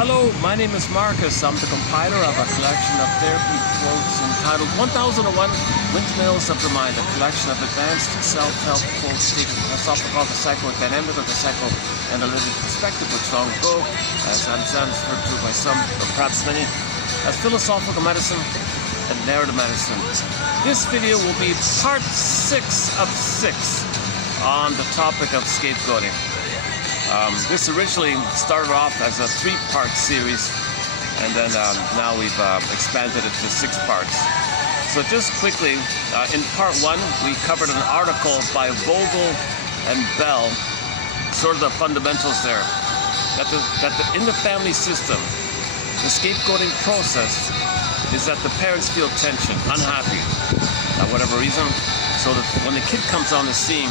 Hello, my name is Marcus. I'm the compiler of a collection of therapy quotes entitled 1001 Windmills of the Mind, a collection of advanced self-help quotes taken philosophical, the psychodynamic, or the psychoanalytic perspective, which long ago, as I understand, is referred to by some, or perhaps many, as philosophical medicine and narrative medicine. This video will be part 6 of 6 on the topic of scapegoating. This originally started off as a 3-part series, and then now we've expanded it to 6 parts. So just quickly, in part 1, we covered an article by Vogel and Bell, sort of the fundamentals there, that in the family system, the scapegoating process is that the parents feel tension, unhappy, for whatever reason, so that when the kid comes on the scene,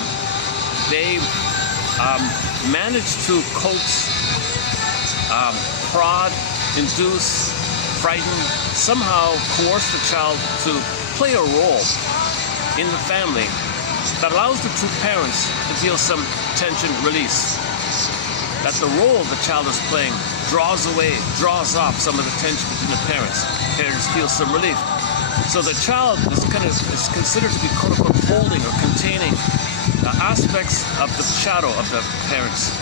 they manage to coax, prod, induce, frighten, somehow coerce the child to play a role in the family that allows the two parents to feel some tension release. That the role the child is playing draws off some of the tension between the parents. Parents feel some relief. So the child is considered to be quote-unquote holding or containing aspects of the shadow of the parents,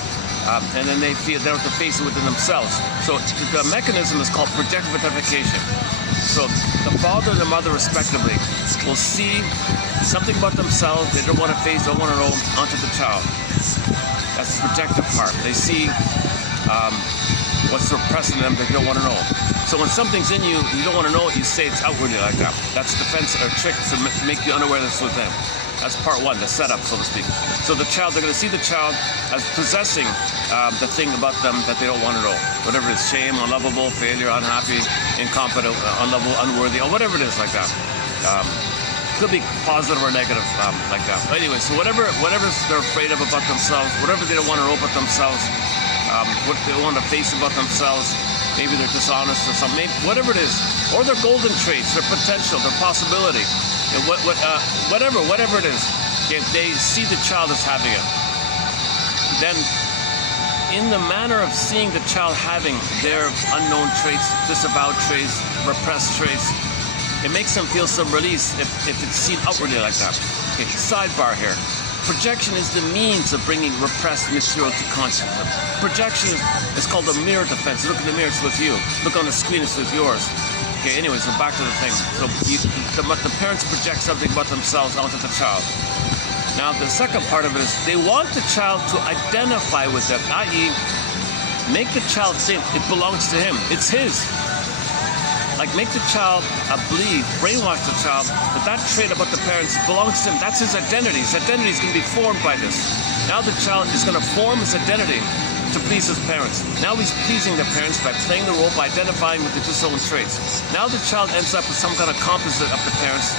and then they have to face it within themselves. So the mechanism is called projectification. So the father and the mother respectively will see something about themselves they don't want to face, don't want to know, onto the child. That's the projective part. They see what's repressed in them they don't want to know. So when something's in you, you don't want to know it, you say it's outwardly like that. That's defense or trick to make you unaware that it's with them. That's part 1, the setup, so to speak. So the child, they're going to see the child as possessing the thing about them that they don't want to know. Whatever it is, shame, unlovable, failure, unhappy, incompetent, unlovable, unworthy, or whatever it is like that. Could be positive or negative like that. But anyway, so whatever they're afraid of about themselves, whatever they don't want to know about themselves, what they want to face about themselves, maybe they're dishonest or something, whatever it is, or their golden traits, their potential, their possibility, whatever it is, if they see the child as having it, then in the manner of seeing the child having their unknown traits, disavowed traits, repressed traits, it makes them feel some release if it's seen outwardly like that. Okay, sidebar here. Projection is the means of bringing repressed material to consciousness. Projection is called a mirror defense. Look in the mirror, it's with you. Look on the screen, it's with yours. Okay, anyway, so back to the thing. So the parents project something about themselves onto the child. Now, the second part of it is they want the child to identify with them, i.e., make the child think it belongs to him. It's his. Like, make the child believe, brainwash the child, that trait about the parents belongs to him. That's his identity. His identity is going to be formed by this. Now the child is going to form his identity to please his parents. Now he's pleasing the parents by playing the role, by identifying with his own traits. Now the child ends up with some kind of composite of the parents'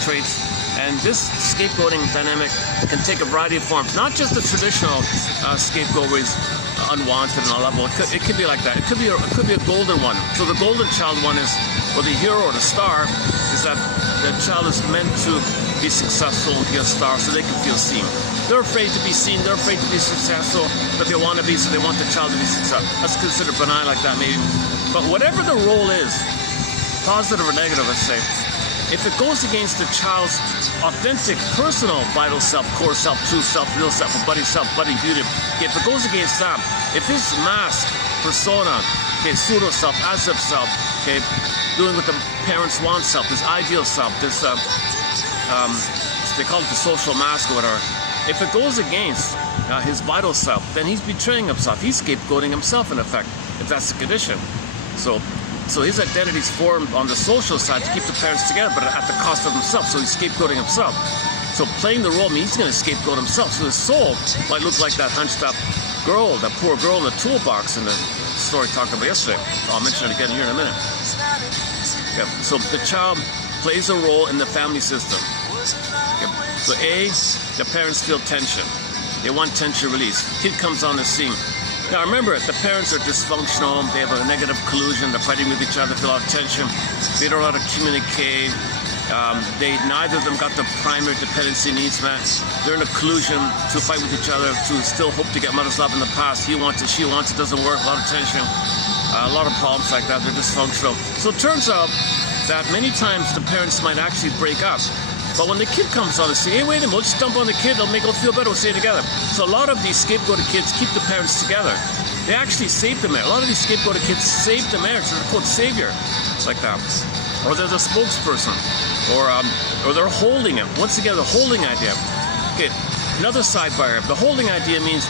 traits. And this scapegoating dynamic can take a variety of forms. Not just the traditional scapegoat where he's unwanted and unlovable. It could be like that. It could be a golden one. So the golden child one is, or the hero or the star, is that the child is meant to be successful and be a star so they can feel seen. They're afraid to be seen, they're afraid to be successful, but they want to be, so they want the child to be successful. That's considered benign like that maybe. But whatever the role is, positive or negative, let's say, if it goes against the child's authentic, personal, vital self, core self, true self, real self, budding beauty, if it goes against that, if his mask, persona, okay, pseudo self, as if self, okay, doing what the parents want self, this ideal self, this, they call it the social mask or whatever, if it goes against his vital self, then he's betraying himself. He's scapegoating himself, in effect, if that's the condition. So his identity is formed on the social side to keep the parents together, but at the cost of himself. So he's scapegoating himself. So playing the role means he's going to scapegoat himself. So his soul might look like that hunched up girl, that poor girl in the toolbox in the story talked about yesterday. I'll mention it again here in a minute. Okay. So the child plays a role in the family system. Okay. So the parents feel tension. They want tension release. Kid comes on the scene. Now remember, the parents are dysfunctional, they have a negative collusion, they're fighting with each other, feel a lot of tension, they don't know how to communicate, Neither of them got the primary dependency needs met. They're in a collusion to fight with each other, to still hope to get mother's love in the past. He wants it, she wants it, doesn't work, a lot of tension, a lot of problems like that. They're dysfunctional. So it turns out that many times the parents might actually break up. But when the kid comes on and say, hey, wait a minute, we'll just dump on the kid, it'll make them feel better, we'll stay together. So a lot of these scapegoated kids keep the parents together. They actually save the marriage. A lot of these scapegoated kids save the marriage. They're called savior, like that. Or they're the spokesperson. Or they're holding it. Once again, the holding idea. Okay, another sidebar. The holding idea means,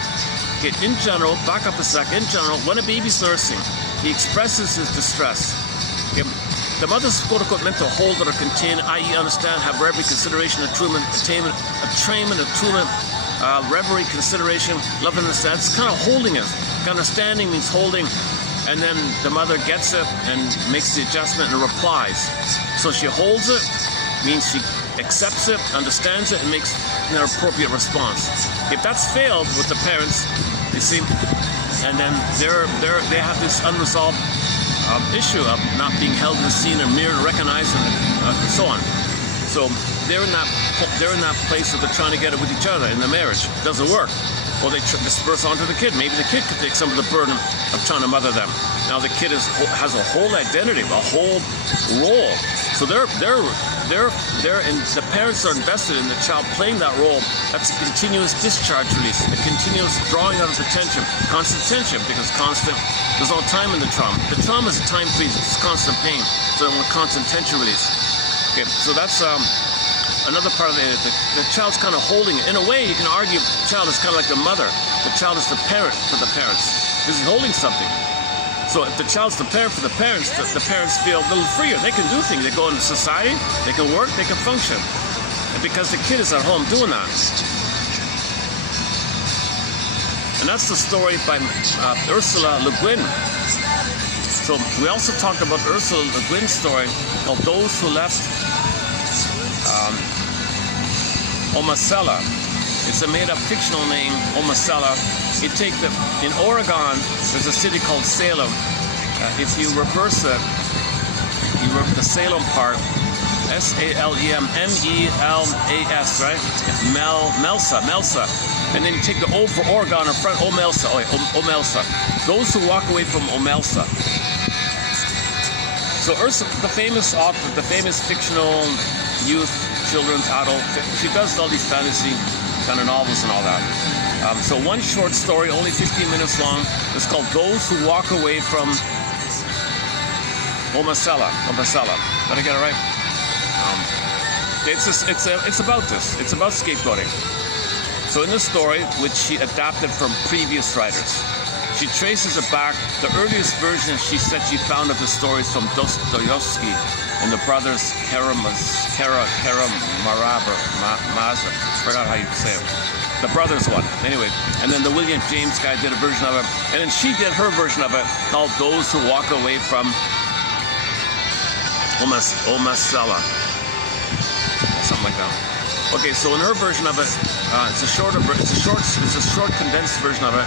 okay, in general, back up a second, in general, when a baby's nursing, he expresses his distress. Okay, the mother's quote-unquote meant to hold it or contain, i.e. understand, have reverie, consideration, attunement, reverie, consideration, love, and understand. It's kind of holding it. Understanding means holding, and then the mother gets it and makes the adjustment and replies. So she holds it, means she accepts it, understands it, and makes an appropriate response. If that's failed with the parents, you see, and then they have this unresolved issue of not being held and seen and mirrored and recognized and so on. So they're in that place where they're trying to get it with each other in the marriage. It doesn't work. Or they disperse onto the kid. Maybe the kid could take some of the burden of trying to mother them. Now the kid has a whole identity, a whole role. So the parents are invested in the child playing that role. That's a continuous discharge release, a continuous drawing out of the tension, constant tension, because there's no time in the trauma. The trauma is a time freeze, it's constant pain. So they want constant tension release. Okay, so that's another part of it. The child's kind of holding it. In a way, you can argue the child is kind of like the mother. The child is the parent for the parents. Because he's holding something. So if the child's the parent for the parents feel a little freer. They can do things. They go into society, they can work, they can function. And because the kid is at home doing that. And that's the story by Ursula Le Guin. So we also talked about Ursula Le Guin's story called Those Who Left Omacella. It's a made-up fictional name, Omacella. In Oregon, there's a city called Salem. If you reverse it, the Salem part, S-A-L-E-M, M-E-L-A-S, right? Melsa. And then you take the O for Oregon in front, Omelsa. Those who walk away from Omelsa. So Ursula, the famous author, the famous fictional youth, children's, adult, she does all these fantasy kind of novels and all that. So one short story, only 15 minutes long, is called Those Who Walk Away from Omacella. Did I get it right? It's about this. It's about scapegoating. So in this story, which she adapted from previous writers, she traces it back. The earliest version she said she found of the stories from Dostoevsky and the brothers Karamazov. Forgot how you say it. The brothers one. Anyway, and then the William James guy did a version of it. And then she did her version of it called Those Who Walk Away from Omacella. Something like that. Okay, so in her version of it, it's a short condensed version of it.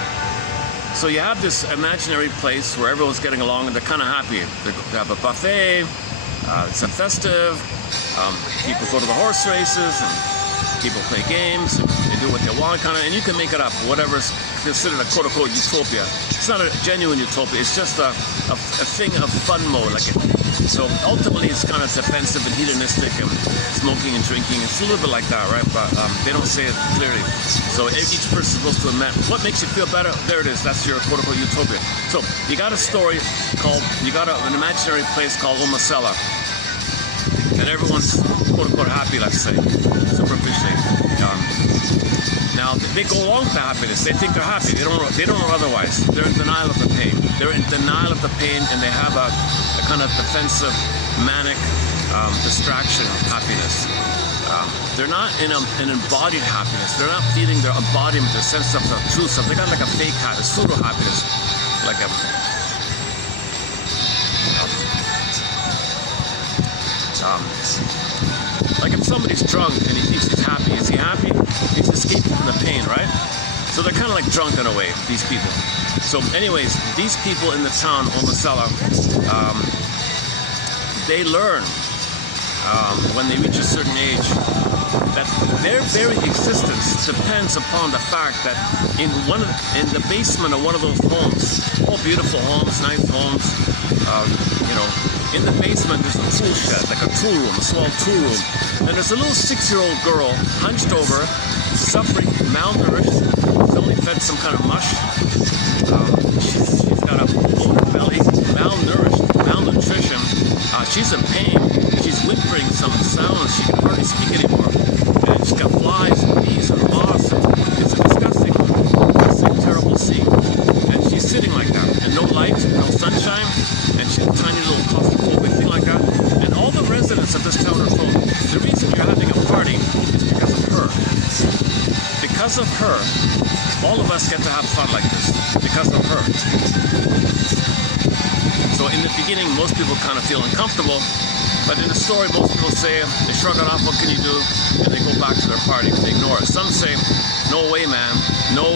So you have this imaginary place where everyone's getting along and they're kind of happy. They have a buffet, it's a festive, people go to the horse races, and people play games, and they do what they want, and you can make it up, whatever's considered a quote-unquote utopia. It's not a genuine utopia, it's just a thing of fun mode. So ultimately it's kind of defensive and hedonistic and smoking and drinking. It's a little bit like that, right? But they don't say it clearly. So each person's supposed to admit, what makes you feel better? There it is, that's your quote-unquote utopia. So you got a story an imaginary place called Omacella. And everyone's quote-unquote happy, let's say, superficially. Now, they go along with the happiness. They think they're happy. They don't know otherwise. They're in denial of the pain. They're in denial of the pain, and they have a kind of defensive, manic distraction happiness. They're not in an embodied happiness. They're not feeling their embodiment, their sense of the true self. They got like a fake happiness, a pseudo happiness, like a. Like if somebody's drunk and he thinks he's happy, is he happy? He's escaping from the pain, right? So they're kind of like drunk in a way, these people. So anyways, these people in the town, Omacella, they learn when they reach a certain age, that their very existence depends upon the fact that in the basement of one of those homes, all beautiful homes, nice homes, in the basement there's a tool shed, like a tool room, a small tool room, and there's a little 6-year-old girl hunched over, suffering, malnourished. She's only fed some kind of mush. She's got a bloated belly, malnutrition. She's in pain. She's whimpering some sounds. She can hardly speak anymore. And she's got flies and bees and moths. It's a disgusting, terrible scene. And she's sitting like that, and no light, no sunshine, and she's a tiny little claustrophobic thing like that. And all the residents of this town are told, the reason you're having a party is because of her. Because of her, all of us get to have fun like this. Because of her. So in the beginning, most people kind of feel uncomfortable, but in the story, most people say, they shrug it off, what can you do? And they go back to their party, they ignore it. Some say, no way, man, no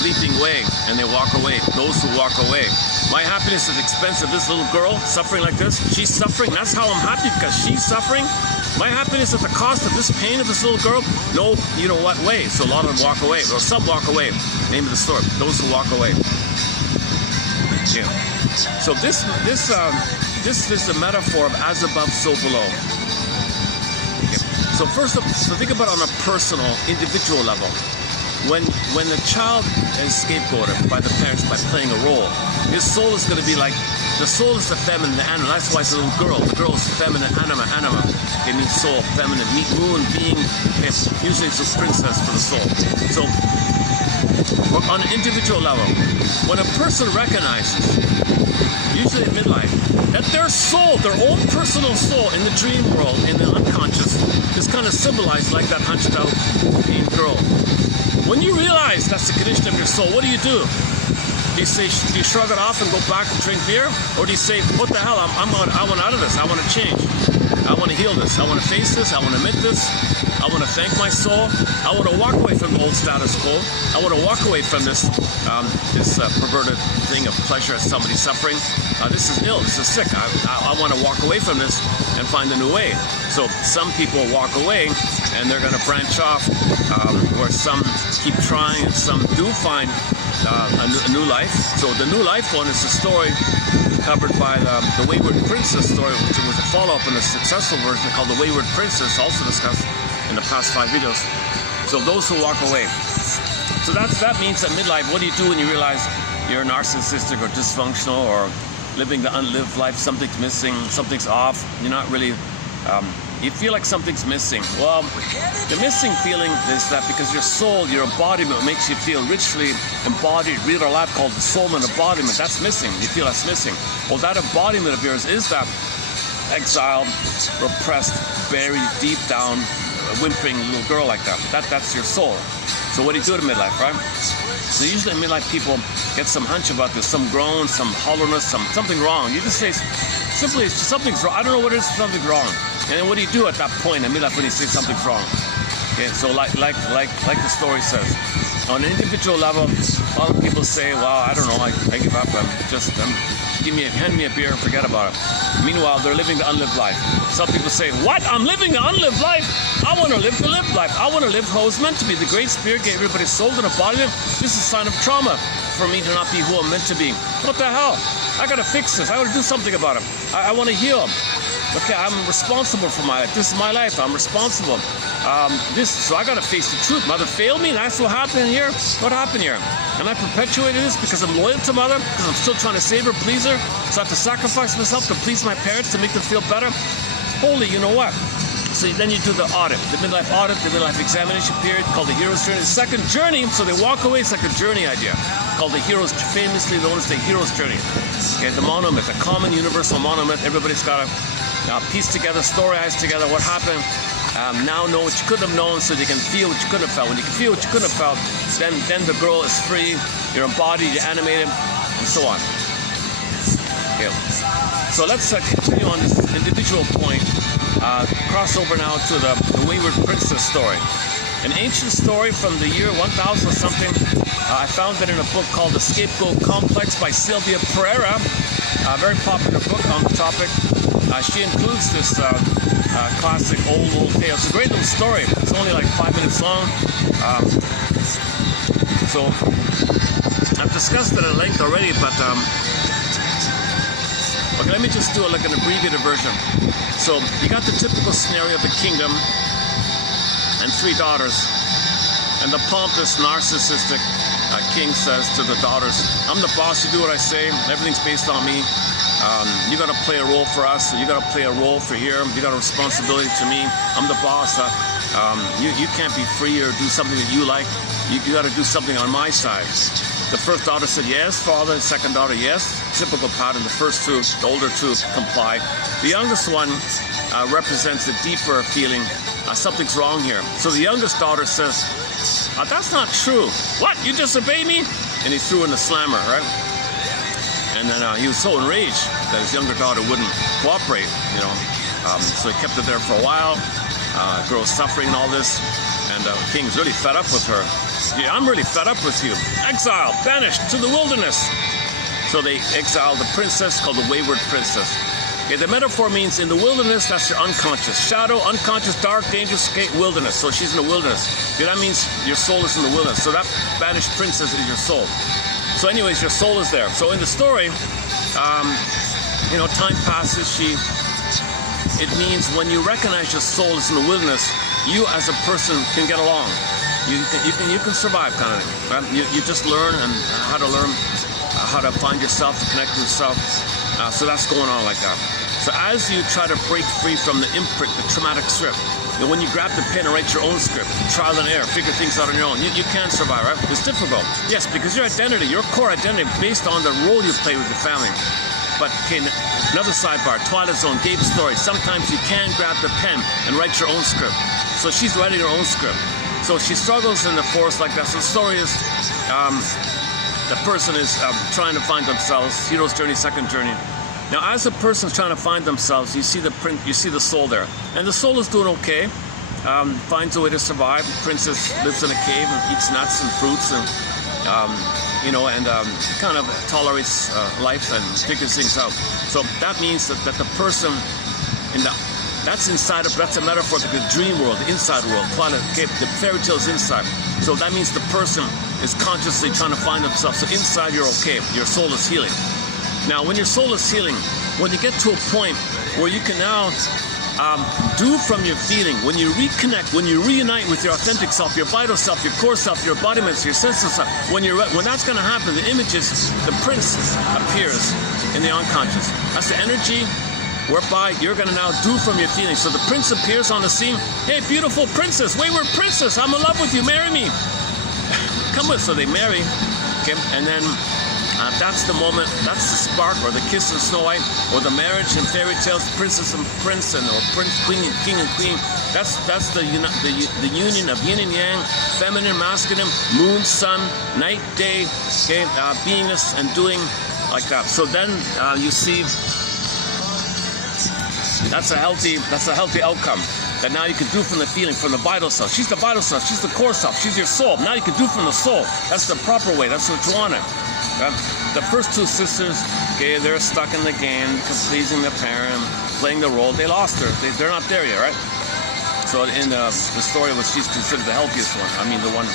bleeping way, and they walk away. Those who walk away. My happiness is expensive. This little girl suffering like this, she's suffering, that's how I'm happy, because she's suffering. My happiness at the cost of this pain of this little girl? No, you know what way? So a lot of them walk away, or some walk away. Name of the story, those who walk away. Yeah. So this is the metaphor of as above, so below. Okay. So so think about it on a personal, individual level. When the child is scapegoated by the parents by playing a role, his soul is going to be like, the soul is the feminine, the animal. That's why it's a little girl. The girl is feminine, anima. It means soul, feminine, moon, being. Usually it's a princess for the soul. So on an individual level, when a person recognizes, usually in midlife, that their soul, their own personal soul in the dream world, in the unconscious, is kind of symbolized like that hunched out pain girl. When you realize that's the condition of your soul, what do you do? Do you shrug it off and go back and drink beer? Or do you say, what the hell, I want out of this, I want to change. I want to heal this, I want to face this, I want to admit this, I want to thank my soul, I want to walk away from the old status quo, I want to walk away from this perverted thing of pleasure at somebody suffering. This is ill, this is sick, I want to walk away from this and find a new way. So some people walk away and they're going to branch off, where some keep trying and some do find a new life. So the new life one is the story covered by the Wayward Princess story, which was a follow-up in a successful version called The Wayward Princess, also discussed in the past 5 videos. So those who walk away. So that means at midlife, what do you do when you realize you're narcissistic or dysfunctional or living the unlived life, something's missing, something's off, you're not really, you feel like something's missing. Well, the missing feeling is that because your soul, your embodiment makes you feel richly embodied, real or life called the soul and embodiment, that's missing. You feel that's missing. Well, that embodiment of yours is that exiled, repressed, buried deep down, whimpering little girl like that. That's your soul. So what do you do at midlife, right? So usually in midlife people get some hunch about this, some groan, some hollowness, something wrong. You just say, simply, something's wrong. I don't know what it is, something's wrong. And then what do you do at that point in midlife when you say something's wrong? Okay, so like the story says, on an individual level, a lot of people say, well, I don't know, I give up, hand me a beer and forget about it. Meanwhile, they're living the unlived life. Some people say, what? I'm living the unlived life? I want to live the lived life. I want to live how it's meant to be. The Great Spirit gave everybody soul and a body. This is a sign of trauma for me to not be who I'm meant to be. What the hell? I got to fix this. I got to do something about it. I want to heal. Okay, I'm responsible for my life. This is my life. I'm responsible. So I got to face the truth. Mother failed me. That's what happened here. What happened here? And I perpetuated this because I'm loyal to mother, because I'm still trying to save her, please her. So I have to sacrifice myself to please my parents, to make them feel better. Holy, you know what? So then you do the audit, the midlife audit, the midlife examination period called the hero's journey. The second journey, so they walk away, it's like a journey idea called the hero's, famously known as the hero's journey. Okay, the monument, the common universal monument. Everybody's got to piece together, storyise together what happened. Now know what you could have known so you can feel what you could have felt. When you can feel what you could have felt, then the girl is free, you're embodied, you're animated, and so on. Okay. So let's continue on this individual point. Cross over now to the Wayward Princess story. An ancient story from the year 1000 or something. I found it in a book called The Scapegoat Complex by Sylvia Pereira. A very popular book on the topic. She includes this classic old tale. It's a great little story. It's only like 5 minutes long. So I've discussed it at length already, but okay, let me just do it like an abbreviated version. So you got the typical scenario of a kingdom and 3 daughters, and the pompous, narcissistic king says to the daughters, "I'm the boss. You do what I say. Everything's based on me. You got to play a role for us. You got to play a role for here. You got a responsibility to me. I'm the boss. You can't be free or do something that you like. You got to do something on my side." The first daughter said, "Yes, father." The second daughter, "Yes." Typical pattern. The first 2, the older 2, comply. The youngest one represents a deeper feeling. Something's wrong here. So the youngest daughter says, "That's not true." "What? You disobey me?" And he threw in the slammer, right? And then he was so enraged that his younger daughter wouldn't cooperate, so he kept it there for a while. Girl's suffering and all this, and the king's really fed up with her. "Yeah, I'm really fed up with you. Exile, banished to the wilderness." So they exiled the princess, called the wayward princess. Okay, the metaphor means in the wilderness, that's your unconscious. Shadow, unconscious, dark, dangerous, wilderness. So she's in the wilderness. Okay, that means your soul is in the wilderness. So that banished princess is your soul. So anyways, your soul is there. So in the story, time passes. It means when you recognize your soul is in the wilderness, you as a person can get along. You can survive, kind of thing. Right? You just learn and how to find yourself, to connect with yourself. So that's going on like that. So as you try to break free from the imprint, the traumatic script, when you grab the pen and write your own script, trial and error, figure things out on your own, you can survive, right? It's difficult. Yes, because your identity, your core identity, based on the role you play with your family. But okay, another sidebar, Twilight Zone, Gabe's story. Sometimes you can grab the pen and write your own script. So she's writing her own script. So she struggles in the forest like that. So the story is, the person is trying to find themselves, hero's journey, second journey. Now, as a person's trying to find themselves, you see the soul there, and the soul is doing okay. Finds a way to survive. The princess lives in a cave and eats nuts and fruits, and kind of tolerates life and figures things out. So that means that the person that's a metaphor for the dream world, the inside world. The fairy tale is inside. So that means the person is consciously trying to find themselves. So inside you're okay. Your soul is healing. Now, when your soul is healing, when you get to a point where you can now do from your feeling, when you reconnect, when you reunite with your authentic self, your vital self, your core self, your embodiments, your sense of self, when that's going to happen, the images, the prince appears in the unconscious. That's the energy whereby you're going to now do from your feelings. So the prince appears on the scene. "Hey, beautiful princess, wayward princess, I'm in love with you, marry me." Come with. So they marry, okay, and then that's the moment, that's the spark, or the kiss of Snow White, or the marriage in fairy tales, princess and prince, or prince, queen, and king and queen. That's the union of yin and yang, feminine, masculine, moon, sun, night, day, okay, beingness and doing like that. So then you see that's a healthy outcome. That now you can do from the feeling, from the vital self. She's the vital self. She's the core self. She's your soul. Now you can do from the soul. That's the proper way. That's what you want it. The first 2 sisters, okay, they're stuck in the game, pleasing the parent, playing the role. They lost her. They're not there yet, right? So in the story, she's considered the healthiest one. I mean, the one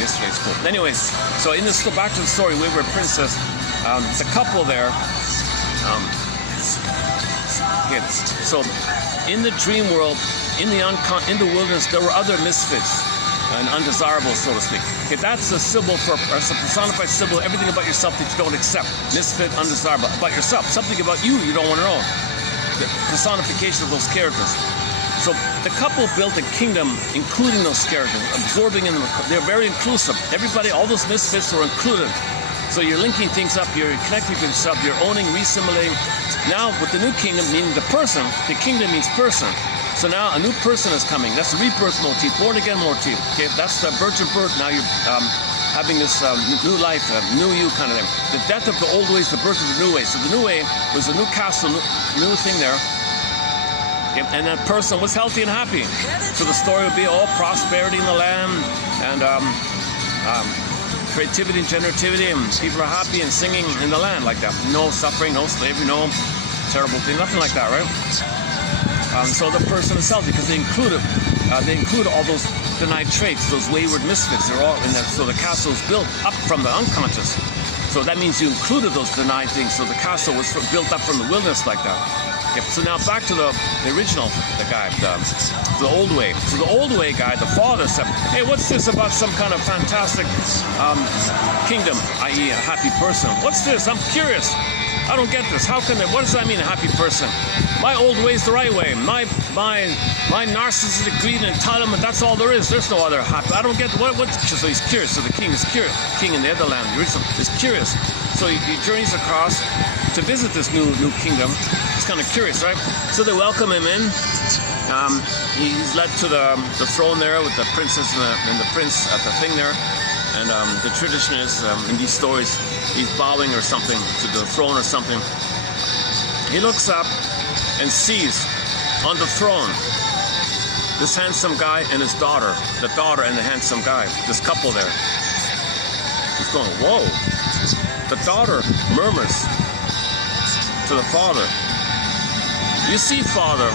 yesterday's cool. Anyways, so in this, back to the story, Wayward Princess, the couple there. Okay, so in the dream world, in the wilderness, there were other misfits and undesirables, so to speak. Okay, that's a symbol it's a personified symbol, everything about yourself that you don't accept. Misfit, undesirable. About yourself, something about you don't want to know. The personification of those characters. So the couple built a kingdom, including those characters, absorbing in them. They're very inclusive. Everybody, all those misfits were included. So you're linking things up, you're connecting with yourself, you're owning, re-assimilating. Now, with the new kingdom, meaning the person, the kingdom means person. So now a new person is coming. That's the rebirth motif, born again motif. Okay, that's the virgin birth. Now you're having this new life, new you kind of thing. The death of the old ways, the birth of the new ways. So the new way was a new castle, new thing there. Okay, and that person was healthy and happy. So the story would be all prosperity in the land and creativity and generativity, and people are happy and singing in the land like that. No suffering, no slavery, no terrible thing, nothing like that, right? So the person is healthy because they include all those denied traits, those wayward misfits. They're all in there. So the castle is built up from the unconscious. So that means you included those denied things. So the castle was built up from the wilderness like that. Yep. So now back to the original, the guy, the old way. So the old way guy, the father said, hey, what's this about some kind of fantastic kingdom, i.e. a happy person? What's this? I'm curious. I don't get this. How can they? What does that mean, a happy person? My old way is the right way. My narcissistic greed and entitlement, that's all there is. There's no other happy. I don't get what. So he's curious. So the king is curious. King in the other land, the original, is curious. So he journeys across to visit this new kingdom. He's kind of curious, right? So they welcome him in. He's led to the throne there with the princess and the prince at the thing there. And the tradition is, in these stories, he's bowing or something to the throne or something. He looks up and sees on the throne this handsome guy and his daughter, the daughter and the handsome guy, this couple there. He's going, whoa. The daughter murmurs to the father, you see, father,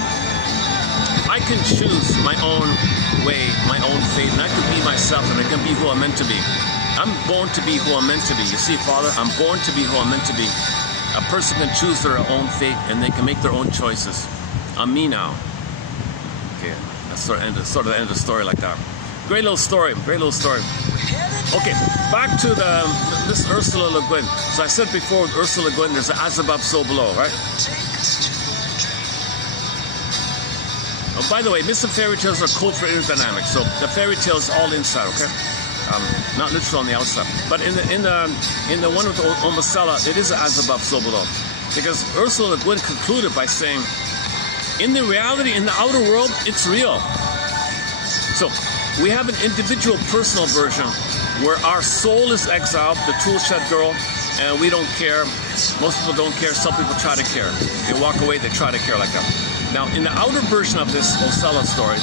I can choose my own way, my own fate, and I can be myself, and I can be who I'm meant to be. I'm born to be who I'm meant to be. You see, Father, I'm born to be who I'm meant to be. A person can choose their own fate, and they can make their own choices. I'm me now. Okay, that's sort of the end of the story like that. Great little story, great little story. Okay, back to this Ursula Le Guin. So I said before, with Ursula Le Guin, there's an as above, so below, right? Oh, by the way, myths and fairy tales are code for inner dynamics. So the fairy tale is all inside, okay? Not literal on the outside. But in the one with Omacella, it is as above, so below. Because Ursula Le Guin concluded by saying, in the reality, in the outer world, it's real. So we have an individual personal version where our soul is exiled, the tool-shed girl, and we don't care. Most people don't care. Some people try to care. They walk away, they try to care like that. Now, in the outer version of this Omacella story,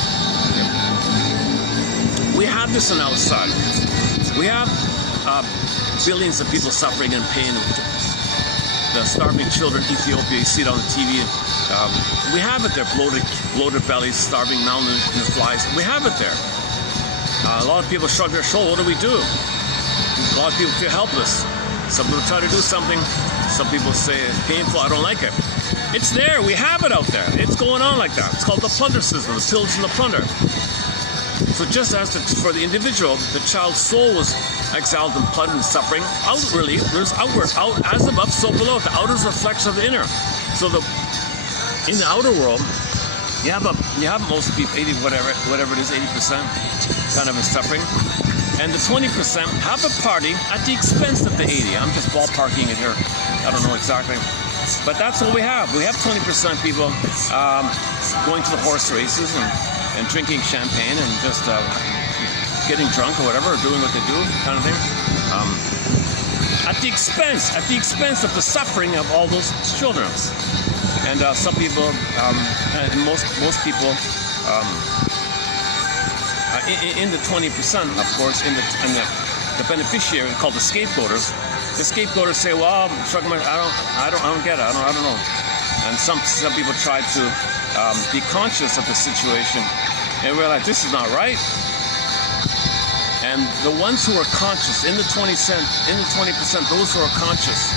we have this on the outside. We have billions of people suffering in pain. The starving children in Ethiopia, you see it on the TV. We have it there, bloated bellies, starving mountain flies. We have it there. A lot of people shrug their shoulders. What do we do? A lot of people feel helpless. Some people try to do something. Some people say it's painful. I don't like it. It's there. We have it out there. It's going on like that. It's called the plunder system, the pillage and the plunder. So just as for the individual, the child's soul was exiled and plundered and suffering, outwardly, there's outward, out as above, so below. The outer is a reflection of the inner. So in the outer world, you have most people, 80, whatever it is, 80% kind of is suffering. And the 20% have a party at the expense of the 80. I'm just ballparking it here. I don't know exactly. But that's what we have. We have 20% people going to the horse races and drinking champagne and just getting drunk or whatever, or doing what they do, kind of thing. At the expense of the suffering of all those children. And some people, and most people, in the 20%, of course, in the beneficiary called the scapegoaters. The scapegoaters say, "Well, I don't get it. I don't know." And some people try to be conscious of the situation and realize this is not right. And the ones who are conscious, in the 20%, those who are conscious,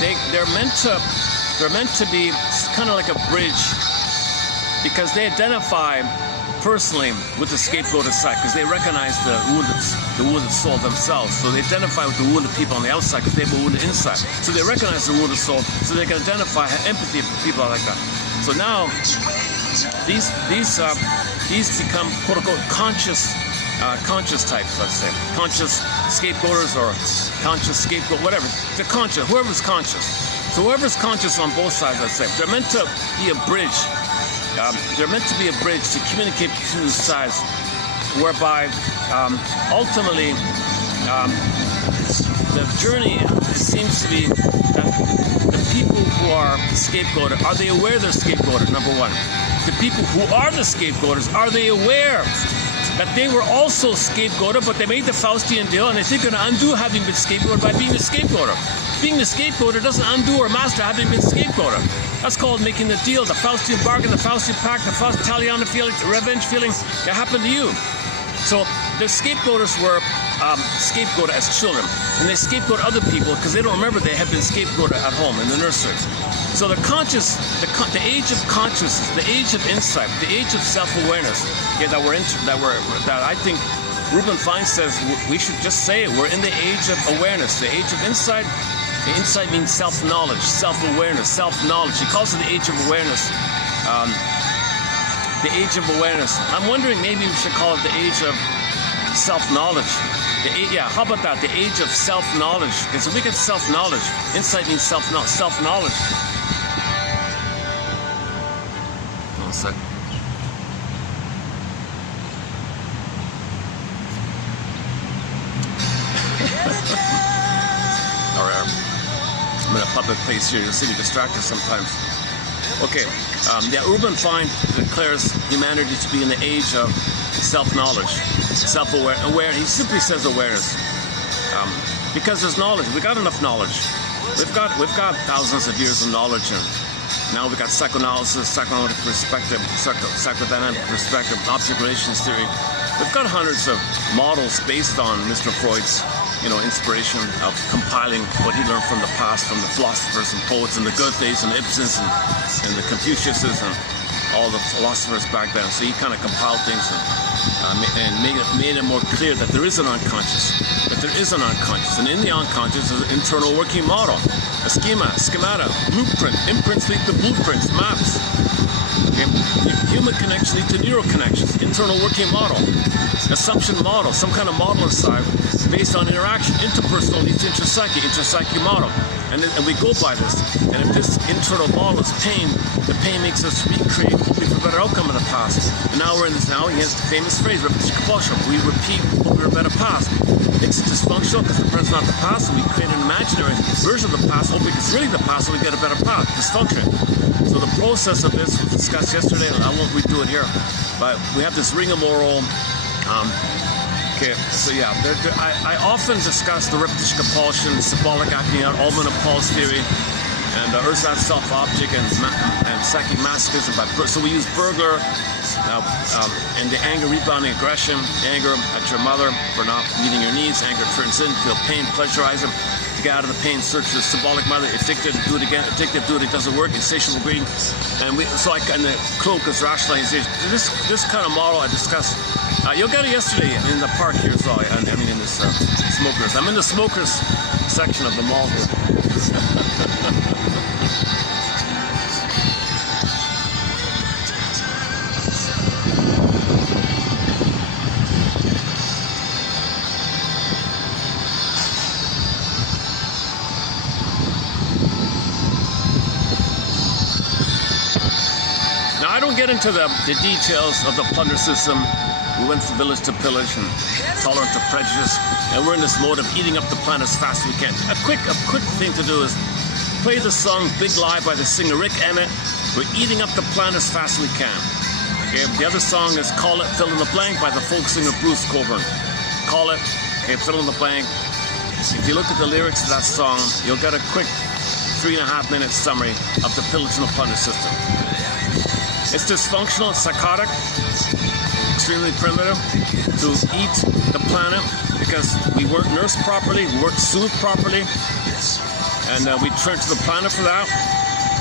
they're meant to be kind of like a bridge, because they identify personally with the scapegoat side, because they recognize the wounded soul themselves. So they identify with the wounded people on the outside because they have a wounded inside. So they recognize the wounded soul, so they can identify, have empathy for people like that. So now these become quote unquote conscious types, let's say, conscious scapegoaters or conscious scapegoat, whatever. They're conscious. Whoever's conscious. So whoever's conscious on both sides, let's say, they're meant to be a bridge. They're meant to be a bridge to communicate between the sides, whereby ultimately the journey, it seems to be that the people who are scapegoated, are they aware they're scapegoated, number one? The people who are the scapegoaters, are they aware that they were also scapegoated, but they made the Faustian deal, and they think they're going to undo having been scapegoated by being the scapegoater. Being the scapegoater doesn't undo or master having been scapegoater. That's called making the deal, the Faustian bargain, the Faustian pact, the Taliana feeling, the revenge feeling that happened to you. So the scapegoaters were scapegoated as children, and they scapegoat other people because they don't remember they had been scapegoated at home in the nursery. So the age of consciousness, the age of insight, the age of self-awareness, that I think Ruben Fine says we should just say it. We're in the age of awareness, the age of insight. The insight means self-knowledge, self-awareness, self-knowledge. He calls it the age of awareness. The age of awareness. I'm wondering maybe we should call it the age of self-knowledge. How about that? The age of self-knowledge. Because if we get self-knowledge, insight means self-knowledge. One sec. I'm in a public place here. You'll see me distracted sometimes. Okay, Urban Fine declares humanity to be in the age of self-knowledge, self-aware. He simply says awareness, because there's knowledge. We got enough knowledge. We've got thousands of years of knowledge, and now we got psychoanalysis, psychoanalytic perspective, psychodynamic perspective, object relations theory. We've got hundreds of models based on Mr. Freud's inspiration of compiling what he learned from the past, from the philosophers and poets and the Goethes and Ibsens and the Confuciuses and all the philosophers back then. So he kind of compiled things and made it more clear that there is an unconscious, and in the unconscious is an internal working model, a schemata, blueprint, imprints lead to blueprints, maps. Okay. Human connections lead to neural connections, internal working model, assumption model, some kind of model inside based on interaction. Interpersonal leads to interpsyche model. And we go by this. And if this internal model is pain, the pain makes us recreate, hoping for a better outcome in the past. And now we're in this now, he has the famous phrase, repetition compulsion. We repeat, hoping for a better past. It's dysfunctional because the present's not the past, so we create an imaginary version of the past, hoping it's really the past, so we get a better past. Dysfunction. So the process of this was discussed yesterday, and I won't redo it here, but we have this rigmarole. Okay, so yeah, I often discuss the repetition compulsion, symbolic acting out, Ullmann and Paul's theory, and Erzat's self-object and psychic masochism. So we use Berger and the anger rebounding aggression, anger at your mother for not meeting your needs, anger turns in, feel pain, pleasurize him. To get out of the pain, search for the symbolic mother, addicted, do it again, addictive, do it, it doesn't work, insatiable greed. And the cloak is rationalization. This kind of model I discussed, you'll get it yesterday in the park here as well. I mean in this smokers. I'm in the smokers section of the mall here. I don't get into the details of the plunder system. We went from village to pillage and tolerant to prejudice, and we're in this mode of eating up the planet as fast as we can. A quick thing to do is play the song Big Lie by the singer Rick Emmett. We're eating up the planet as fast as we can. Okay, the other song is Call It, Fill in the Blank by the folk singer Bruce Coburn. Call it, okay, fill in the blank. If you look at the lyrics of that song, you'll get a quick 3.5-minute summary of the pillage and the plunder system. It's dysfunctional, it's psychotic, extremely primitive to eat the planet because we weren't nursed properly, we weren't soothed properly, and we turned to the planet for that.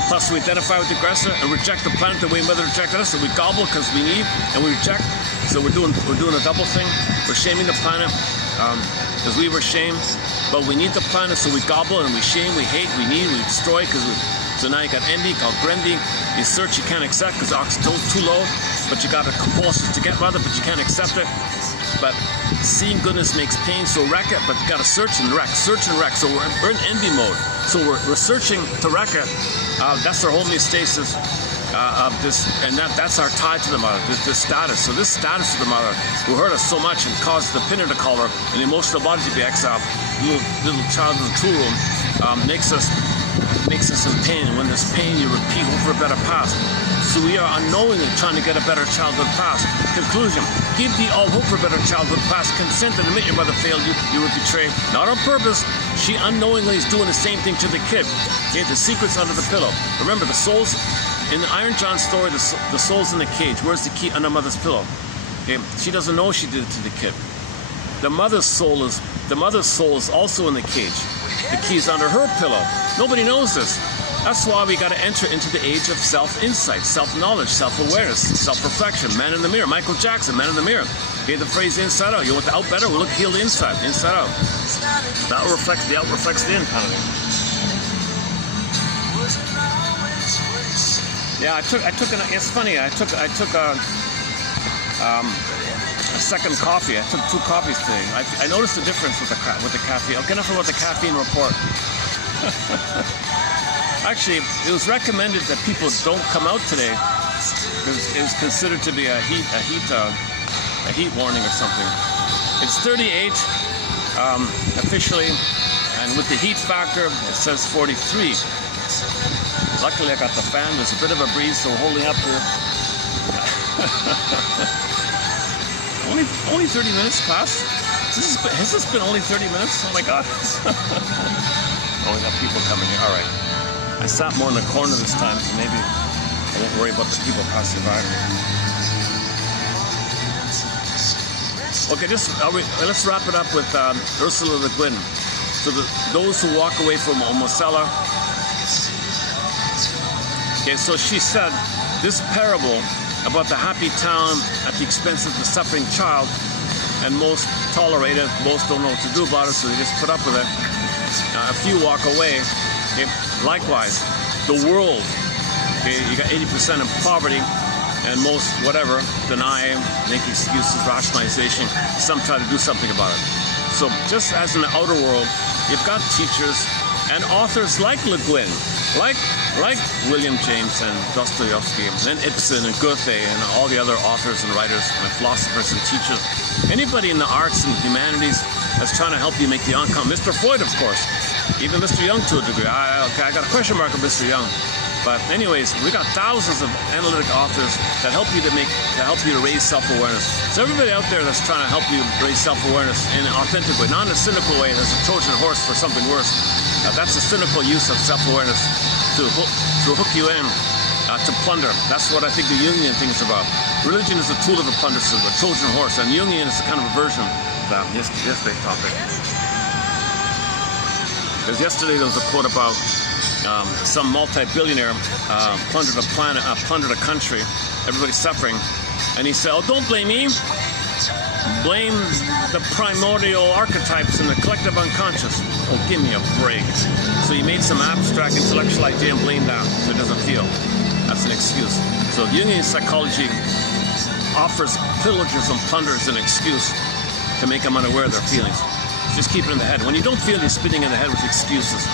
Plus we identify with the aggressor and reject the planet the way Mother rejected us, so we gobble because we need and we reject. So we're doing a double thing. We're shaming the planet because we were shamed, but we need the planet, so we gobble and we shame, we hate, we need, we destroy because we. So now you got envy, called grendy. You search, you can't accept because oxytocin's too low, but you got a compulsion to get mother, but you can't accept it. But seeing goodness makes pain, so wreck it, but you got to search and wreck. So we're in envy mode. So we're searching to wreck it. That's our homeostasis. that's our tie to the mother, this status. So this status of the mother, who hurt us so much and caused the pinner to color and the emotional body to be exiled, little child in the tool room, makes us in pain. When there's pain, you repeat, hope for a better past. So we are unknowingly trying to get a better childhood past. Conclusion: give thee all hope for a better childhood past. Consent and admit your mother failed you. You were betrayed, not on purpose. She unknowingly is doing the same thing to the kid. Okay, the secret's under the pillow. Remember, the soul's in the Iron John story. The soul's in the cage. Where's the key? Under mother's pillow. Okay, she doesn't know she did it to the kid. The mother's soul is also in the cage. The key's under her pillow. Nobody knows this. That's why we got to enter into the age of self-insight, self-knowledge, self-awareness, self-reflection. Man in the mirror. Michael Jackson, man in the mirror. Okay, the phrase inside out. You want the out better? Well, look, heal the inside out. The out reflects the in, kind of thing. Yeah, it's funny. I took a second coffee. I took 2 coffees today. I noticed the difference with the caffeine. Okay, enough about the caffeine report. Actually, it was recommended that people don't come out today because it was considered to be a heat warning or something. It's 38 officially, and with the heat factor, it says 43. Luckily, I got the fan. There's a bit of a breeze, so we're holding up here. Only 30 minutes, class? Has this been only 30 minutes? Oh my God. Oh, we got people coming here. All right. I sat more in the corner this time, so maybe I won't worry about the people passing by. Okay, let's wrap it up with Ursula Le Guin. So those who walk away from Omosela. Okay, so she said this parable about the happy town at the expense of the suffering child, and most tolerate it, most don't know what to do about it, so they just put up with it. A few walk away. Okay. Likewise, the world, okay, you got 80% in poverty, and most, whatever, deny, make excuses, rationalization. Some try to do something about it. So just as in the outer world, you've got teachers and authors like Le Guin, like William James and Dostoevsky, and Ibsen and Goethe and all the other authors and writers and philosophers and teachers. Anybody in the arts and humanities that's trying to help you make the outcome. Mr. Freud, of course. Even Mr. Young to a degree. I got a question mark on Mr. Young. But anyways, we got thousands of analytic authors that help you to raise self-awareness. So everybody out there that's trying to help you raise self-awareness in an authentic way, not in a cynical way, that's a Trojan horse for something worse. That's a cynical use of self-awareness to hook you in, to plunder. That's what I think the Jungian thing is about. Religion is a tool of a plunder system, a Trojan horse, and Jungian is a kind of a version of that. Yesterday's topic. Because yesterday there was a quote about some multi-billionaire plundered a planet, plundered a country, everybody's suffering, and he said, "Oh, don't blame me. Blame the primordial archetypes in the collective unconscious." Oh, give me a break. So he made some abstract intellectual idea and blamed that, so it doesn't feel. That's an excuse. So Jungian psychology offers pillagers and plunderers an excuse to make them unaware of their feelings. Just keep it in the head. When you don't feel, you're spinning in the head with excuses.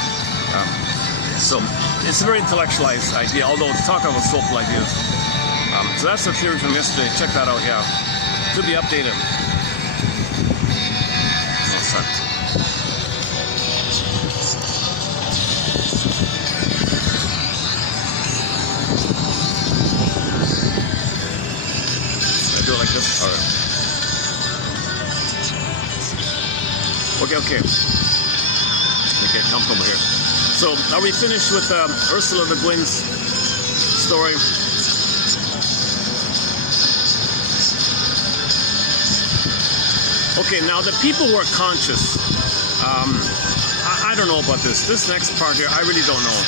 So it's a very intellectualized idea, although it's talking about soulful ideas. So that's the theory from yesterday. Check that out, yeah. Could be updated. Oh, sorry. Can I do it like this? All right. Okay. Let me get comfortable here. So, are we finished with Ursula Le Guin's story? Okay, now the people who are conscious, I don't know about this. This next part here, I really don't know.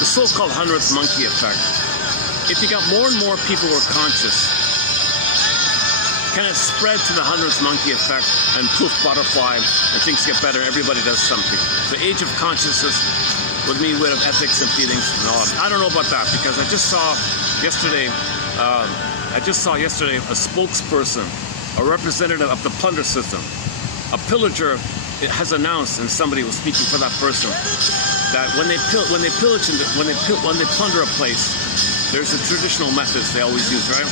The so-called 100th monkey effect. If you got more and more people who are conscious, can it spread to the 100th monkey effect and poof, butterfly, and things get better, everybody does something? The age of consciousness would mean way of ethics and feelings and all. I don't know about that, because I just saw yesterday a spokesperson, a representative of the plunder system. A pillager has announced, and somebody was speaking for that person, that when they pillage and when they plunder a place, there's the traditional methods they always use, right?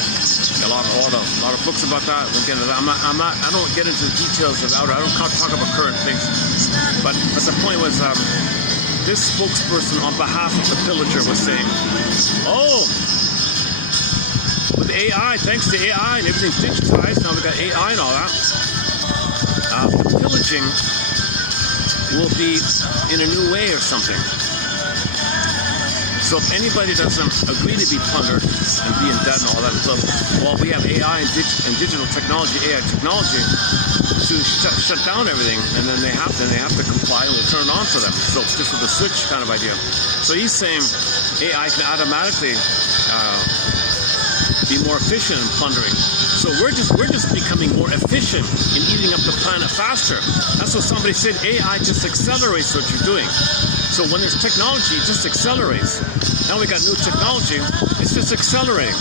A lot of books about that. We'll get into that. I don't get into the details of outer. I don't talk about current things. But the point was, this spokesperson on behalf of the pillager was saying, "Oh, with AI, thanks to AI and everything's digitized, now we got AI and all that. The pillaging will be in a new way or something." So if anybody doesn't agree to be plundered and be in debt and all that stuff, well, we have AI and digital technology, AI technology, to shut down everything, and then they have to comply, and we'll turn it on for them. So just with a switch kind of idea. So he's saying AI can automatically be more efficient in plundering. So we're just becoming more efficient in eating up the planet faster. That's what somebody said. AI just accelerates what you're doing. So when there's technology, it just accelerates. Now we got new technology, it's just accelerating.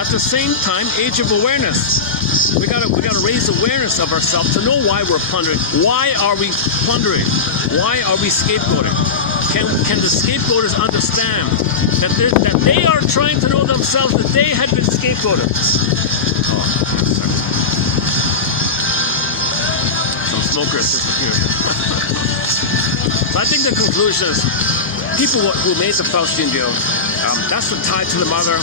At the same time, age of awareness. We gotta raise awareness of ourselves to know why we're plundering. Why are we plundering? Why are we scapegoating? Can the scapegoaters understand that they are trying to know themselves that they had been scapegoated? Some smokers disappeared. So I think the conclusion is, people who made the Faustian deal, that's the tie to the mother.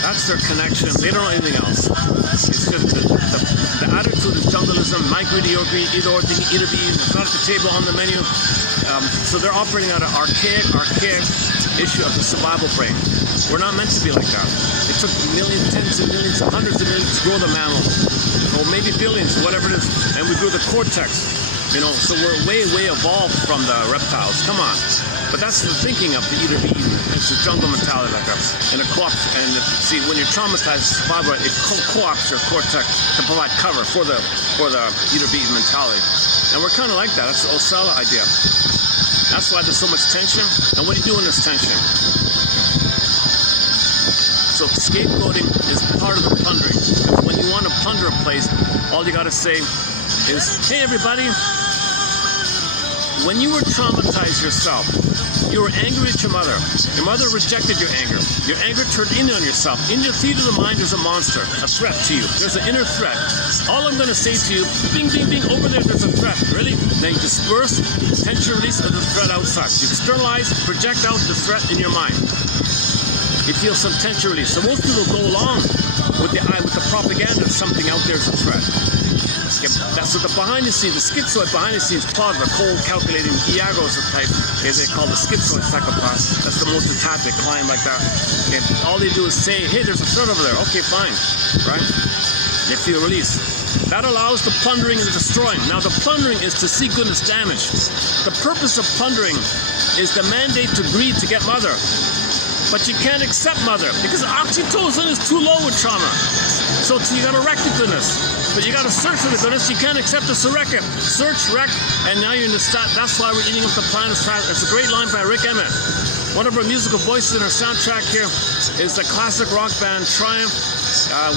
That's their connection. They don't know anything else. It's just the attitude is jungleism. My greedy, your greed, either or, either be. It's not at the table on the menu. So they're operating out an archaic issue of the survival brain. We're not meant to be like that. It took millions, tens of millions, hundreds of millions to grow the mammal, or maybe billions, whatever it is, and we grew the cortex. You know, so we're way evolved from the reptiles. Come on. But that's the thinking of the eater be eaten. It's a jungle mentality like that. And it co-ops, and see, when you're traumatized, survival, it co-ops your cortex to provide cover for the eater be eaten mentality. And we're kind of like that. That's the Osella idea. That's why there's so much tension. And what do you do in this tension? So scapegoating is part of the plundering. When you want to plunder a place, all you got to say is, "Hey everybody, when you were traumatized yourself, you were angry at your mother. Your mother rejected your anger. Your anger turned in on yourself. In your theater of the mind, there's a monster, a threat to you. There's an inner threat. All I'm going to say to you, bing, bing, bing, over there, there's a threat. Really? Then you disperse, tension release of the threat outside. You externalize, project out the threat in your mind. You feel some tension release. So most people go along with the propaganda that something out there is a threat. That's what the behind the scenes, the schizoid behind the scenes plot, the cold, calculating Iago's type, as they call the schizoid psychopath. That's the most attacked, they climb like that. And all they do is say, "Hey, there's a threat over there." Okay, fine, right? They feel release. That allows the plundering and the destroying. Now, the plundering is to see goodness damage. The purpose of plundering is the mandate to greed to get mother. But you can't accept mother because oxytocin is too low with trauma. So you gotta wreck the goodness. But you gotta search for the goodness. You can't accept it, so wreck it. Search, wreck, and now you're in the stat. That's why we're eating up the planet. It's a great line by Rick Emmett. One of our musical voices in our soundtrack here is the classic rock band Triumph.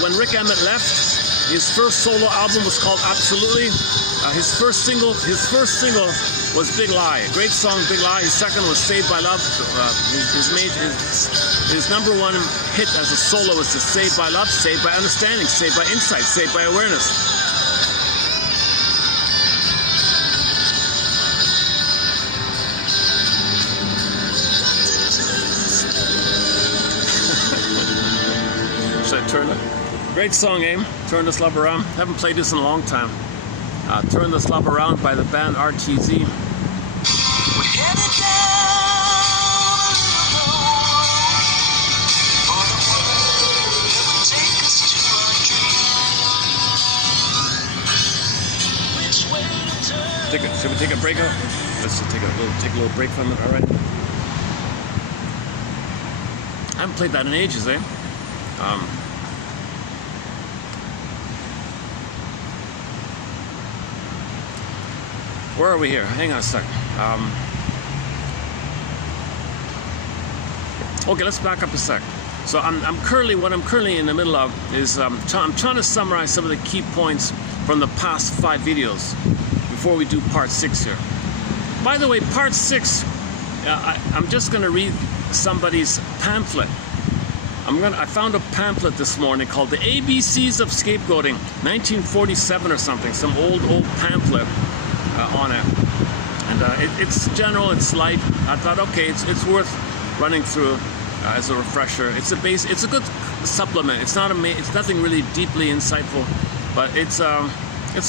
When Rick Emmett left, his first solo album was called Absolutely. His first single was Big Lie. Great song, Big Lie. His second was Saved by Love. His number one hit as a solo was to Saved by Love, Saved by Understanding, Saved by Insight, Saved by Awareness. Should I turn it? Great song, Aim. Turn This Love Around. Haven't played this in a long time. Turn This Love Around by the band RTZ. Should we take a break? Let's just take a little break from it. All right. I haven't played that in ages, eh? Where are we here? Hang on a second. Okay, let's back up a sec. So I'm currently in the middle of is I'm trying to summarize some of the key points from the past 5 videos before we do part 6 here. By the way, part 6, I'm just going to read somebody's pamphlet. I found a pamphlet this morning called The ABCs of Scapegoating, 1947 or something, some old pamphlet on it. And it's general, it's light. I thought, okay, it's worth running through as a refresher. It's a good supplement. It's nothing really deeply insightful, but it's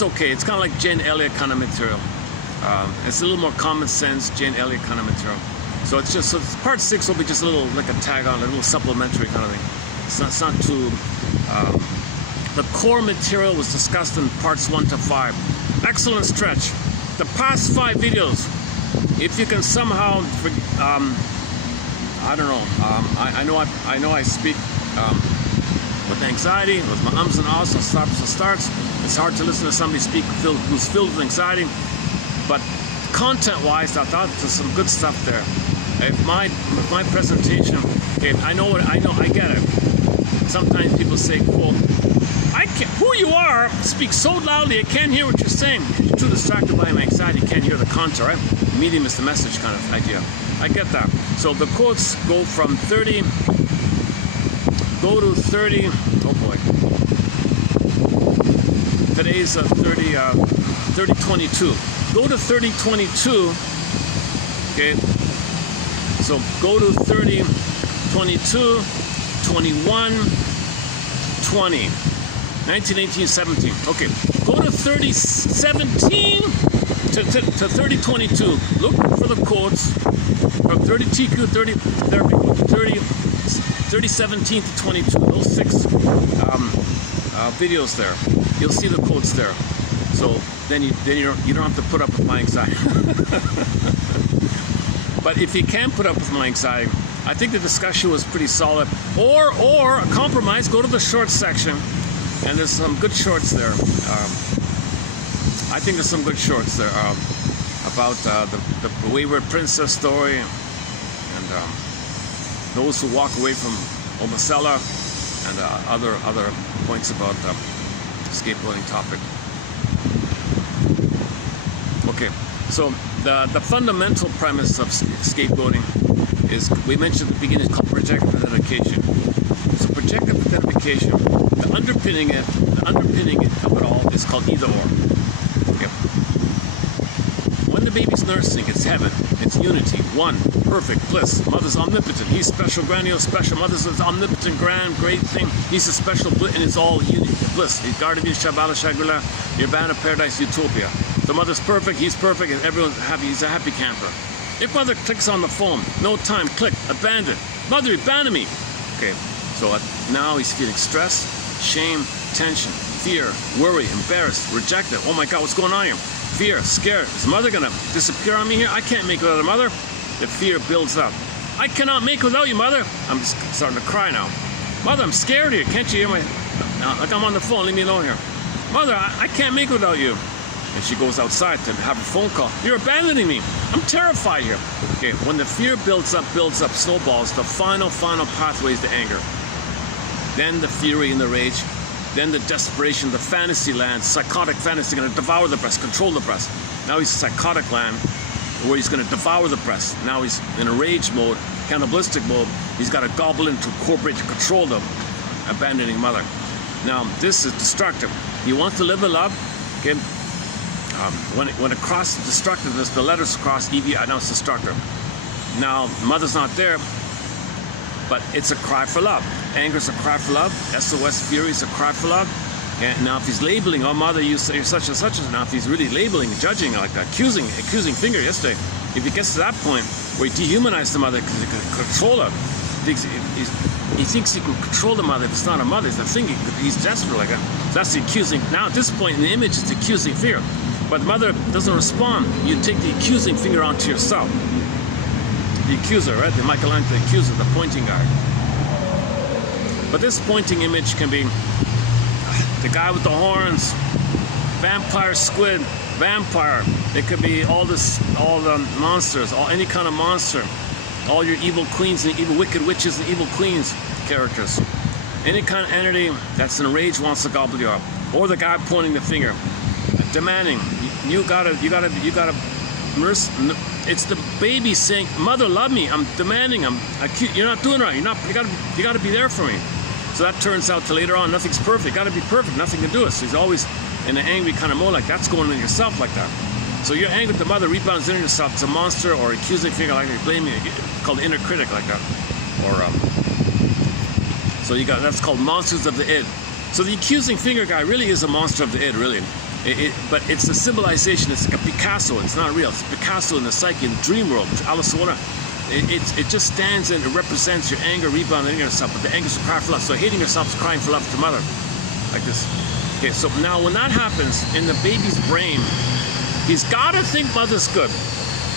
okay. It's kind of like Jane Elliott kind of material. It's a little more common sense, Jane Elliott kind of material. So part 6 will be just a little, like a tag on, a little supplementary kind of thing. It's not too. The core material was discussed in parts 1 to 5. Excellent stretch. The past 5 videos, if you can somehow, I don't know. I know I speak with anxiety, with my ums and ahs and stops and starts. It's hard to listen to somebody speak who's filled with anxiety. But content-wise, I thought there's some good stuff there. If my presentation, okay, I get it. Sometimes people say, "Well, who you are speaks so loudly, I can't hear what you're saying. You're too distracted by my anxiety, you can't hear the content, right? Medium is the message kind of idea." I get that. So the quotes go from 30. Go to 30. Oh boy. Today's 30:22. Go to 30:22. Okay. So go to 30:22, 21, 20, 19, 18, 17. Okay. Go to 30:17 to 30:22. Look for the quotes from 30 TQ 30 30:17 to 22. Those 6 videos there. You'll see the quotes there. So then you don't have to put up with my anxiety. But if you can put up with my anxiety, I think the discussion was pretty solid. Or a compromise, go to the short section, and there's some good shorts there. I think there's some good shorts there about the wayward princess story, and those who walk away from Omacella, and other points about the scapegoating topic. Okay, so the fundamental premise of scapegoating is, we mentioned at the beginning, is called projective identification. So projective identification, the underpinning of it all is called either or. Okay. When the baby's nursing, it's heaven, it's unity, one, perfect, bliss. Mother's omnipotent, he's special, grandiose, special. Mother's omnipotent, grand, great thing. He's a special, and it's all unity, bliss. He's Gardavi, Shabala, Shagula, Nirvana, paradise, utopia. The mother's perfect, he's perfect, and everyone's happy. He's a happy camper. If mother clicks on the phone, no time, click, abandon. Mother, abandon me. Okay, so now he's feeling stress, shame, tension, fear, worry, embarrassed, rejected. Oh my God, what's going on here? Fear, scared. Is mother gonna disappear on me here? I can't make it without a mother. The fear builds up. I cannot make it without you, mother. I'm starting to cry now. Mother, I'm scared here. Can't you hear my... Like I'm on the phone, leave me alone here. Mother, I can't make it without you. And she goes outside to have a phone call. You're abandoning me. I'm terrified here. Okay, when the fear builds up, snowballs, the final pathway is the anger. Then the fury and the rage. Then the desperation, the fantasy land, psychotic fantasy, going to devour the breast, control the breast. Now he's psychotic land, where he's going to devour the breast. Now he's in a rage mode, cannibalistic mode. He's got to gobble in to incorporate, to control the abandoning mother. Now this is destructive. He wants to live in love. Okay. When it crosses destructiveness, the letters cross EV, now it's destructive. Now mother's not there, but it's a cry for love. Anger's a cry for love. SOS, fury is a cry for love. And now if he's labeling, oh mother, you're such and such, now if he's really labeling, judging, like accusing finger yesterday, if he gets to that point where he dehumanized the mother because he can control her, he thinks he can control the mother. If it's not a mother, it's a thing. He's desperate like that. That's the accusing. Now at this point in the image, it's the accusing finger. But mother doesn't respond. You take the accusing finger onto yourself. The accuser, right? The Michelangelo accuser, the pointing guy. But this pointing image can be the guy with the horns, vampire squid, vampire. It could be all the monsters, any kind of monster. All your evil queens and evil wicked witches and evil queens characters. Any kind of entity that's in a rage wants to gobble you up. Or the guy pointing the finger, demanding, you gotta It's the baby saying, "Mother, love me. I'm demanding. You're not doing right. You got to be there for me." So that turns out to later on, nothing's perfect. Got to be perfect. Nothing to do with. So he's always in an angry kind of mode, like that's going on yourself like that. So you're angry at the mother, rebounds in yourself. It's a monster or accusing figure, like you're blaming it. It's called the inner critic, like that. Or so that's called monsters of the id. So the accusing finger guy really is a monster of the id, really. But it's a symbolization. It's like a Picasso. It's not real. It's Picasso in the psyche, in the dream world. Alice Warner. It just stands and it represents your anger, rebounding yourself. But the anger is a cry for love. So hating yourself is crying for love to mother, like this. Okay. So now when that happens in the baby's brain, he's got to think mother's good.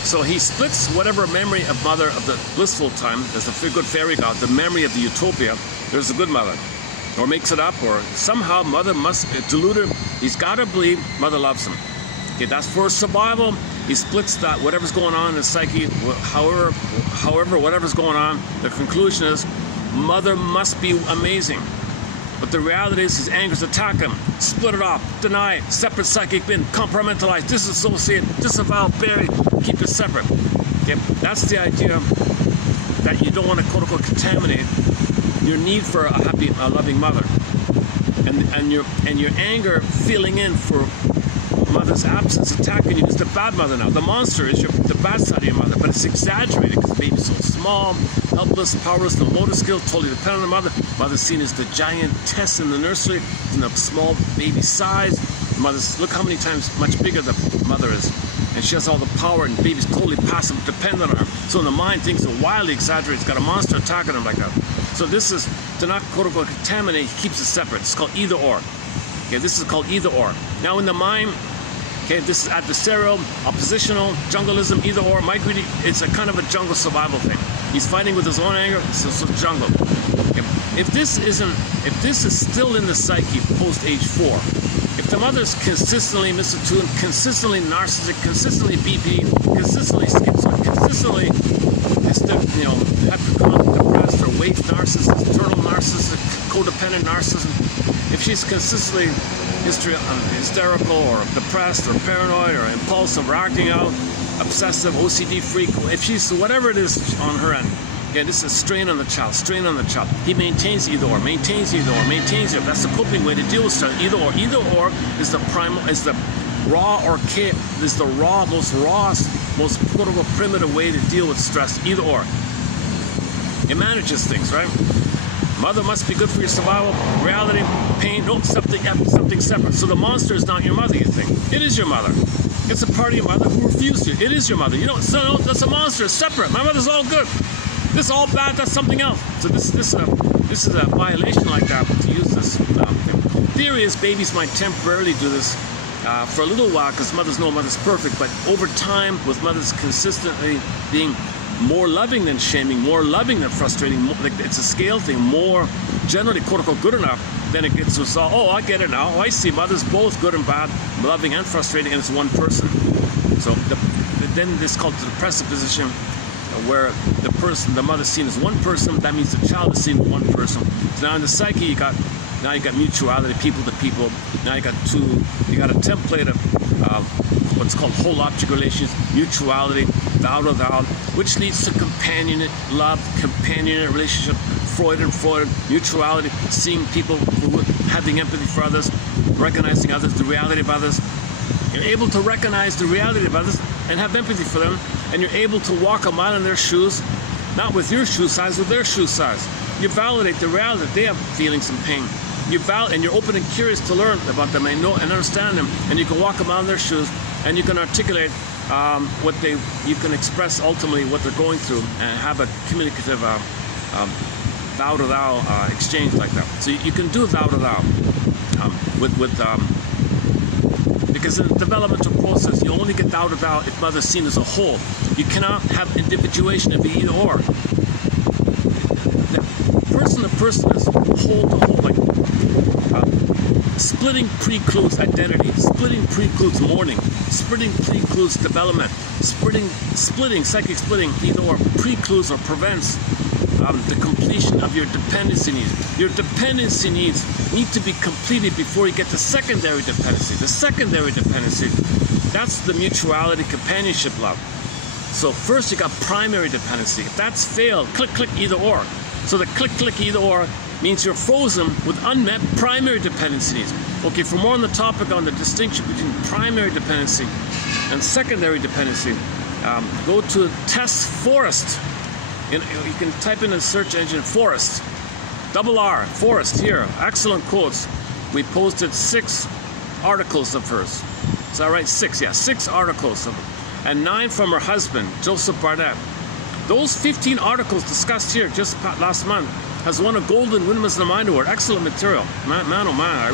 So he splits whatever memory of mother of the blissful time, as the good fairy god, the memory of the utopia. There's a good mother. Or makes it up, or somehow mother must delude him. He's got to believe mother loves him. Okay, that's for survival. He splits that, whatever's going on in the psyche, however, whatever's going on, the conclusion is mother must be amazing. But the reality is his anger's attack him. Split it off, deny it, separate psychic bin, compartmentalize, disassociate, disavow, bury, keep it separate. Okay, that's the idea that you don't want to quote unquote contaminate your need for a loving mother, and your anger feeling in for mother's absence, attacking you is the bad mother now. The monster is the bad side of your mother, but it's exaggerated because the baby's so small, helpless, powerless, no motor skill, totally dependent on the mother. Mother's seen as the giantess in the nursery, in a small baby size. Look how many times much bigger the mother is. And she has all the power, and the baby's totally passive, dependent on her. So in the mind, things are wildly exaggerated. It's got a monster attacking him like that. So this is, to not quote-unquote contaminate, he keeps it separate. It's called either or. Okay, this is called either or. Now in the mind, okay, this is adversarial, oppositional, jungleism, either or. Mike really, it's a kind of a jungle survival thing. He's fighting with his own anger, so it's jungle. Okay. If this is still in the psyche post age 4, if the mother's consistently misattuned, consistently narcissistic, consistently BP, consistently schizoid, consistently depressed or wave narcissist, turtle narcissist, codependent narcissism, if she's consistently hysterical or depressed or paranoid or impulsive or acting out, obsessive, OCD freak, if she's whatever it is on her end, yeah, this is strain on the child, strain on the child. He maintains either or, maintains either or, maintains either. That's the coping way to deal with stress. Either or. Either or is the primal, is the raw most rawest, most quote-unquote primitive way to deal with stress. Either or. It manages things, right? Mother must be good for your survival. Reality, pain, no, something separate. So the monster is not your mother, you think. It is your mother. It's a part of your mother who refused you. It is your mother. You know, so no, that's a monster. It's separate. My mother's all good. This is all bad. That's something else. So this is a violation like that to use this thing. Theory is babies might temporarily do this for a little while because mother's perfect, but over time, with mothers consistently being more loving than shaming, more loving than frustrating, more, like it's a scale thing, more generally quote-unquote good enough, then it gets to us all, oh, I get it now. Oh, I see, mother's both good and bad, loving and frustrating, and it's one person. So then this is called the depressive position, where the mother's seen as one person. That means the child is seen as one person. So now in the psyche, you got mutuality, people to people. Now you got a template of what's called whole object relations, mutuality, thou to thou, which leads to companionate love, companionate relationship, Freud, mutuality, seeing people, having empathy for others, recognizing others, the reality of others. You're able to recognize the reality of others and have empathy for them, and you're able to walk a mile in their shoes, not with your shoe size, with their shoe size. You validate the reality that they have feelings and pain. And you're open and curious to learn about them and know and understand them, and you can walk a mile in their shoes, and you can articulate you can express ultimately what they're going through and have a communicative thou to thou exchange like that. So you can do thou to thou because in the developmental process, you only get thou to thou if mother's seen as a whole. You cannot have individuation and be either or. Person to person is whole to whole. Like splitting precludes identity. Splitting precludes mourning. Splitting precludes development. Splitting, psychic splitting, either or precludes or prevents the completion of your dependency needs. Your dependency needs need to be completed before you get to secondary dependency. The secondary dependency That's the mutuality companionship love. So first you got primary dependency. If that's failed, click, click, either or. So the click, click, either or means you're frozen with unmet primary dependency needs. Okay, for more on the topic on the distinction between primary dependency and secondary dependency, go to Tess Forrest. You can type in a search engine Forrest, double R, Forrest here. Excellent quotes. We posted 6 articles of hers. Is that right? 6, yeah, 6 articles of her. And 9 from her husband, Joseph Barnett. Those 15 articles discussed here just last month has won a Golden Windmills in the Mind Award. Excellent material. Man, oh man,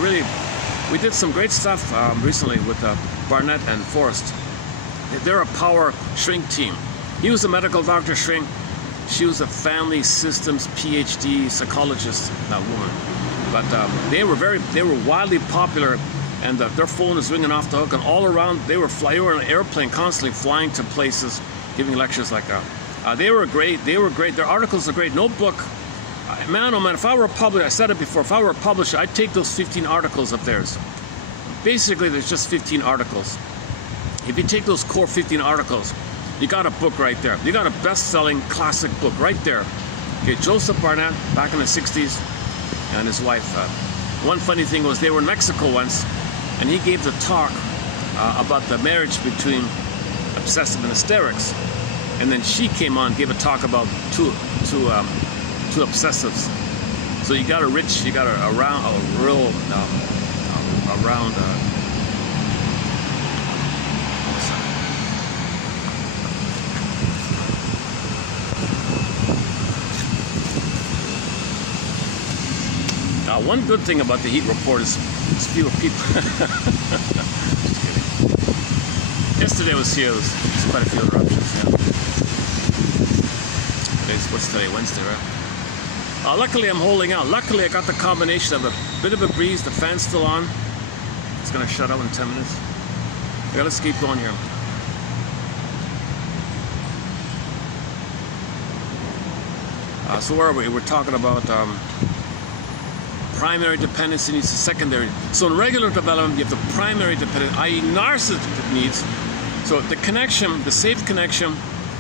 we did some great stuff recently with Barnett and Forrest. They're a power shrink team. He was a medical doctor shrink. She was a family systems PhD psychologist, that woman. But they were wildly popular, and their phone is ringing off the hook, and all around they were in an airplane constantly flying to places, giving lectures like that. They were great. Their articles are great. No book. Man, oh man, if I were a publisher, I said it before, if I were a publisher, I'd take those 15 articles of theirs. Basically, there's just 15 articles. If you take those core 15 articles, you got a book right there. You got a best-selling classic book right there. Okay, Joseph Barnett, back in the 60s, and his wife. One funny thing was they were in Mexico once, and he gave the talk about the marriage between obsessive and hysterics. And then she came on, gave a talk about two obsessives. So you got a real one good thing about the heat report is fewer people. Yesterday was here, there was quite a few eruptions. Yeah. What's today? Wednesday, right? Luckily, I'm holding out. Luckily, I got the combination of a bit of a breeze, the fan's still on. It's going to shut out in 10 minutes. Okay, let's keep going here. So where are we? We're talking about primary dependency needs to secondary. So in regular development, you have the primary dependent, i.e. narcissistic needs. So the connection, the safe connection,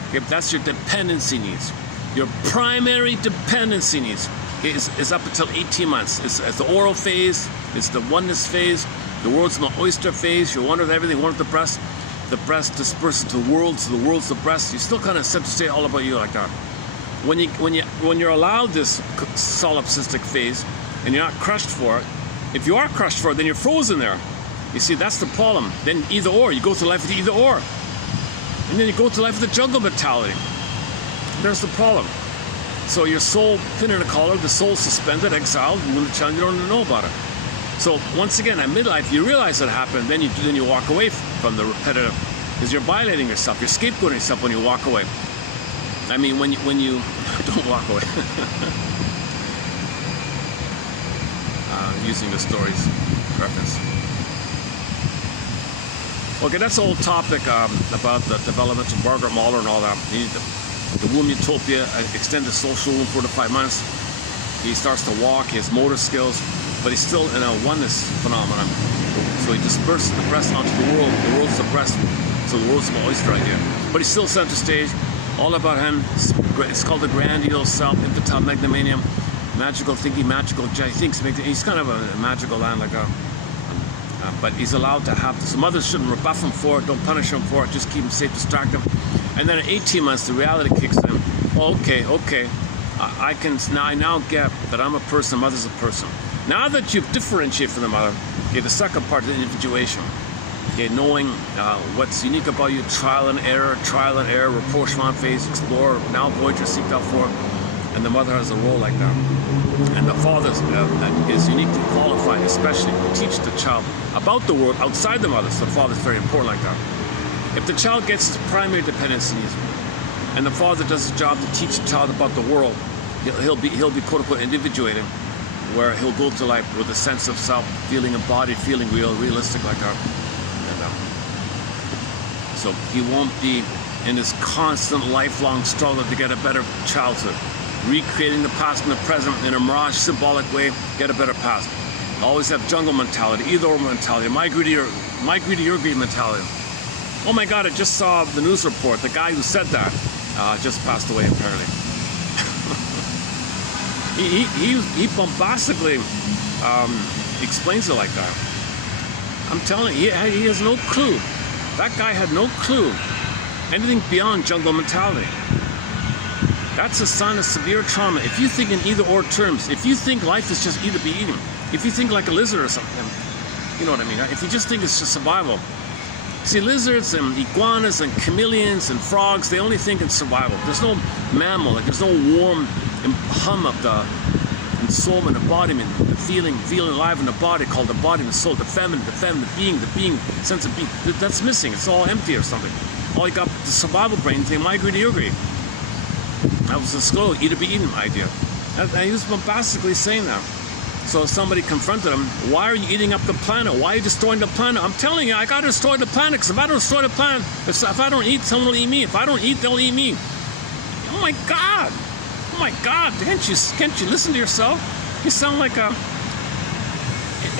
okay, that's your dependency needs. Your primary dependency needs, okay, is up until 18 months. It's the oral phase, it's the oneness phase, the world's my oyster phase. You're one with everything, one with the breast disperses to the world, so the world's the breast. You still kind of set to say all about you like that. When you're allowed this solipsistic phase and you're not crushed for it, if you are crushed for it, then you're frozen there. You see, that's the problem. Then either or, you go through life with either or. And then you go through life with the jungle mentality. There's the problem. So your soul pinned in a collar, the soul suspended, exiled, you don't know about it. So once again, at midlife, you realize it happened, then you walk away from the repetitive, because you're violating yourself, you're scapegoating yourself when you walk away. I mean, when you don't walk away. Using the stories reference. Okay, that's the whole topic about the development of Margaret Mahler and all that. The womb utopia, extended social womb 4 to 5 months. He starts to walk, he has motor skills, but he's still in a oneness phenomenon. So he disperses the breast onto the world. The world's the breast, so the world's my oyster idea. But he's still center stage, all about him. It's called the grandiose self, infantile megalomania, magical thinking, magical, he thinks, he's kind of a magical land, like but he's allowed to have this. So mothers shouldn't rebuff him for it, don't punish him for it, just keep him safe, distract him. And then at 18 months, the reality kicks in. Oh, okay, I now get that I'm a person, mother's a person. Now that you've differentiated from the mother, okay, the second part is individuation. Okay, knowing what's unique about you, trial and error, rapprochement phase, explore, now voyager, seek out for it. And the mother has a role like that. And the father is uniquely qualified, especially to teach the child about the world outside the mother. So the father is very important like that. If the child gets his primary dependency needs, and the father does his job to teach the child about the world, he'll be quote unquote individuated, where he'll go to life with a sense of self, feeling embodied, feeling realistic like that. So he won't be in this constant lifelong struggle to get a better childhood, recreating the past and the present in a mirage symbolic way, get a better past. Always have jungle mentality, either or mentality, my greedy, your greedy mentality. Oh my God, I just saw the news report. The guy who said that just passed away, apparently. he bombastically explains it like that. I'm telling you, he has no clue. That guy had no clue anything beyond jungle mentality. That's a sign of severe trauma. If you think in either or terms, if you think life is just eat or be eaten, if you think like a lizard or something, you know what I mean, right? If you just think it's just survival. See, lizards and iguanas and chameleons and frogs, they only think in survival. There's no mammal, like there's no warm hum of the soul and embodiment, the feeling alive in the body called the body and the soul, the feminine, the being, sense of being. That's missing. It's all empty or something. All you got the survival brain saying, my agree to your agree. That was the slow eat or be eaten idea. And he was bombastically saying that. So somebody confronted him, why are you eating up the planet? Why are you destroying the planet? I'm telling you, I gotta destroy the planet, because if I don't destroy the planet, if I don't eat, someone will eat me. If I don't eat, they'll eat me. Oh my God. Oh my God, can't you listen to yourself? You sound like a...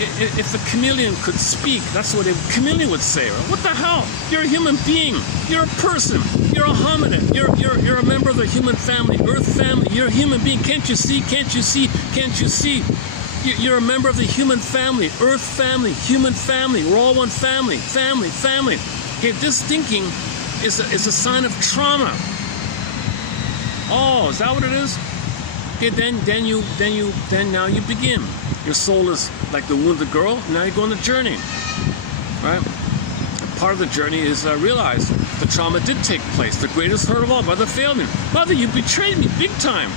If a chameleon could speak, that's what a chameleon would say. What the hell? You're a human being. You're a person. You're a hominid. You're a member of the human family, Earth family. You're a human being. Can't you see? Can't you see? Can't you see? You're a member of the human family, Earth family, human family. We're all one family. Family. Okay, this thinking is a sign of trauma. Oh, is that what it is? Okay, then now you begin. Your soul is like the wounded girl. Now you go on the journey, right? And part of the journey is realize the trauma did take place. The greatest hurt of all, mother failed me. Mother, you betrayed me big time.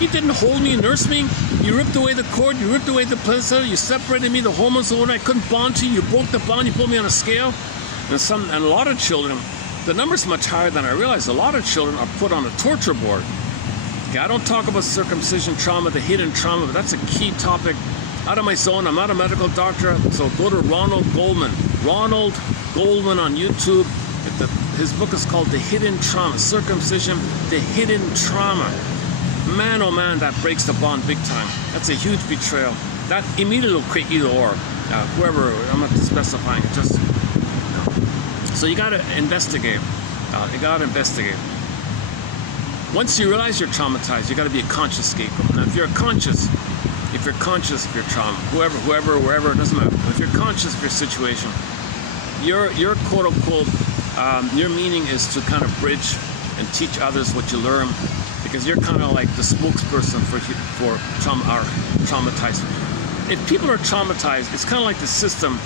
You didn't hold me and nurse me. You ripped away the cord. You ripped away the placenta. You separated me. The hormones were I couldn't bond to you. You broke the bond. You put me on a scale. And a lot of children, the number's much higher than I realized. A lot of children are put on a torture board. Okay, I don't talk about circumcision trauma, the hidden trauma, but that's a key topic. Out of my zone, I'm not a medical doctor, so go to Ronald Goldman on YouTube. His book is called The Hidden Trauma, Circumcision, The Hidden Trauma. Man, oh man, that breaks the bond big time. That's a huge betrayal. That immediately will create either or. Whoever, I'm not specifying, just... So you gotta investigate. Once you realize you're traumatized, you gotta be a conscious scapegoat. Now, if you're conscious of your trauma, whoever, wherever, it doesn't matter. If you're conscious of your situation, your quote unquote, your meaning is to kind of bridge and teach others what you learn, because you're kind of like the spokesperson for traumatized. If people are traumatized, it's kind of like the system.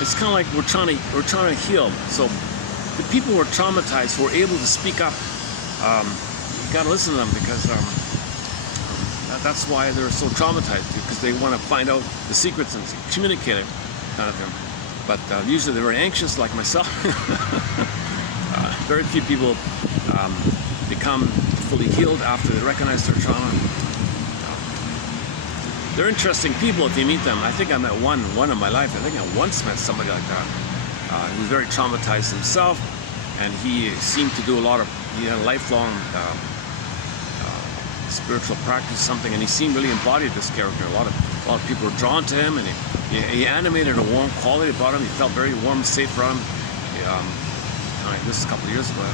It's kind of like we're trying to heal. So the people who are traumatized, who are able to speak up, you gotta listen to them, because that's why they're so traumatized, because they want to find out the secrets and communicate it, kind of thing. But usually they're very anxious, like myself. Very few people become fully healed after they recognize their trauma. They're interesting people if you meet them. I think I met one in my life. I think I once met somebody like that. He was very traumatized himself, and he seemed to do he had a lifelong spiritual practice, something, and he seemed really embodied this character. A lot of people were drawn to him, and he animated a warm quality about him. He felt very warm and safe around him. This is a couple of years ago.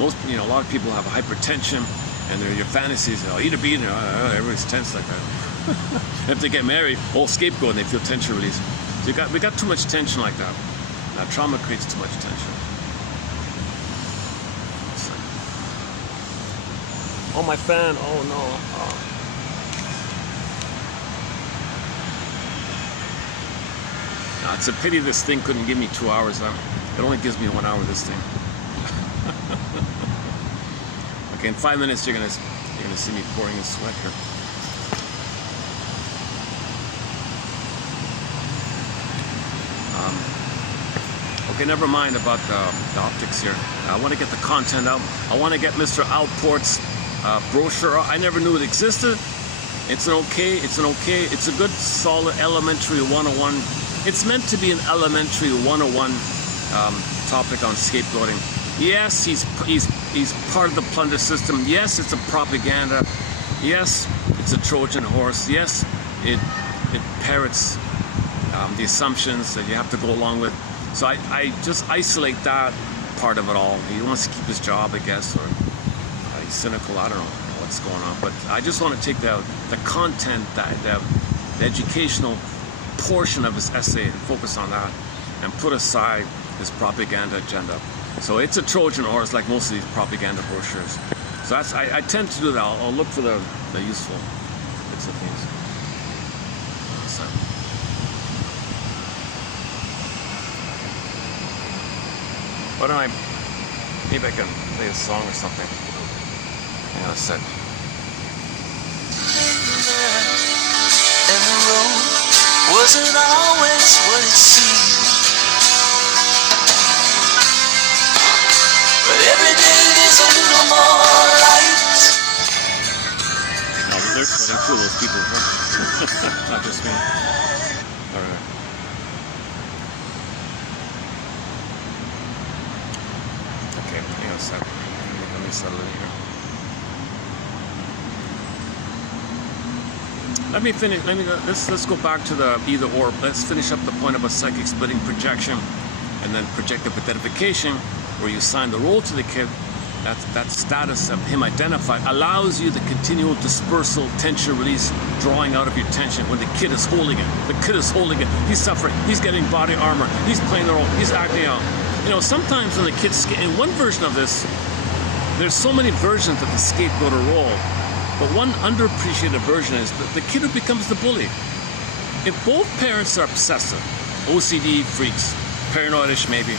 A lot of people have hypertension, and they're your fantasies. Eat or be eaten. Everybody's tense like that. If they get married, all scapegoat, and they feel tension release. So we got too much tension like that. Trauma creates too much tension. Oh, my fan. Oh no. It's a pity this thing couldn't give me 2 hours. It only gives me 1 hour, this thing. Okay, in 5 minutes you're gonna see me pouring in sweat here. Okay, never mind about the optics here. I want to get the content out. I want to get Mr. Alport's brochure. I never knew it existed. It's a good solid elementary 101. It's meant to be an elementary 101 topic on scapegoating. Yes, he's part of the plunder system. Yes, it's a propaganda. Yes, it's a Trojan horse. Yes, it parrots the assumptions that you have to go along with. So I just isolate that part of it all. He wants to keep his job, I guess, or he's cynical. I don't know what's going on. But I just want to take the content, the educational portion of his essay and focus on that and put aside his propaganda agenda. So it's a Trojan horse like most of these propaganda brochures. So that's, I tend to do that. I'll look for the useful bits of things. So. Why don't maybe I can play a song or something. Hang on a sec. And the road wasn't always what it seemed. But every day there's a little more light. Now, there's quite a few of those people, huh? Not just me. All right. Okay, hang on a sec. Let me settle in here. Let me finish. Let's go back to the either or. Let's finish up the point of a psychic splitting projection, and then projective identification, where you assign the role to the kid. That status of him identified allows you the continual dispersal, tension release, drawing out of your tension when the kid is holding it. The kid is holding it. He's suffering. He's getting body armor. He's playing the role. He's acting out. You know, sometimes when the kid's in one version of this, there's so many versions of the scapegoat or role. But one underappreciated version is the kid who becomes the bully. If both parents are obsessive, OCD freaks, paranoidish maybe,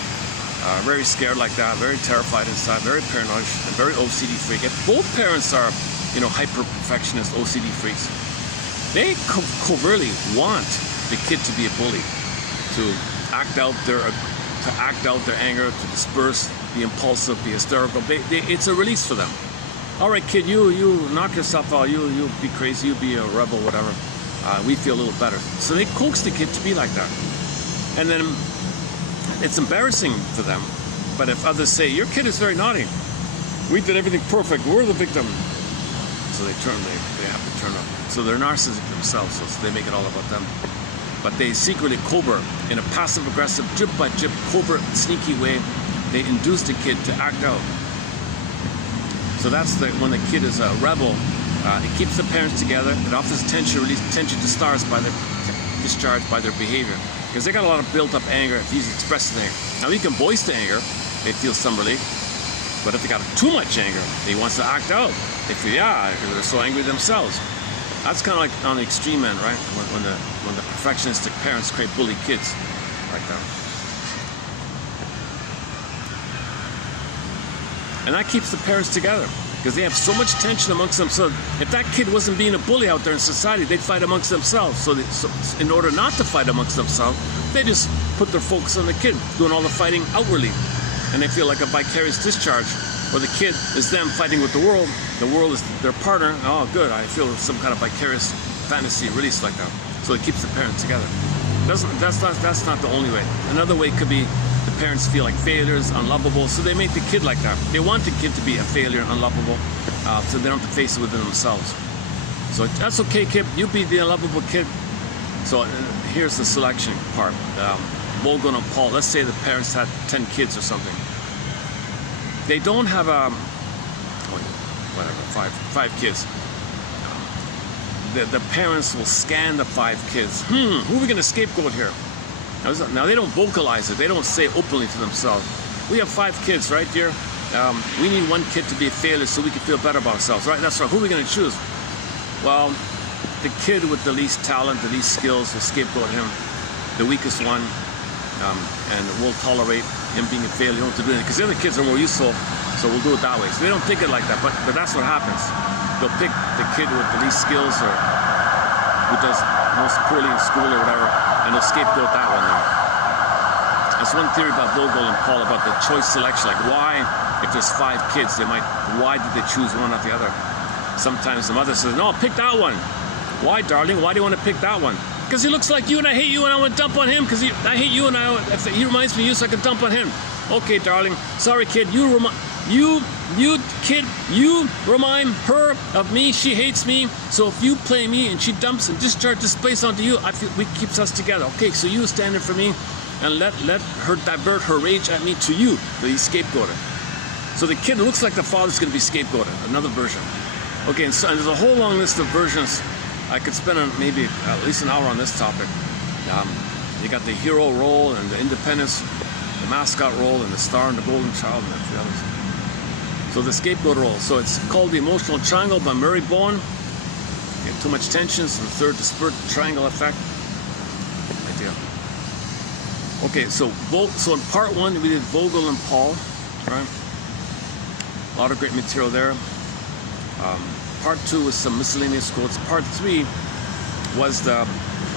very scared like that, very terrified inside, very paranoid, and very OCD freak. If both parents are, you know, hyper-perfectionist OCD freaks, they covertly want the kid to be a bully, to act out their anger, to disperse, be impulsive, be hysterical. It's a release for them. All right, kid, you knock yourself out. You be crazy. You be a rebel, whatever. We feel a little better. So they coax the kid to be like that, and then it's embarrassing for them. But if others say your kid is very naughty, we did everything perfect, we're the victim, so they have to turn up. So they're narcissistic themselves, so they make it all about them. But they secretly covert in a passive-aggressive, jib-by-jib, covert, sneaky way. They induce the kid to act out. So that's when the kid is a rebel. It keeps the parents together. It offers tension release, tension discharged by their behavior. Because they got a lot of built-up anger. He's expressing anger. Now he can voice the anger. They feel some relief. But if they got too much anger, he wants to act out. They feel, they're so angry themselves. That's kind of like on the extreme end, right? When the perfectionistic parents create bully kids like that. And that keeps the parents together because they have so much tension amongst themselves. If that kid wasn't being a bully out there in society, they'd fight amongst themselves. So in order not to fight amongst themselves, they just put their focus on the kid, doing all the fighting outwardly. And they feel like a vicarious discharge, where the kid is them fighting with the world is their partner. Oh, good, I feel some kind of vicarious fantasy release like that. So it keeps the parents together. That's not the only way. Another way could be the parents feel like failures, unlovable, so they make the kid like that. They want the kid to be a failure, unlovable, so they don't have to face it within themselves. So that's okay, kid, you be the unlovable kid. So here's the selection part. Logan and Paul, let's say the parents had 10 kids or something. They don't have five kids. The parents will scan the 5 kids. Who are we gonna scapegoat here? Now they don't vocalize it. They don't say openly to themselves, we have 5 kids, right, dear? We need 1 kid to be a failure so we can feel better about ourselves, right? That's right. Who are we going to choose? Well, the kid with the least talent, the least skills, will scapegoat him, the weakest one, and we'll tolerate him being a failure. You don't have to do anything because the other kids are more useful, so we'll do it that way. So they don't think it like that, but that's what happens. They'll pick the kid with the least skills or who does most poorly in school or whatever, and they'll scapegoat that one there. That's one theory about Vogel and Paul about the choice selection. Like why, if there's 5 kids, why did they choose one or the other? Sometimes the mother says, no, pick that one. Why, darling? Why do you want to pick that one? Because he looks like you and I hate you and I want to dump on him because I hate you and he reminds me of you so I can dump on him. Okay, darling. Sorry, kid. You remind her of me. She hates me. So if you play me and she dumps and discharges this place onto you, it keeps us together. Okay, so you stand in for me. and let her divert her rage at me to you, the scapegoater. So the kid looks like the father's going to be scapegoated, another version. Okay, and there's a whole long list of versions. I could spend maybe at least an hour on this topic. You got the hero role and the independence, the mascot role, and the star and the golden child, and a few others. So the scapegoat role. So it's called the emotional triangle by Murray Bowen. Okay, too much tension. So the third, the spurt triangle effect. Idea. Okay, so in part one we did Vogel and Paul, right? A lot of great material there. Part two was some miscellaneous quotes. Part three was the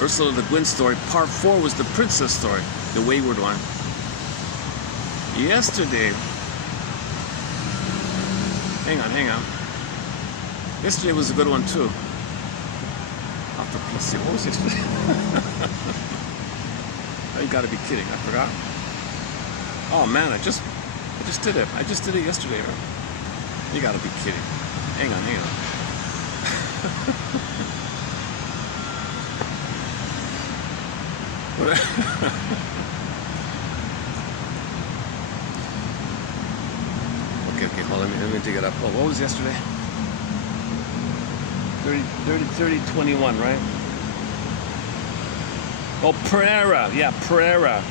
Ursula Le Guin story. Part four was the princess story, the wayward one. Yesterday, hang on. Yesterday was a good one too. Off the PC. What was yesterday? Oh, you gotta be kidding! I forgot. Oh man, I just did it. I just did it yesterday. Right? You gotta be kidding! Hang on. Okay, hold on, let me dig it up. Oh, what was yesterday? 30-21, right? Oh, Pereira, yeah, Pereira.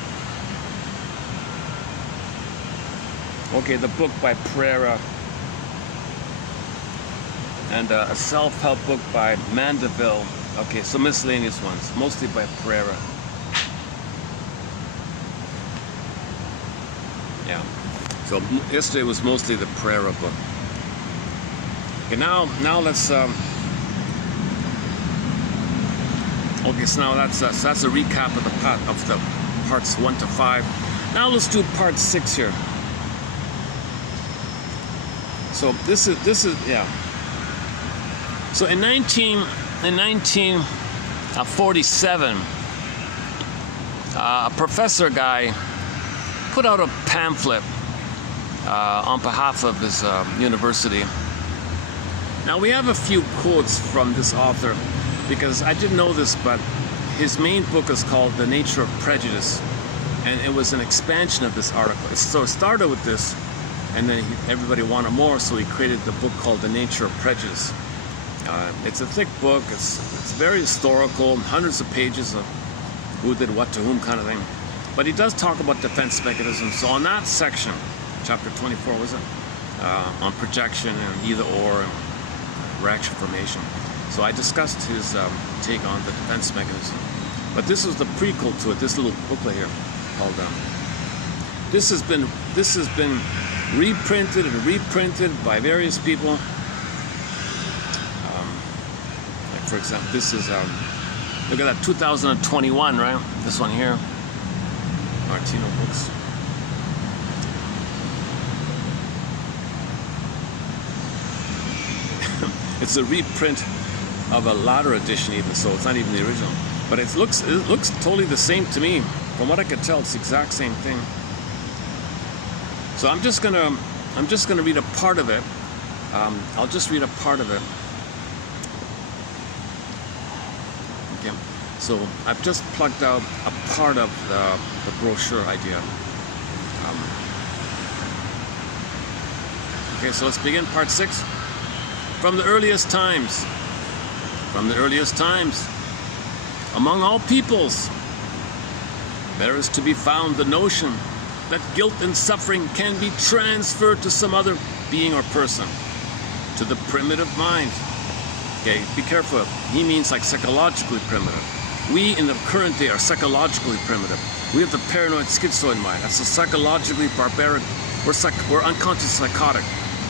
Okay, the book by Pereira. And a self-help book by Mandeville. Okay, so miscellaneous ones, mostly by Pereira. Yeah. So yesterday was mostly the Pereira book. Okay, now let's. Okay, so now that's a recap of the parts 1 to 5. Now let's do part 6 here. So this is yeah. So in 1947, a professor guy put out a pamphlet on behalf of his university. Now we have a few quotes from this author, because I didn't know this, but his main book is called The Nature of Prejudice, and it was an expansion of this article. So it started with this, and then everybody wanted more, so he created the book called The Nature of Prejudice. It's a thick book, it's very historical, hundreds of pages of who did what to whom kind of thing. But he does talk about defense mechanisms. So on that section, chapter 24 was it? On projection and either or and reaction formation. So I discussed his take on the defense mechanism. But this is the prequel to it, this little booklet here called this has been reprinted and reprinted by various people. For example, this is, look at that, 2021, right? This one here, Martino Books. It's a reprint of a latter edition even, so it's not even the original. But it looks totally the same to me. From what I could tell, it's the exact same thing. So I'm just gonna read a part of it. I'll just read a part of it. So I've just plugged out a part of the brochure idea. Okay, so let's begin part 6. From the earliest times, among all peoples, there is to be found the notion that guilt and suffering can be transferred to some other being or person, to the primitive mind. Okay, be careful. He means like psychologically primitive. We in the current day are psychologically primitive. We have the paranoid schizoid mind. That's a psychologically barbaric. We're unconscious psychotic.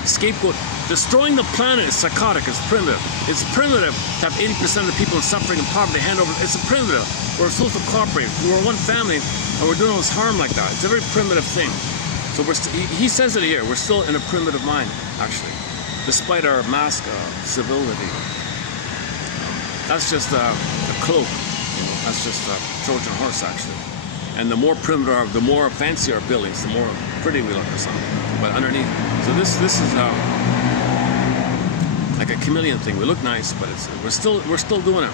Scapegoat. Destroying the planet is psychotic. It's primitive. It's primitive to have 80% of the people in suffering and poverty hand over. It's a primitive. We're supposed to cooperate. We're one family, and we're doing all this harm like that. It's a very primitive thing. So he says it here. We're still in a primitive mind, actually, despite our mask of civility. That's just a cloak. That's just a Trojan horse, actually. And the more primitive, the more fancy our buildings, the more pretty we look or something. But underneath, so this is like a chameleon thing. We look nice, but we're still doing it.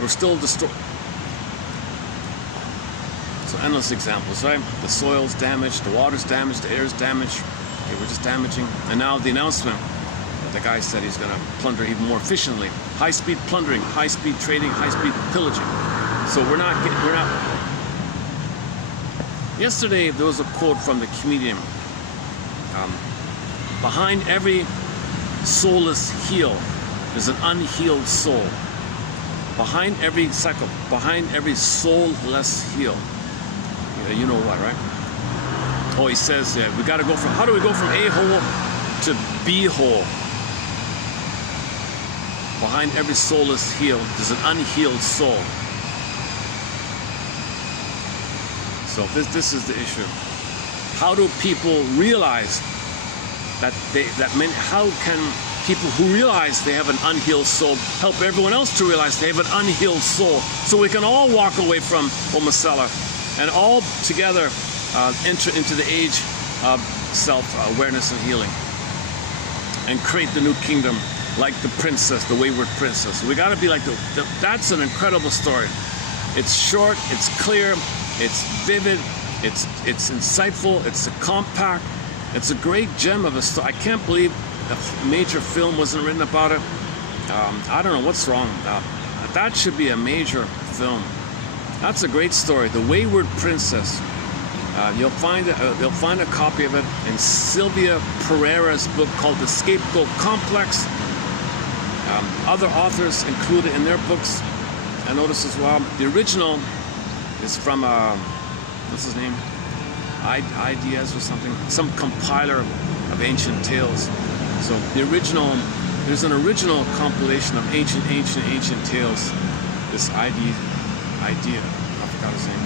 We're still destroying. So endless examples, right? The soil's damaged, the water's damaged, the air's damaged. Okay, we're just damaging. And now the announcement that the guy said he's going to plunder even more efficiently. High-speed plundering, high-speed trading, high-speed pillaging. So we're not. Yesterday there was a quote from the comedian. Behind every soulless heel, there's an unhealed soul. Behind every soulless heel. You know what, right? Oh, he says we got to go from. How do we go from A-hole to B-hole? Behind every soulless heel, there's an unhealed soul. So this is the issue. How do people realize how can people who realize they have an unhealed soul help everyone else to realize they have an unhealed soul, so we can all walk away from Homosella and all together enter into the age of self-awareness and healing and create the new kingdom like the princess, the wayward princess. We got to be like that's an incredible story. It's short, it's clear, it's vivid, it's insightful, it's compact. It's a great gem of a story. I can't believe a major film wasn't written about it. I don't know what's wrong. That should be a major film. That's a great story. The Wayward Princess. You'll find a copy of it in Sylvia Pereira's book called The Scapegoat Complex. Other authors included in their books. I noticed as well. The original is from what's his name? IDS or something, some compiler of ancient tales. So there's an original compilation of ancient tales. This idea, I forgot his name.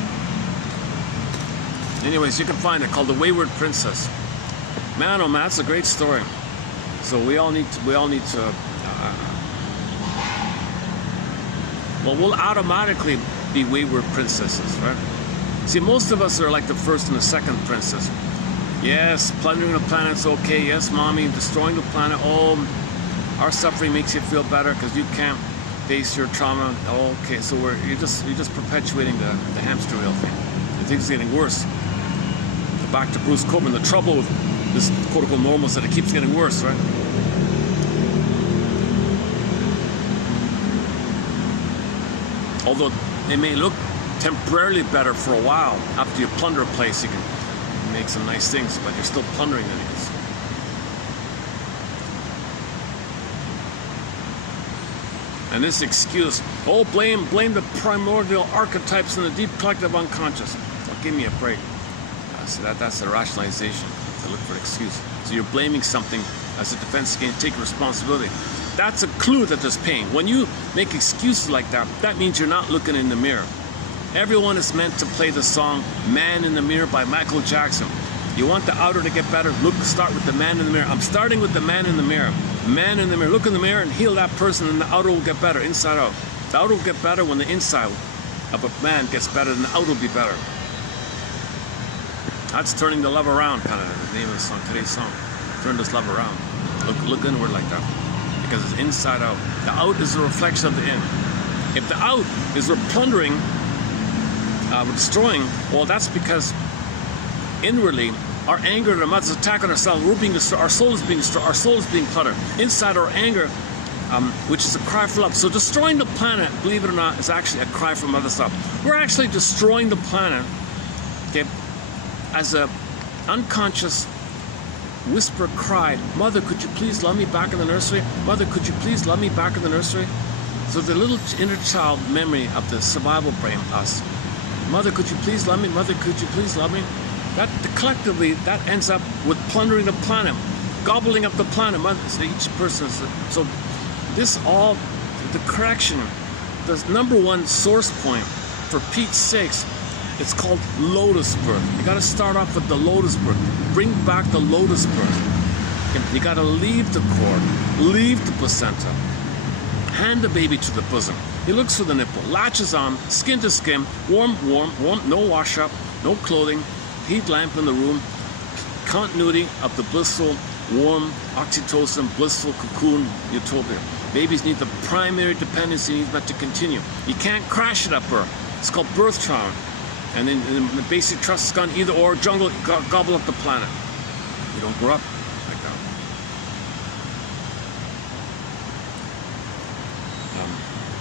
Anyways, you can find it called The Wayward Princess. Man, oh man, that's a great story. So we all need to. Well, we'll automatically be wayward princesses, right? See, most of us are like the first and the second princess. Yes, plundering the planet's okay. Yes, mommy, destroying the planet. Oh, our suffering makes you feel better because you can't face your trauma. Oh, okay, so you're just perpetuating the hamster wheel thing. And things are getting worse. Back to Bruce Coburn. The trouble with this quote-unquote normal is that it keeps getting worse, right? Although it may look temporarily better for a while. After you plunder a place, you can make some nice things, but you're still plundering it. And this excuse, oh, blame the primordial archetypes in the deep collective unconscious. Well, give me a break. So that's a rationalization. To look for an excuse. So you're blaming something as a defense against taking responsibility. That's a clue that there's pain. When you make excuses like that, that means you're not looking in the mirror. Everyone is meant to play the song Man in the Mirror by Michael Jackson. You want the outer to get better? Start with the man in the mirror. I'm starting with the man in the mirror. Man in the mirror. Look in the mirror and heal that person, and the outer will get better, inside out. The outer will get better when the inside of a man gets better, then the outer will be better. That's turning the love around, kind of the name of the song, today's song. Turn this love around. Look inward like that. Because it's inside out. The out is a reflection of the in. If the out is we're plundering, we're destroying, well, that's because inwardly, our anger and our mother's attack on ourselves, we're being destroyed, our soul is being destroyed, our soul is being plundered. Inside our anger, which is a cry for love. So destroying the planet, believe it or not, is actually a cry for mother's love. We're actually destroying the planet, okay, as a unconscious whisper cry, Mother, could you please love me back in the nursery? Mother, could you please love me back in the nursery? So the little inner child memory of the survival brain, us. Mother, could you please love me? Mother, could you please love me? That collectively, that ends up with plundering the planet, gobbling up the planet. So each person is, so this all, the correction, the number one source point, for Pete's sakes, it's called lotus birth. You got to start off with the lotus birth. Bring back the lotus birth. You got to leave the cord, leave the placenta, hand the baby to the bosom. He looks for the nipple, latches on, skin to skin, warm, no wash up, no clothing, heat lamp in the room, continuity of the blissful, warm, oxytocin, blissful cocoon utopia. Babies need the primary dependency needs meant to continue. You can't crash it up her. It's called birth trauma. And then the basic trust is gone, either or, jungle, gobble up the planet. You don't grow up like that.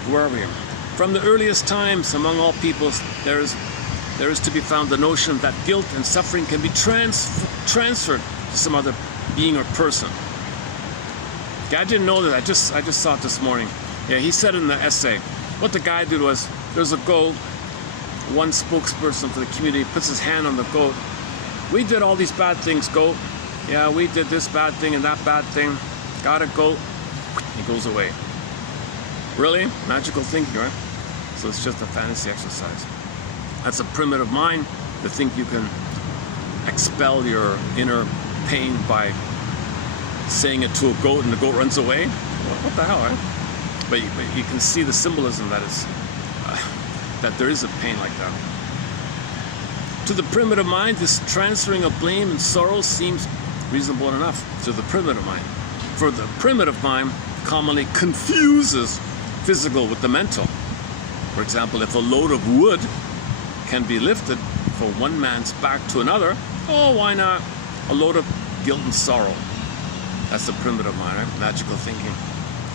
Where are we? From the earliest times, among all peoples, there is to be found the notion that guilt and suffering can be transferred to some other being or person. Okay, I didn't know that. I just saw it this morning. Yeah, he said in the essay, what the guy did was, there's a goat, one spokesperson for the community puts his hand on the goat. We did all these bad things, goat. Yeah, we did this bad thing and that bad thing. Got a goat. He goes away. Really? Magical thinking, right? So it's just a fantasy exercise. That's a primitive mind to think you can expel your inner pain by saying it to a goat and the goat runs away. What the hell, right? But you can see the symbolism that is that there is a pain like that. To the primitive mind, this transferring of blame and sorrow seems reasonable enough to the primitive mind. For the primitive mind commonly confuses physical with the mental. For example, if a load of wood can be lifted from one man's back to another, oh, why not a load of guilt and sorrow? That's the primitive mind, right? Magical thinking.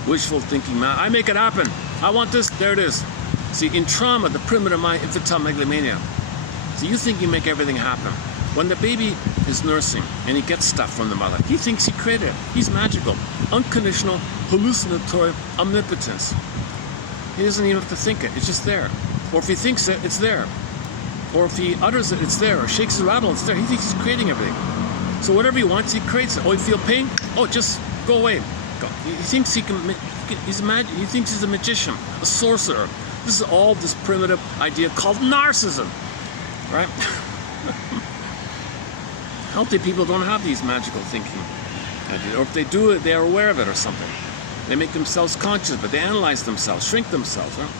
Wishful thinking, man. I make it happen. I want this, there it is. See, in trauma, the primitive mind, infantile megalomania. So you think you make everything happen. When the baby is nursing and he gets stuff from the mother, he thinks he created it. He's magical. Unconditional, hallucinatory omnipotence. He doesn't even have to think it. It's just there. Or if he thinks it, it's there. Or if he utters it, it's there. Or shakes his rattle, it's there. He thinks he's creating everything. So whatever he wants, he creates it. Oh, you feel pain? Oh, just go away. Go. He thinks he thinks he's a magician, a sorcerer. This is all this primitive idea called narcissism, right? Healthy people don't have these magical thinking ideas. Or if they do it, they are aware of it or something. They make themselves conscious, but they analyze themselves, shrink themselves, right?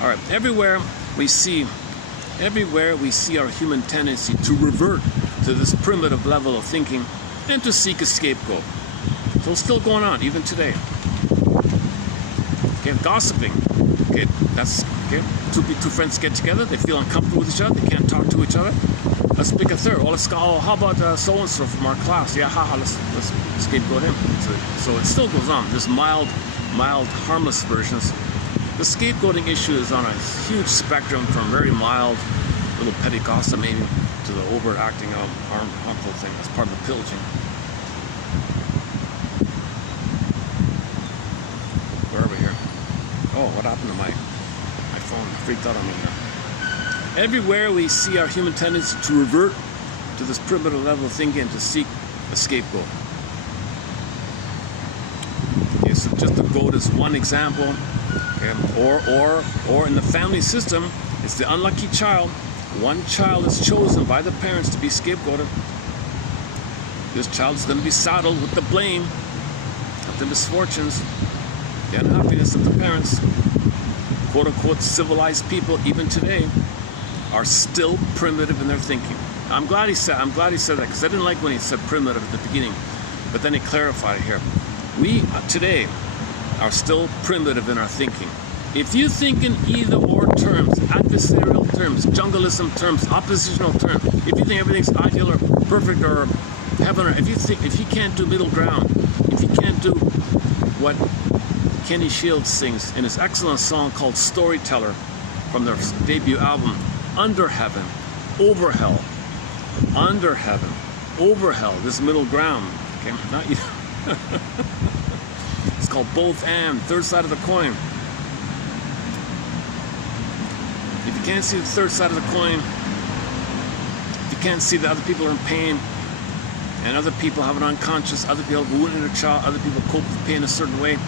All right, everywhere we see our human tendency to revert to this primitive level of thinking and to seek a scapegoat. So it's still going on, even today. Okay, gossiping. Okay, that's okay. Two friends get together, they feel uncomfortable with each other, they can't talk to each other. Let's pick a third. Well, let's go. Oh, how about so-and-so from our class? Yeah, let's scapegoat him. So it still goes on. There's mild, harmless versions. The scapegoating issue is on a huge spectrum from very mild, little petty gossip maybe, to the overacting harmful thing. That's part of the pillaging. Where are we here? Oh, what happened to my phone? Freaked out on me here. Everywhere we see our human tendency to revert to this primitive level of thinking and to seek a scapegoat. Okay, so just the goat is one example. Okay, or in the family system, it's the unlucky child. One child is chosen by the parents to be scapegoated. This child is going to be saddled with the blame of the misfortunes, the unhappiness of the parents. Quote-unquote civilized people, even today, are still primitive in their thinking. I'm glad he said that, because I didn't like when he said primitive at the beginning, but then he clarified it here. We today are still primitive in our thinking. If you think in either or terms, adversarial terms, jungleism terms, oppositional terms, if you think everything's ideal or perfect or heaven, or if you can't do middle ground, if you can't do what Kenny Shields sings in his excellent song called Storyteller from their debut album, Under Heaven, Over Hell. Under Heaven, Over Hell, this middle ground. Okay, not you. It's called both and, third side of the coin. If you can't see the third side of the coin, if you can't see that other people are in pain, and other people have an unconscious, other people have wounded a child, other people cope with pain a certain way,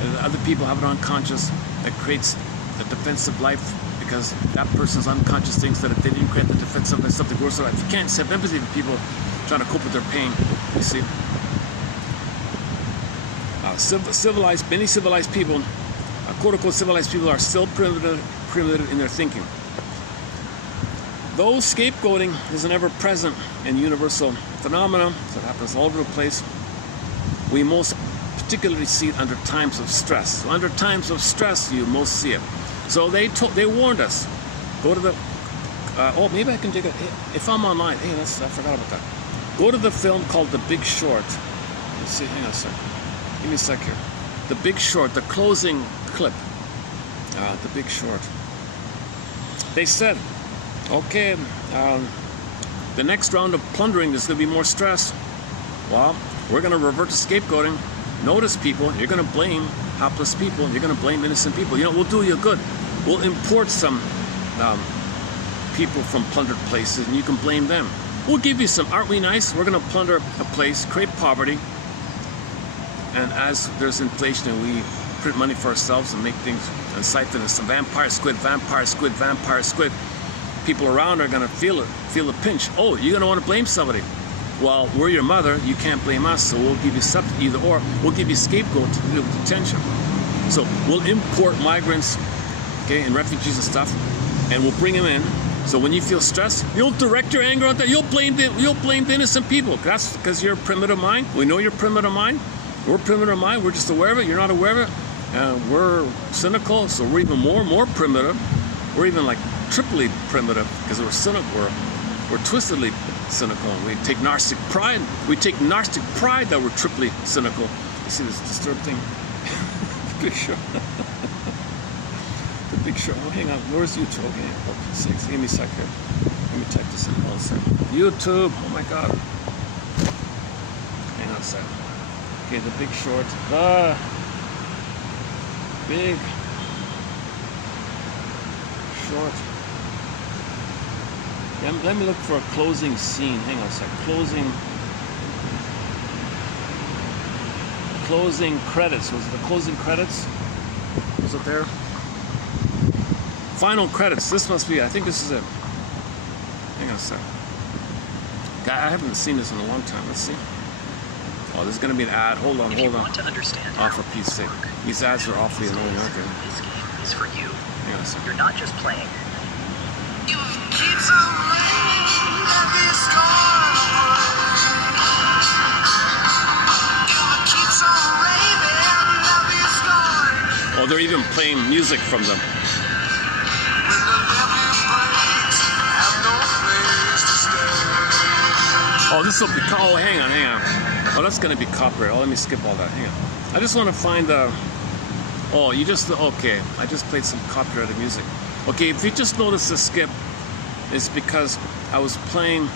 and other people have an unconscious that creates a defensive life, because that person's unconscious thinks that if they didn't create the defensive life, something worse. So if you can't have empathy for people trying to cope with their pain, you see. Many civilized people, quote-unquote civilized people, are still primitive in their thinking. Though scapegoating is an ever-present and universal phenomenon, so it happens all over the place, we most particularly see it under times of stress. So under times of stress, you most see it. So they warned us, go to the Oh, maybe I can take it. If I'm online, hey, I forgot about that. Go to the film called The Big Short. Let's see, hang on a sec. Give me a sec here. The Big Short, the closing clip. The Big Short. They said, okay, the next round of plundering, there's going to be more stress. Well, we're going to revert to scapegoating. Notice people, you're going to blame helpless people. You're going to blame innocent people. You know, we'll do you good. We'll import some people from plundered places, and you can blame them. We'll give you some. Aren't we nice? We're going to plunder a place, create poverty, and as there's inflation and we print money for ourselves and make things and siphon us some vampire squid, people around are going to feel the pinch. Oh, you're going to want to blame somebody. Well, we're your mother. You can't blame us, so we'll give you either or. We'll give you scapegoat to deal with detention. So we'll import migrants, okay, and refugees and stuff, and we'll bring them in. So when you feel stressed, you'll direct your anger on that. You'll blame the innocent people. That's because you're a primitive mind. We know you're primitive mind. We're primitive mind. We're just aware of it. You're not aware of it. We're cynical, so we're even more primitive. We're even like triply primitive because we're cynical. We're twistedly cynical. We take narcissistic pride. We take narcissistic pride that we're triply cynical. You see this disturbed thing? The Big Show. The Big Show. Oh, hang on. Where's YouTube? Okay. Oh, give me a sec here. Let me type this in. Hold on a sec. YouTube. Oh my God. Hang on a sec. Okay, The Big Short. The Big Short. Yeah, let me look for a closing scene. Hang on a sec. Closing credits. Was it the closing credits? Was it there? Final credits. This must be. I think this is it. Hang on a sec. I haven't seen this in a long time. Let's see. Oh, there's going to be an ad. Hold on. Want to understand for Pete's sake. These ads are awfully annoying, aren't they? This game is for you. Hang on a sec. You're not just playing. Oh, they're even playing music from them. Oh, this will be. Oh, hang on. Oh, that's going to be copyright. Oh, let me skip all that. Hang on. I just want to find the. Oh, you just. Okay. I just played some copyrighted music. Okay, if you just notice the skip, it's because I was playing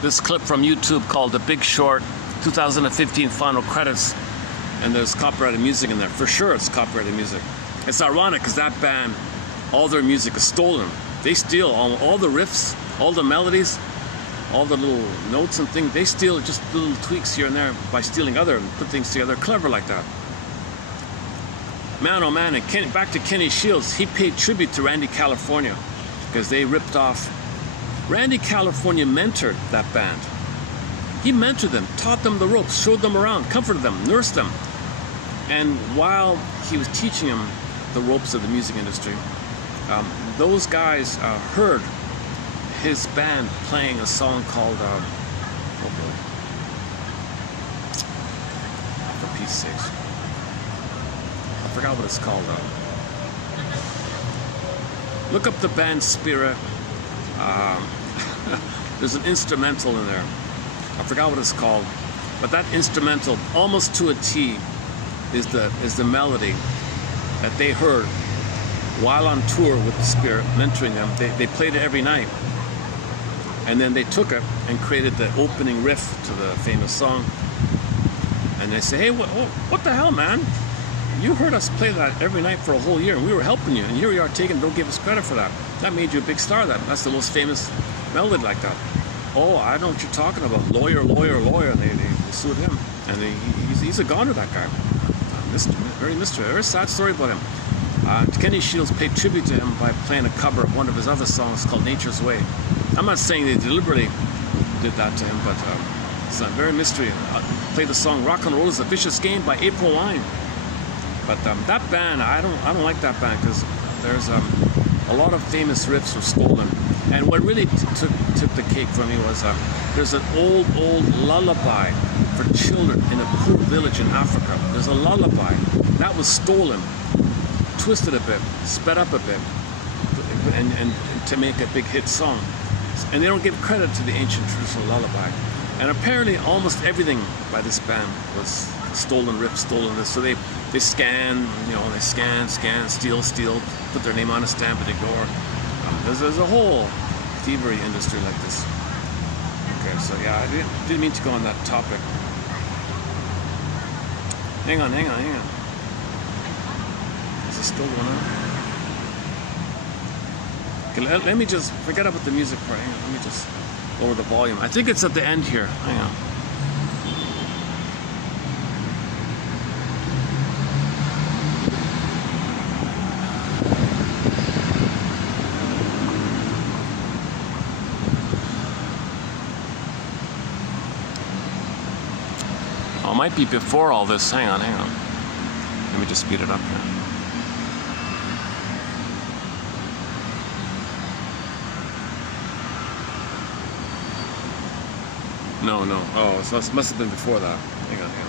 this clip from YouTube called The Big Short 2015 Final Credits, and there's copyrighted music in there. For sure it's copyrighted music. It's ironic because that band, all their music is stolen. They steal all the riffs, all the melodies, all the little notes and things. They steal just little tweaks here and there by stealing other and put things together clever like that. Man, oh man, and back to Kenny Shields, he paid tribute to Randy California because they ripped off. Randy California mentored that band. He mentored them, taught them the ropes, showed them around, comforted them, nursed them. And while he was teaching them the ropes of the music industry, those guys heard his band playing a song called, for Pete's sakes. I forgot what it's called. Look up the band Spirit. There's an instrumental in there. I forgot what it's called, but that instrumental, almost to a T, is the melody that they heard while on tour with the Spirit, mentoring them. They played it every night, and then they took it and created the opening riff to the famous song. And they say, hey, what the hell, man? You heard us play that every night for a whole year, and we were helping you, and here we are taking, don't give us credit for that. That made you a big star. That's the most famous melody like that. Oh, I know what you're talking about. Lawyer. They sued him, and he's a goner, that guy. Very mystery. Very sad story about him. Kenny Shields paid tribute to him by playing a cover of one of his other songs called Nature's Way. I'm not saying they deliberately did that to him, but it's a very mystery. Played the song Rock and Roll is a Vicious Game by April Wine. But that band, I don't like that band because there's a lot of famous riffs were stolen. And what really took the cake for me was there's an old lullaby for children in a poor village in Africa. There's a lullaby that was stolen, twisted a bit, sped up a bit, and to make a big hit song. And they don't give credit to the ancient traditional lullaby. And apparently almost everything by this band was stolen, ripped, stolen this. So they scan, they scan, steal, put their name on a stamp and ignore. There's a whole thievery industry like this. Okay, so yeah, I didn't mean to go on that topic. Hang on. Is it still going on? Okay, let me just forget about the music part. Hang on, let me just lower the volume. I think it's at the end here. Hang on. Oh, it might be before all this. Hang on. Let me just speed it up here. No. Oh, so it must have been before that. Hang on. Hang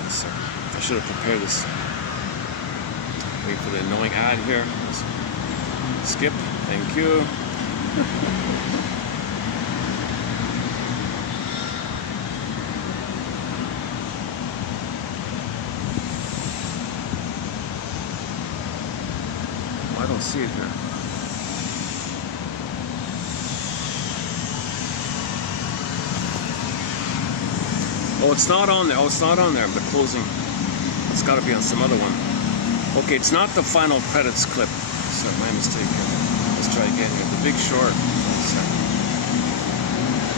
on a second. I should have prepared this. Wait for the annoying ad here. Skip. Thank you. I don't see it here. Oh, it's not on there. The closing. It's got to be on some other one. Okay, it's not the final credits clip. Sorry, my mistake here. Let's try again here. The Big Short. One second.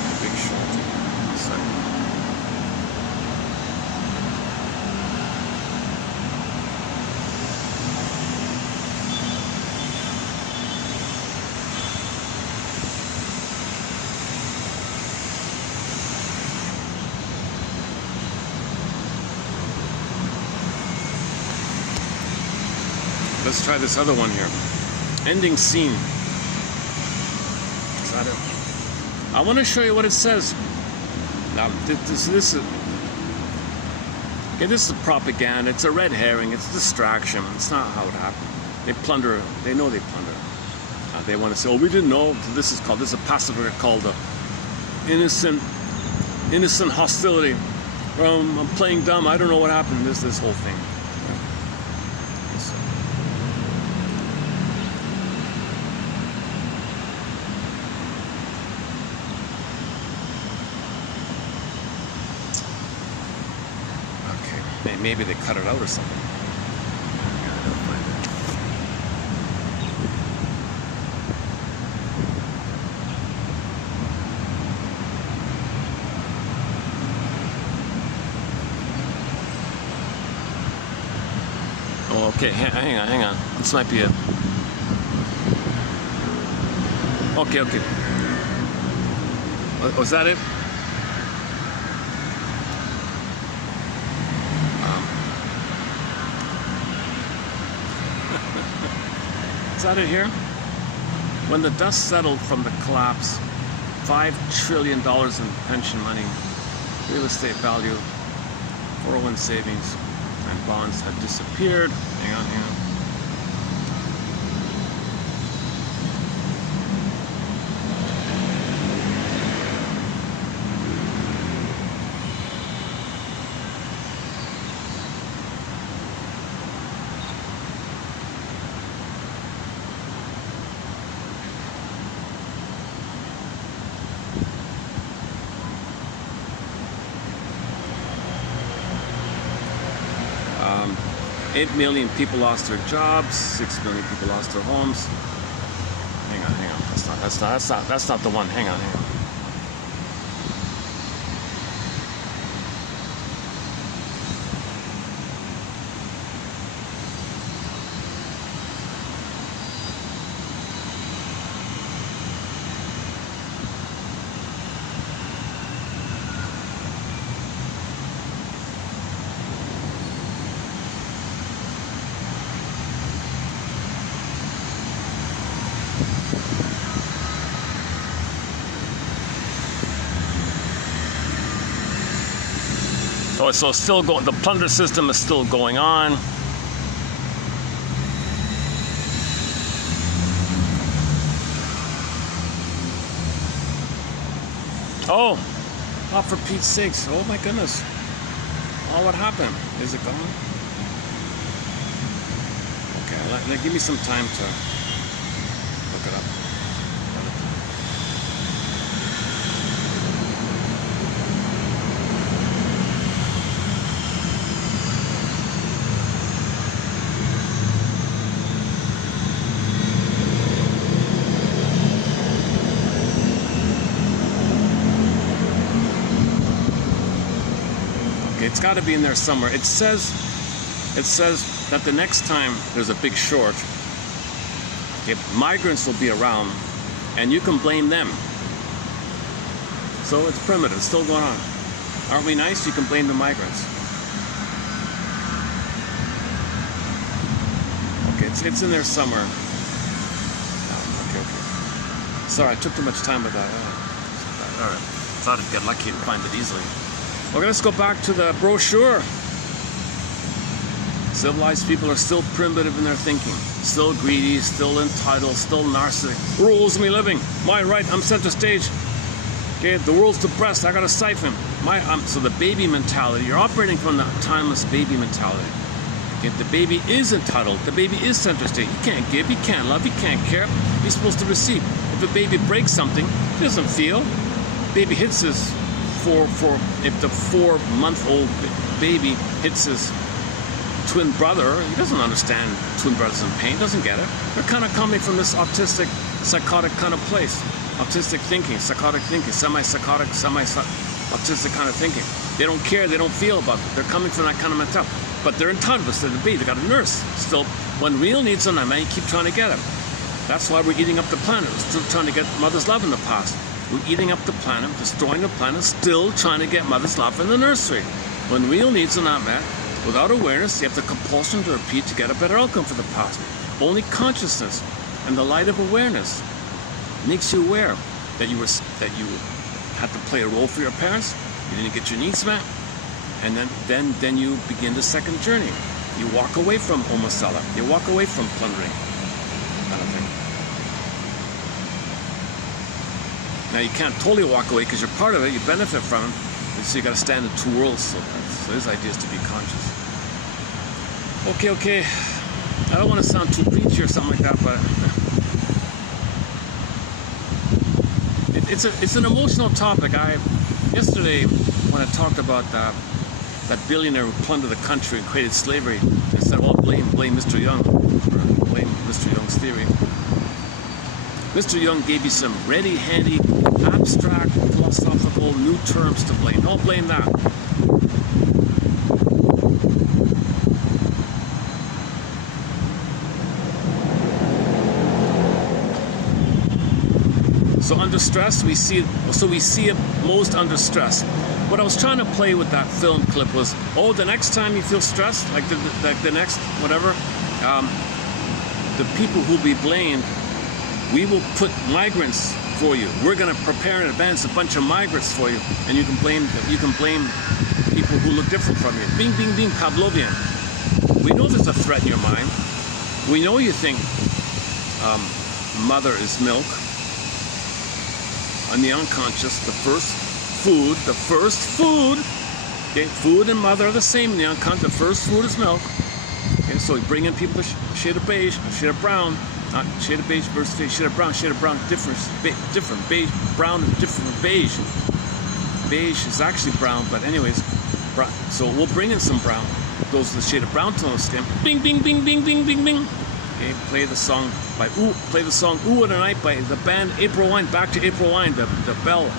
The Big Short. One second. Let's try this other one here. Ending scene. Is that it? I want to show you what it says. Now, this is okay. This is propaganda. It's a red herring. It's a distraction. It's not how it happened. They plunder. They know they plunder. They want to say, "Oh, we didn't know." This is a passive called innocent hostility. I'm playing dumb. I don't know what happened. This whole thing. Maybe they cut it out or something. Oh, okay. Hang on. This might be it. Okay. Was that it? Is that it here? When the dust settled from the collapse, $5 trillion in pension money, real estate value, 401 savings, and bonds had disappeared. Hang on. Um, 8 million people lost their jobs, 6 million people lost their homes. Hang on. That's not the one. Hang on. So it's still going. The plunder system is still going on. Oh, oh, for Pete's sakes. Oh my goodness. Oh, what happened? Is it gone? Okay, give me some time to look it up. It's got to be in there somewhere. It says that the next time there's a big short, migrants will be around, and you can blame them. So it's primitive, it's still going on. Aren't we nice? You can blame the migrants. Okay, it's in there somewhere. Okay. Sorry, I took too much time with that. All right, thought I'd get lucky and find it easily. Okay, let's go back to the brochure. Civilized people are still primitive in their thinking, still greedy, still entitled, still narcissistic. Rules me living. My right, I'm center stage. Okay, the world's depressed, I got a siphon. So the baby mentality, you're operating from the timeless baby mentality. Okay, the baby is entitled, the baby is center stage. He can't give, he can't love, he can't care. He's supposed to receive. If a baby breaks something, he doesn't feel. Baby hits his if the 4-month-old baby hits his twin brother, he doesn't understand twin brothers in pain, doesn't get it. They're kind of coming from this autistic, psychotic kind of place. Autistic thinking, psychotic thinking, semi-psychotic, semi-autistic kind of thinking. They don't care, they don't feel about it. They're coming from that kind of mentality. But they're entitled to the baby, they got a nurse. Still, when real needs are not met, you keep trying to get it. That's why we're eating up the planet. We're still trying to get mother's love in the past. We're eating up the planet, destroying the planet, still trying to get mother's love in the nursery. When real needs are not met, without awareness, you have the compulsion to repeat to get a better outcome for the past. Only consciousness and the light of awareness makes you aware that you had to play a role for your parents, you didn't get your needs met, and then you begin the second journey. You walk away from homosexuality, you walk away from plundering, kind of thing. Now you can't totally walk away because you're part of it, you benefit from it, so you got to stand in two worlds. So his idea is to be conscious. Okay. I don't want to sound too preachy or something like that, but it's an emotional topic. Yesterday when I talked about that billionaire who plundered the country and created slavery, I said, well, blame Mr. Young, or blame Mr. Young's theory. Mr. Young gave you some ready-handy, abstract, philosophical, new terms to blame. Don't blame that. So under stress, we see it most under stress. What I was trying to play with that film clip was, the next time you feel stressed, like the next whatever, the people who'll be blamed, we will put migrants for you. We're going to prepare in advance a bunch of migrants for you, and you can blame people who look different from you. Bing, bing, bing, Pavlovian. We know there's a threat in your mind. We know you think mother is milk. On the unconscious, the first food, okay, food and mother are the same in the unconscious. The first food is milk. Okay, so we bring in people a shade of beige, a shade of brown. Not shade of beige versus shade of brown. Shade of brown different. Beige, brown is different from beige. Beige is actually brown, but anyways, brown. So we'll bring in some brown. Goes to the shade of brown tone of skin. Bing, bing, bing, bing, bing, bing, bing. Okay, play the song Ooh of the Night by the band April Wine. Back to April Wine, the bell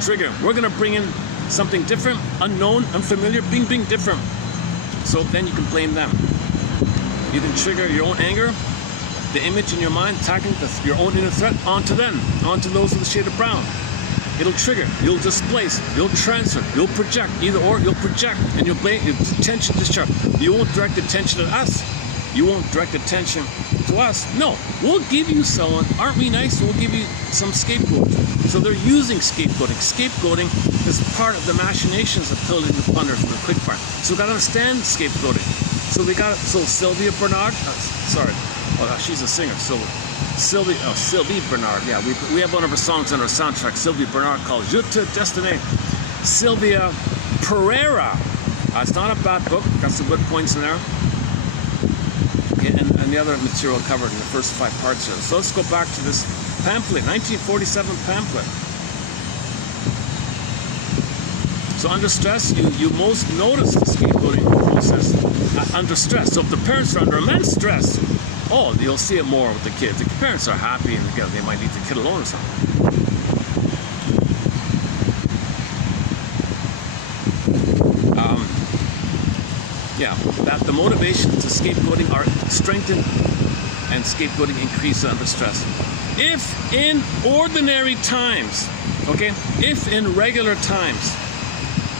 trigger. We're gonna bring in something different, unknown, unfamiliar, bing, bing, different. So then you can blame them. You can trigger your own anger, the image in your mind, attacking your own inner threat onto them, onto those with the shade of brown. It'll trigger, you'll displace, you'll transfer, you'll project, either or, you'll project, and you'll blame, attention discharge. You won't direct attention at us. You won't direct attention to us. No, we'll give you someone, aren't we nice? We'll give you some scapegoat. So they're using scapegoating. Scapegoating is part of the machinations of pillaging the plunder from the quick part. So we got to understand scapegoating. So Sylvia Bernard, she's a singer, Sylvie Bernard. Yeah, we have one of her songs on our soundtrack. Sylvie Bernard called Je te destine. Sylvia Pereira. It's not a bad book. Got some good points in there. And the other material covered in the first 5 parts here. So let's go back to this pamphlet, 1947 pamphlet. So under stress, you most notice the scapegoating process under stress. So if the parents are under immense stress, you'll see it more with the kids. If the parents are happy and they might leave the kid alone or something. That the motivations to scapegoating are strengthened and scapegoating increases under stress. If in ordinary times, if in regular times,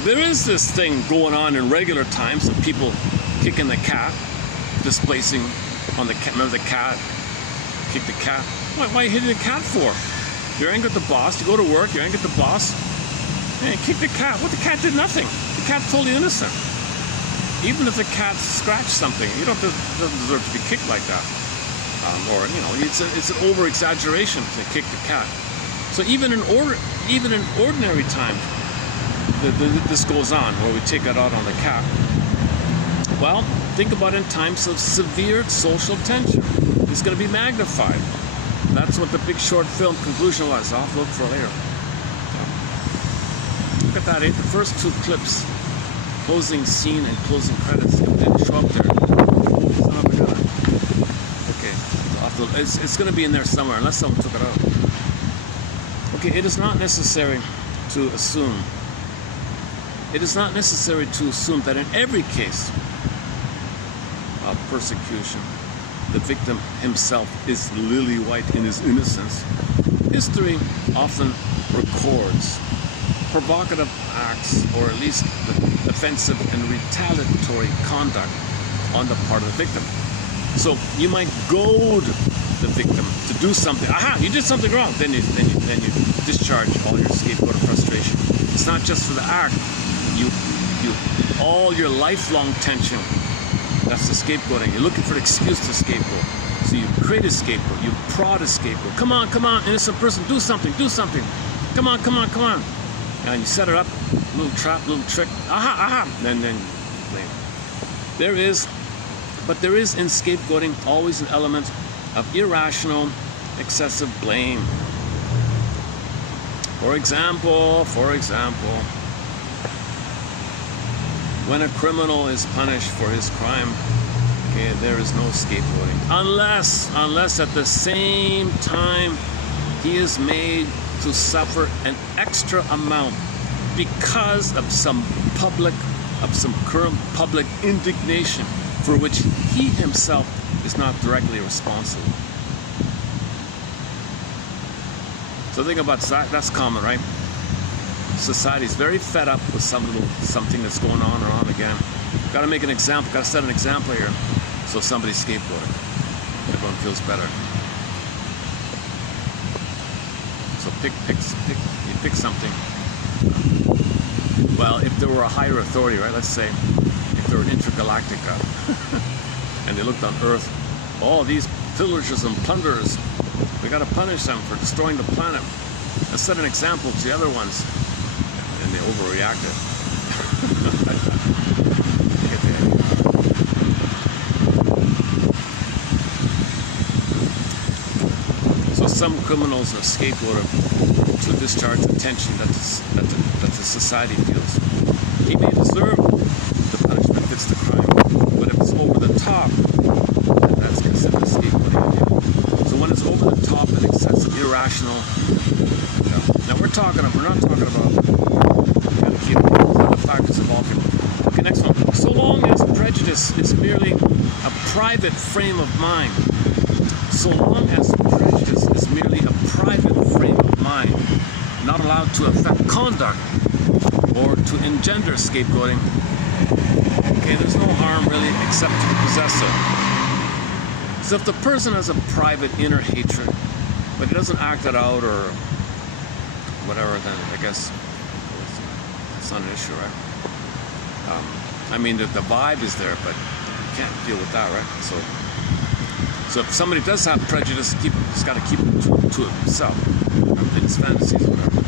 there is this thing going on in regular times of people kicking the cat, displacing on the cat. Remember the cat? Kick the cat. Why are you hitting the cat for? You're angry at the boss. You go to work. You're angry at the boss. And kick the cat. Well, the cat did nothing. The cat's totally innocent. Even if the cat scratched something, you doesn't deserve to be kicked like that. It's an over-exaggeration to kick the cat. So even in ordinary time, this goes on where we take it out on the cat. Well, think about in times of severe social tension. It's going to be magnified. That's what the Big Short film conclusion was. I'll have to look for it later. Look at that, the first 2 clips. Closing scene and closing credits didn't show up there. It's going to be in there somewhere, unless someone took it out. Okay, it is not necessary to assume. It is not necessary to assume that in every case of persecution, the victim himself is lily white in his innocence. History often records provocative acts, or at least the offensive and retaliatory conduct on the part of the victim. So you might goad the victim to do something. Aha! You did something wrong. Then you discharge all your scapegoat of frustration. It's not just for the act. All your lifelong tension. That's the scapegoating. You're looking for an excuse to scapegoat. So you create a scapegoat. You prod a scapegoat. Come on, innocent person, do something. Come on. And you set it up, little trap, little trick. Aha! And then blame. There is in scapegoating always an element of irrational, excessive blame. For example, when a criminal is punished for his crime, there is no scapegoating. Unless at the same time he is made to suffer an extra amount because of some current public indignation for which he himself is not directly responsible. So think about that. That's common, right? Society's very fed up with something that's going on again. Got to make an example. Got to set an example here, so somebody's scapegoating. Everyone feels better. So you pick something. Well, if there were a higher authority, right? Let's say if there were an intergalactica, and they looked on Earth, these pillagers and plunderers, we got to punish them for destroying the planet. Let's set an example to the other ones, and they overreacted. So some criminals are scapegoated to discharge the tension that the society feels. He may deserve the punishment fits the crime, but if it's over the top, then that's considered scapegoating again. So when it's over the top and excessive, irrational, now we're not talking about the factors involved here. Okay, next one. So long as prejudice is merely a private frame of mind. So long as prejudice is merely a private frame of mind, not allowed to affect conduct or to engender scapegoating, there's no harm really except to the possessor. So if the person has a private inner hatred, but he doesn't act it out or whatever, then I guess it's not an issue, right? The vibe is there, but you can't deal with that, right? So if somebody does have prejudice, he's got to keep it to himself, in his fantasies, whatever.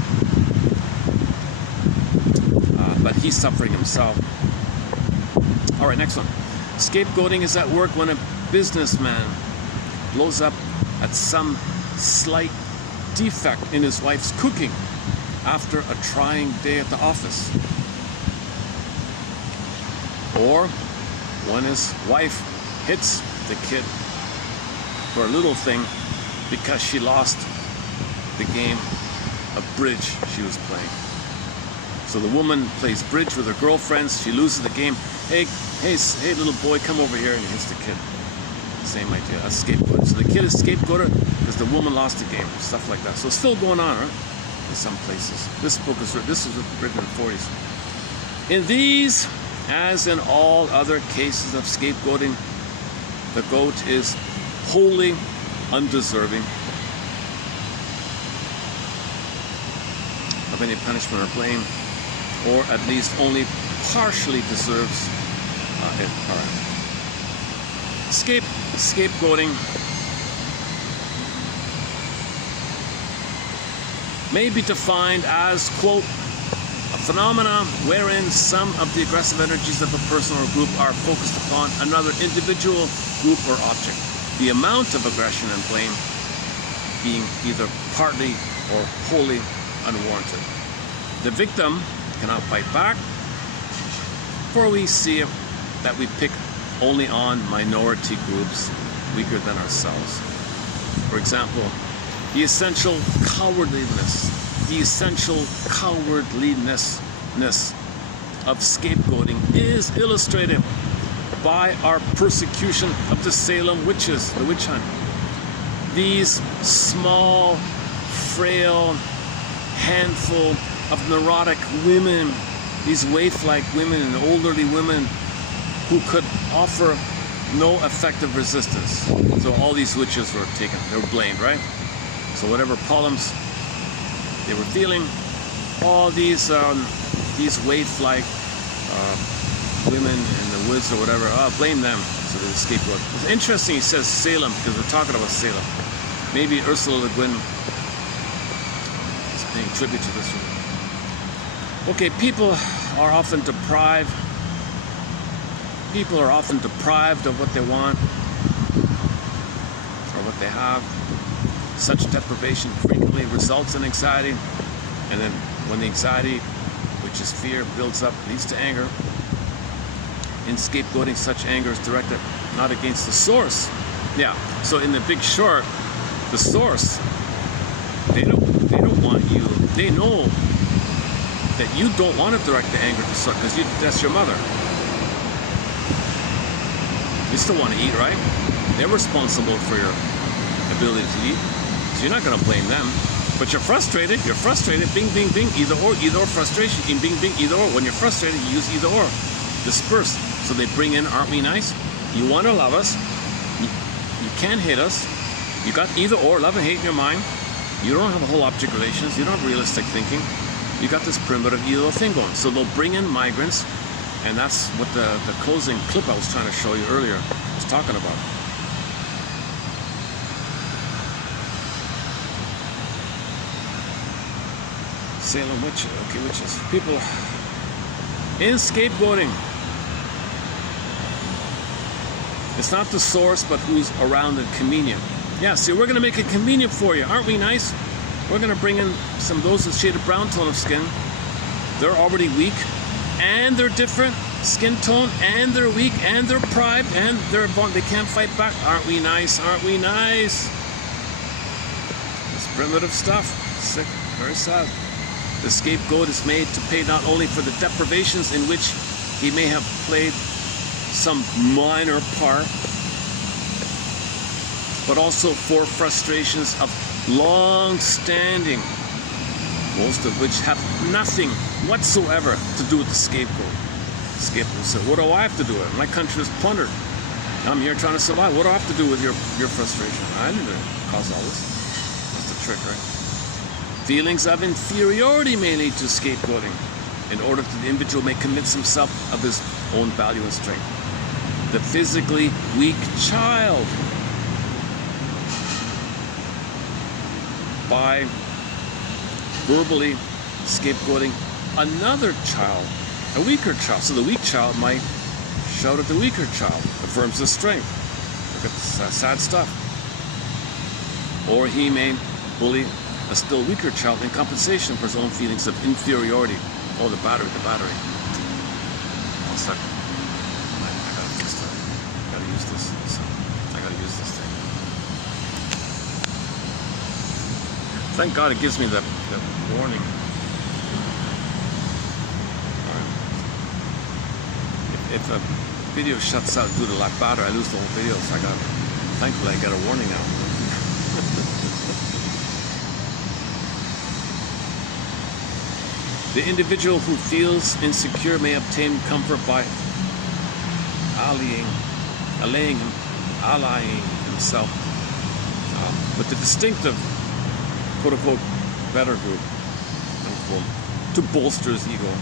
But he's suffering himself. All right, next one. Scapegoating is at work when a businessman blows up at some slight defect in his wife's cooking after a trying day at the office. Or when his wife hits the kid for a little thing because she lost the game of bridge she was playing. So the woman plays bridge with her girlfriends, she loses the game. Hey little boy, come over here, and he hits the kid. Same idea, a scapegoat. So the kid is scapegoated because the woman lost the game, stuff like that. So it's still going on, right? In some places. This was written in the 40s. In these, as in all other cases of scapegoating, the goat is wholly undeserving of any punishment or blame, or at least only partially deserves it. All right. Scapegoating may be defined as, quote, a phenomenon wherein some of the aggressive energies of a person or group are focused upon another individual, group, or object. The amount of aggression and blame being either partly or wholly unwarranted. The victim cannot fight back, for we see that we pick only on minority groups weaker than ourselves. For example, the essential cowardliness of scapegoating is illustrated by our persecution of the Salem witches, the witch hunt. These small, frail handful of neurotic women, these waif-like women and elderly women who could offer no effective resistance. So all these witches were taken, they were blamed, right? So whatever problems they were feeling, all these waif-like women in the woods or whatever, blame them. So they're the scapegoat. It's interesting he says Salem because we're talking about Salem. Maybe Ursula Le Guin is paying tribute to this one. Okay, people are often deprived of what they want or what they have. Such deprivation frequently results in anxiety, and then when the anxiety, which is fear, builds up, leads to anger. In scapegoating, such anger is directed not against the source. Yeah, so in The Big Short, the source, they don't want you, they know that you don't want to direct the anger to source because that's your mother. You still want to eat, right? They're responsible for your ability to eat, so you're not going to blame them. But you're frustrated, bing, bing, bing, either or frustration, bing, bing, either or. When you're frustrated, you use either or. Disperse. So they bring in, aren't we nice? You want to love us, you can't hate us, you got either or, love and hate in your mind, you don't have a whole object relations, you don't have realistic thinking, you got this primitive either or thing going. So they'll bring in migrants, and that's what the closing clip I was trying to show you earlier was talking about. Salem witches, okay, witches. People in scapegoating. It's not the source, but who's around it convenient. Yeah, see, we're going to make it convenient for you. Aren't we nice? We're going to bring in some of those with shaded brown tone of skin. They're already weak, and they're different skin tone, and they're weak, and they're deprived, and they can't fight back. Aren't we nice? Aren't we nice? It's primitive stuff. Sick. Very sad. The scapegoat is made to pay not only for the deprivations in which he may have played some minor part, but also for frustrations of long standing, most of which have nothing whatsoever to do with the scapegoat. The scapegoat said, what do I have to do with it? My country is plundered. I'm here trying to survive. What do I have to do with your frustration? I didn't cause all this. That's the trick, right? Feelings of inferiority may lead to scapegoating in order that the individual may convince himself of his own value and strength. The physically weak child by verbally scapegoating another child, a weaker child. So the weak child might shout at the weaker child, affirms his strength. Look at this sad stuff. Or he may bully a still weaker child in compensation for his own feelings of inferiority. Oh, the battery. One second. I gotta use this. I gotta use this thing. Thank God it gives me the warning. Alright. If a video shuts out due to lack of battery, I lose the whole video, so thankfully I get a warning now. The individual who feels insecure may obtain comfort by allying himself with the distinctive, quote-unquote, better group, unquote, to bolster his ego.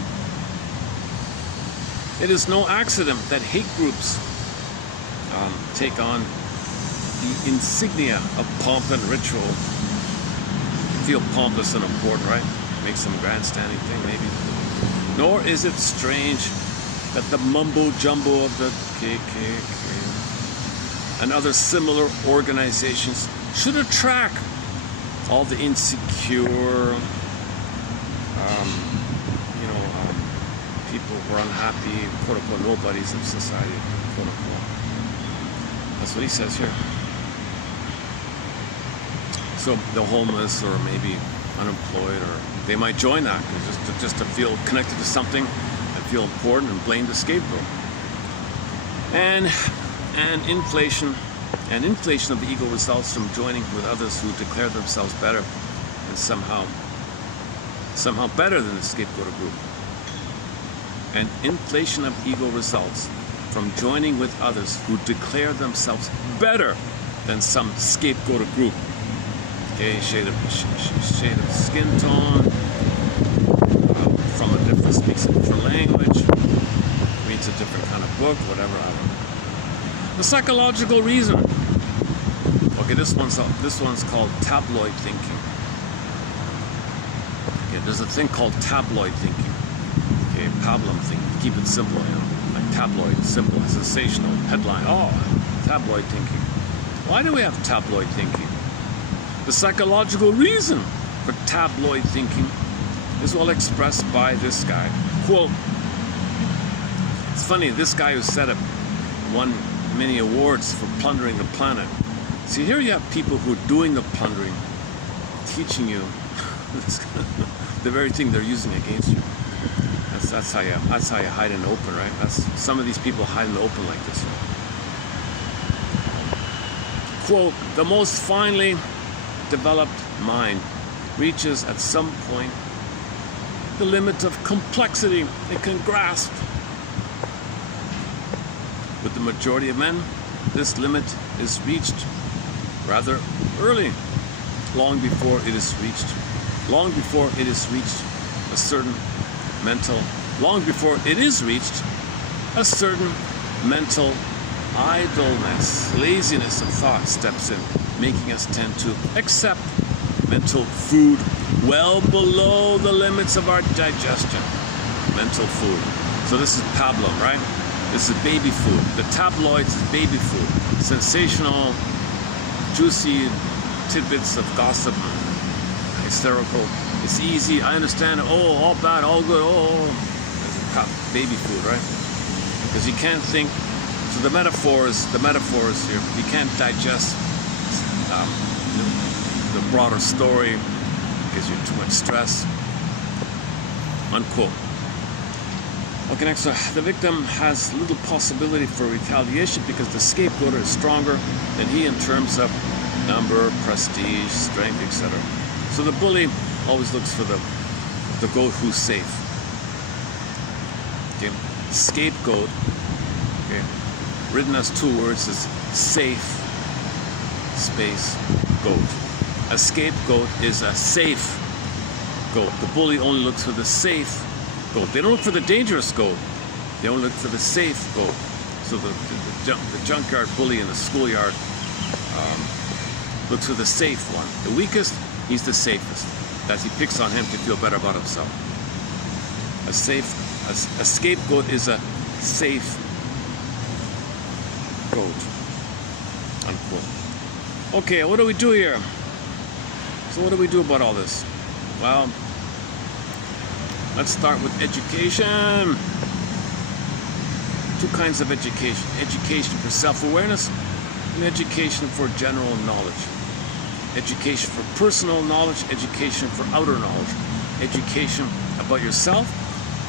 It is no accident that hate groups take on the insignia of pomp and ritual. Feel pompous and important, right? Make some grandstanding thing, maybe. Nor is it strange that the mumbo-jumbo of the KKK and other similar organizations should attract all the insecure, people who are unhappy, quote-unquote, nobodies of society, quote-unquote. That's what he says here. So the homeless, or maybe unemployed, or they might join that just to feel connected to something and feel important and blame the scapegoat. And inflation of the ego results from joining with others who declare themselves better and somehow better than the scapegoat group. And inflation of ego results from joining with others who declare themselves better than some scapegoat group. Okay, shade of skin tone, from a different, speaks a different language, reads a different kind of book, whatever, I don't know. The psychological reason. Okay, this one's called tabloid thinking. Okay, there's a thing called tabloid thinking. Okay, pablum thinking. Keep it simple, like tabloid, simple, sensational, headline. Oh, tabloid thinking. Why do we have tabloid thinking? The psychological reason for tabloid thinking is well expressed by this guy. Quote, it's funny, this guy who said it won many awards for plundering the planet. See, here you have people who are doing the plundering, teaching you the very thing they're using against you. That's how you hide in the open, right? Some of these people hide in the open like this. Quote, the most finely developed mind reaches at some point the limit of complexity it can grasp. With the majority of men, this limit is reached rather early, long before it is reached a certain mental idleness, laziness of thought steps in, making us tend to accept mental food well below the limits of our digestion. Mental food. So this is pablum, right? This is baby food. The tabloids is baby food. Sensational, juicy tidbits of gossip, hysterical. It's easy, I understand. Oh, all bad, all good. Oh, baby food, right? Because you can't think. So the metaphors here. You can't digest the broader story. Gives you too much stress. Unquote. Okay, next, the victim has little possibility for retaliation because the scapegoater is stronger than he in terms of number, prestige, strength, etc. So the bully always looks for the goat who's safe. Okay, scapegoat. Okay, written as two words is safe space goat. A scapegoat is a safe goat. The bully only looks for the safe goat. They don't look for the dangerous goat. They only look for the safe goat. So the junkyard bully in the schoolyard looks for the safe one. The weakest He's the safest, as he picks on him to feel better about himself. A scapegoat is a safe goat, unquote. Okay, what do we do here? So what do we do about all this? Well, let's start with education. Two kinds of education. Education for self-awareness and education for general knowledge. Education for personal knowledge, education for outer knowledge. Education about yourself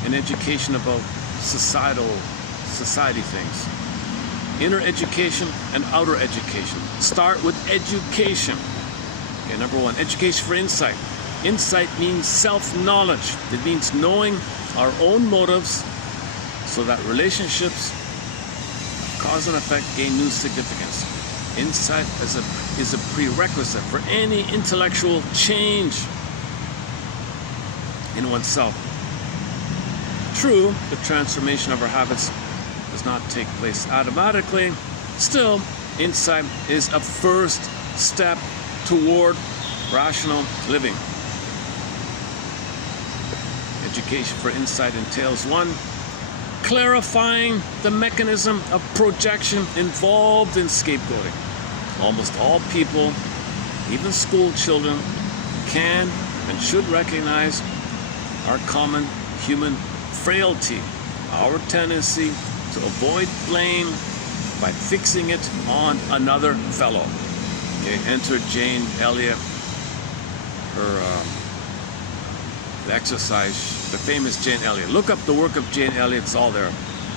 and education about society things. Inner education and outer education. Start with education. Okay, number one, education for insight. Insight means self-knowledge. It means knowing our own motives so that relationships, cause and effect, gain new significance. Insight is a prerequisite for any intellectual change in oneself. True, the transformation of our habits does not take place automatically. Still, insight is a first step toward rational living. Education for insight entails one, clarifying the mechanism of projection involved in scapegoating. Almost all people, even school children, can and should recognize our common human frailty, our tendency to avoid blame by fixing it on another fellow. Okay, enter Jane Elliott, the exercise, the famous Jane Elliott. Look up the work of Jane Elliott, it's all there.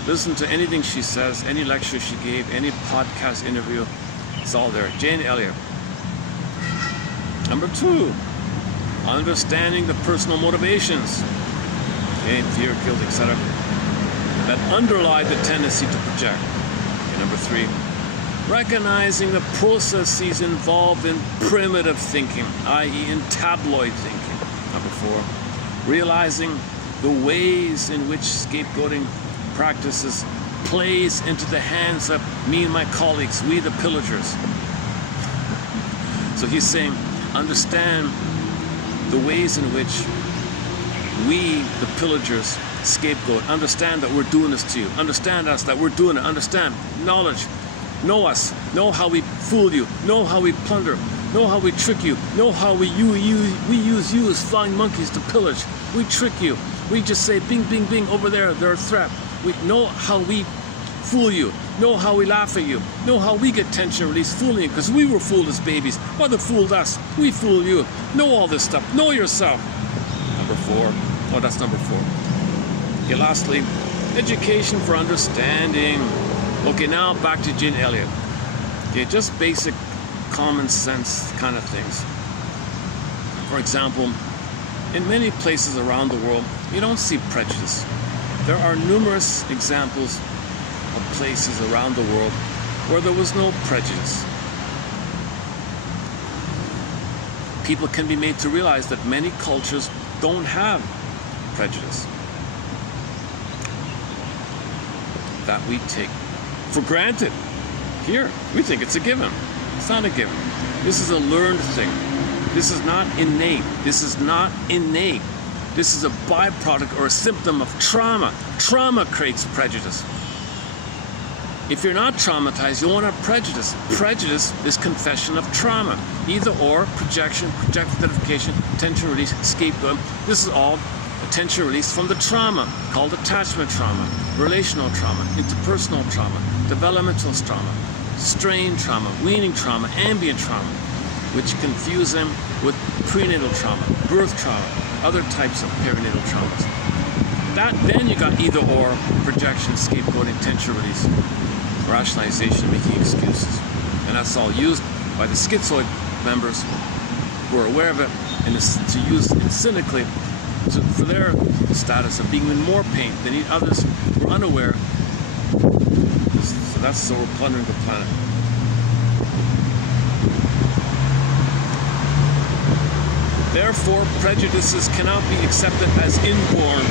Listen to anything she says, any lecture she gave, any podcast interview, it's all there. Jane Elliott. Number two, understanding the personal motivations, okay, theorical, etc., that underlie the tendency to project. Okay, number three, recognizing the processes involved in primitive thinking, i.e. in tabloid thinking. Number four, realizing the ways in which scapegoating practices plays into the hands of me and my colleagues, we the pillagers. So he's saying, understand the ways in which we, the pillagers, scapegoat. Understand that we're doing this to you. Understand us, that we're doing it. Understand. Knowledge. Know us. Know how we fool you. Know how we plunder. Know how we trick you. Know how we use you as flying monkeys to pillage. We trick you. We just say, bing, bing, bing, over there, they're a threat. We know how we fool you. Know how we laugh at you. Know how we get tension release fooling you, because we were fooled as babies. Mother fooled us. We fool you. Know all this stuff. Know yourself. Number four. Oh, that's number four. Okay, lastly, education for understanding. Okay, now back to Jane Elliott. Okay, just basic common sense kind of things. For example, in many places around the world, you don't see prejudice. There are numerous examples of places around the world where there was no prejudice. People can be made to realize that many cultures don't have prejudice. That we take for granted. Here, we think it's a given. It's not a given. This is a learned thing. This is not innate. This is not innate. This is a byproduct or a symptom of trauma. Trauma creates prejudice. If you're not traumatized, you won't have prejudice. Prejudice is confession of trauma. Either or, projection, projective identification, attention release, scapegoat. This is all attention release from the trauma, called attachment trauma, relational trauma, interpersonal trauma, developmental trauma, strain trauma, weaning trauma, ambient trauma, which confuse them with prenatal trauma, birth trauma, other types of perinatal traumas. Then you got either or, projection, scapegoating, tension release, rationalization, making excuses. And that's all used by the schizoid members who are aware of it, and to use it cynically for their status of being in more pain than others who are unaware. So that's so we're plundering the planet. Therefore, prejudices cannot be accepted as inborn.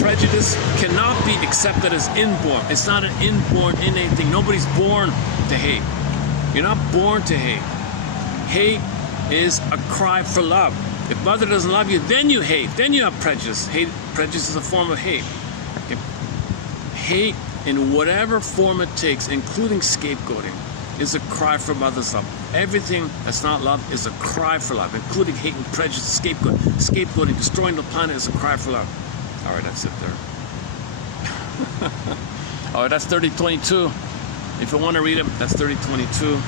Prejudice cannot be accepted as inborn. It's not an inborn, innate thing. Nobody's born to hate. You're not born to hate. Hate is a cry for love. If mother doesn't love you, then you hate. Then you have prejudice. Prejudice is a form of hate. Okay. Hate, in whatever form it takes, including scapegoating, is a cry for mother's love. Everything that's not love is a cry for love, including hate and prejudice, scapegoating, destroying the planet is a cry for love. All right, that's it there. All right, that's 3022. If you want to read it, that's 3022.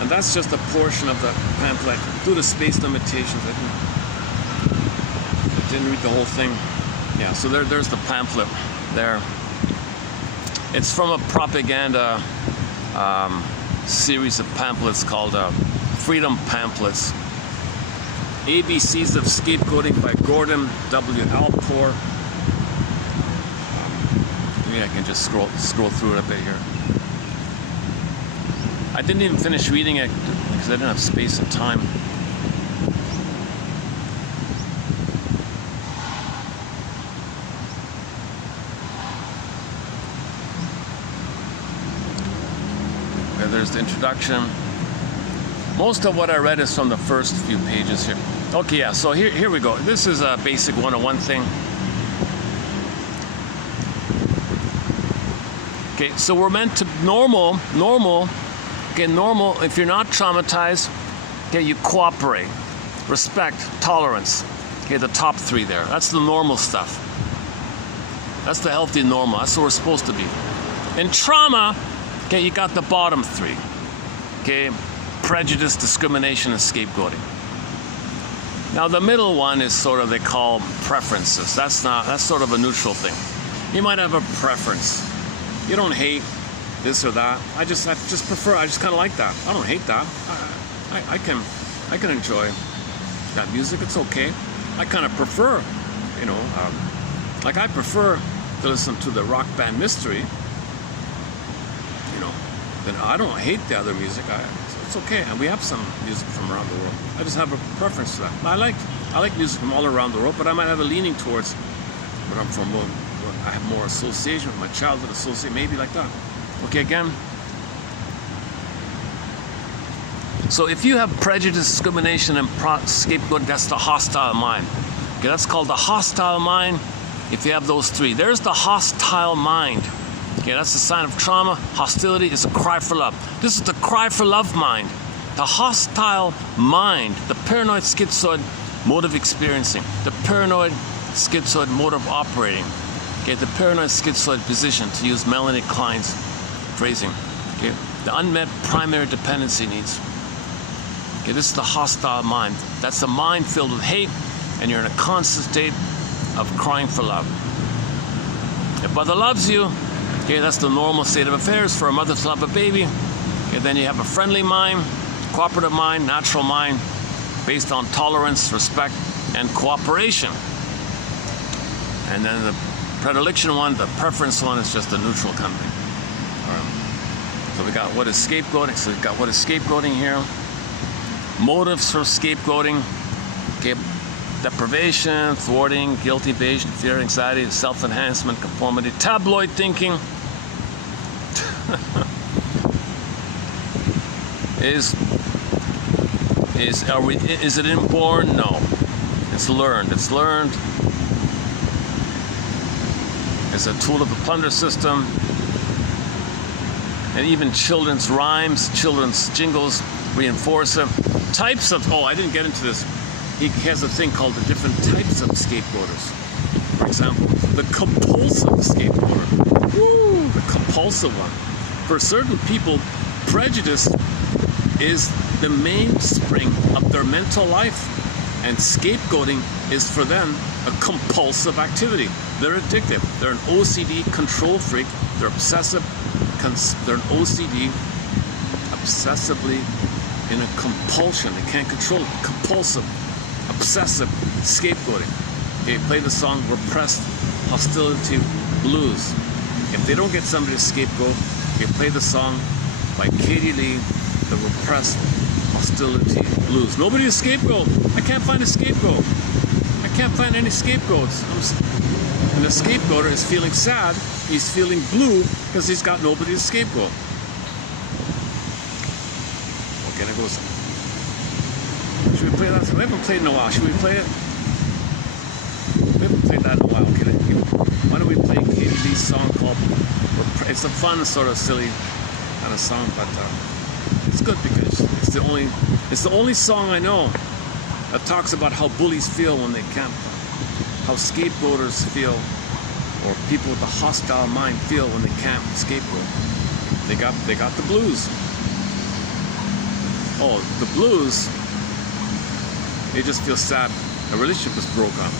And that's just a portion of the pamphlet. Due to space limitations, I didn't read the whole thing. Yeah, so there's the pamphlet there. It's from a propaganda series of pamphlets called Freedom Pamphlets. ABCs of Scapegoating by Gordon W. Alport. Maybe I can just scroll through it a bit here. I didn't even finish reading it because I didn't have space and time. There's the introduction. Most of what I read is from the first few pages here. Okay, yeah, so here we go. This is a basic 101 thing. Okay, so we're meant to normal, if you're not traumatized, okay, you cooperate, respect, tolerance. Okay, the top three there. That's the normal stuff. That's the healthy normal. That's what we're supposed to be. In trauma, okay, you got the bottom three. Okay, prejudice, discrimination, and scapegoating. Now the middle one is sort of, they call preferences. That's sort of a neutral thing. You might have a preference. You don't hate this or that. I just prefer. I just kind of like that. I don't hate that. I can enjoy that music. It's okay. I kind of prefer, you know, like I prefer to listen to the rock band Mystery. You know, then I don't hate the other music. It's okay. And we have some music from around the world. I just have a preference to that. I like music from all around the world, but I might have a leaning towards where I'm from. I have more association with my childhood association, maybe like that. Okay, again. So if you have prejudice, discrimination, and scapegoat, that's the hostile mind. Okay, that's called the hostile mind. If you have those three, there's the hostile mind. Okay, that's the sign of trauma. Hostility is a cry for love. This is the cry for love mind. The hostile mind, the paranoid schizoid mode of experiencing, the paranoid schizoid mode of operating. Okay, the paranoid schizoid position, to use Melanie Klein's phrasing. Okay, the unmet primary dependency needs. Okay, this is the hostile mind. That's a mind filled with hate, and you're in a constant state of crying for love. If mother loves you, okay, that's the normal state of affairs for a mother to love a baby. Okay, then you have a friendly mind, cooperative mind, natural mind, based on tolerance, respect, and cooperation. And then the predilection one, the preference one, is just a neutral kind of thing. All right. So we got what is scapegoating. So we got what is scapegoating here. Motives for scapegoating. Okay. Deprivation, thwarting, guilt evasion, fear, anxiety, self-enhancement, conformity, tabloid thinking. Is it inborn? No. It's learned. It's learned. It's a tool of the plunder system. And even children's rhymes, children's jingles reinforce it. Types of, I didn't get into this. He has a thing called the different types of scapegoaters. For example, the compulsive scapegoater. Woo, the compulsive one. For certain people, prejudice is the mainspring of their mental life, and scapegoating is for them a compulsive activity. They're addictive. They're an OCD control freak. They're obsessive. They're an OCD, obsessively in a compulsion. They can't control it. Compulsive, obsessive scapegoating. Okay, play the song Repressed Hostility Blues. If they don't get somebody to scapegoat, okay, play the song by Katie Lee, The Repressed Hostility Blues. Nobody to scapegoat. I can't find a scapegoat. I can't find any scapegoats. And the scapegoater is feeling sad. He's feeling blue because he's got nobody to scapegoat. Okay, there goes. play that. We haven't played in a while. Should we play it? We haven't played that in a while. Okay, why don't we play Katie Lee's song called, it's a fun sort of silly kind of song, but it's good because it's the only song I know that talks about how bullies feel when they can't, how scapegoaters feel, or people with a hostile mind feel when they can't scapegoat. They got the blues. Oh, the blues, they just feel sad. A relationship was broke up.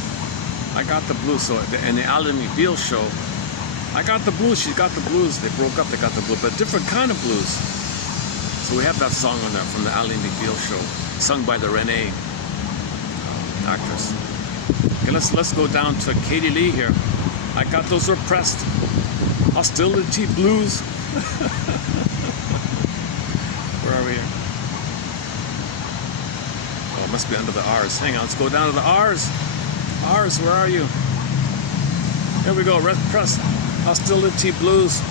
I got the blues. So in the Ally McBeal show, I got the blues, she got the blues. They broke up, they got the blues, but different kind of blues. So we have that song on there from the Ally McBeal show, sung by the Renee actress. Okay, let's go down to Katie Lee here. I got those repressed hostility blues. Where are we here? Oh, it must be under the R's. Hang on, let's go down to the R's. R's, where are you? Here we go, repressed hostility blues.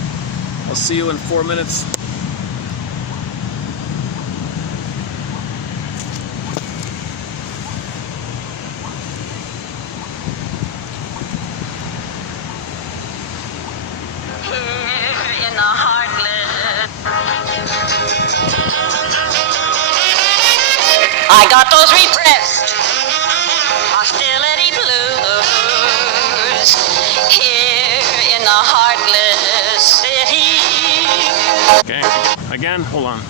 I'll see you in 4 minutes. I got those repressed hostility blues here in the heartless city. Okay, again, hold on.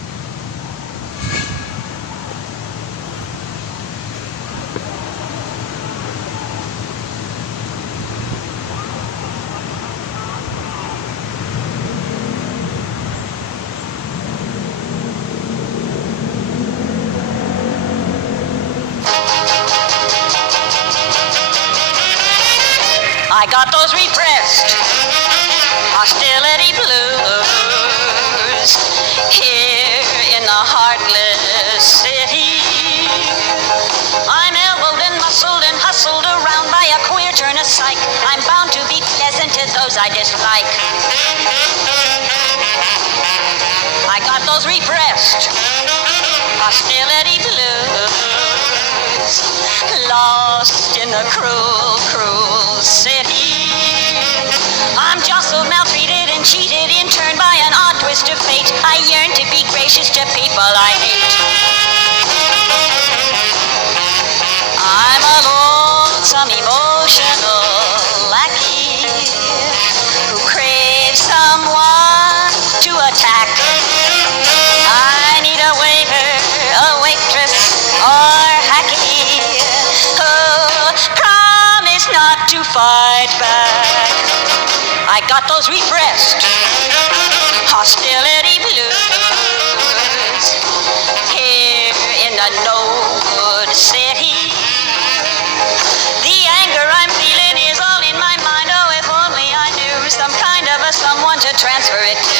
I got those repressed hostility blues here in the heartless city. I'm elbowed and muscled and hustled around by a queer turn of psych. I'm bound to be pleasant to those I dislike. I got those repressed hostility blues, lost in the cruel, cruel city. I'm jostled, maltreated, and cheated in turn by an odd twist of fate. I yearn to be gracious to people I hate. I'm a lonesome, emotional lackey who craves someone to attack. I need a waiter, a waitress, or hacky who promise not to fight back. I got those repressed hostility blues here in the no-good city. The anger I'm feeling is all in my mind. Oh, if only I knew some kind of a someone to transfer it to.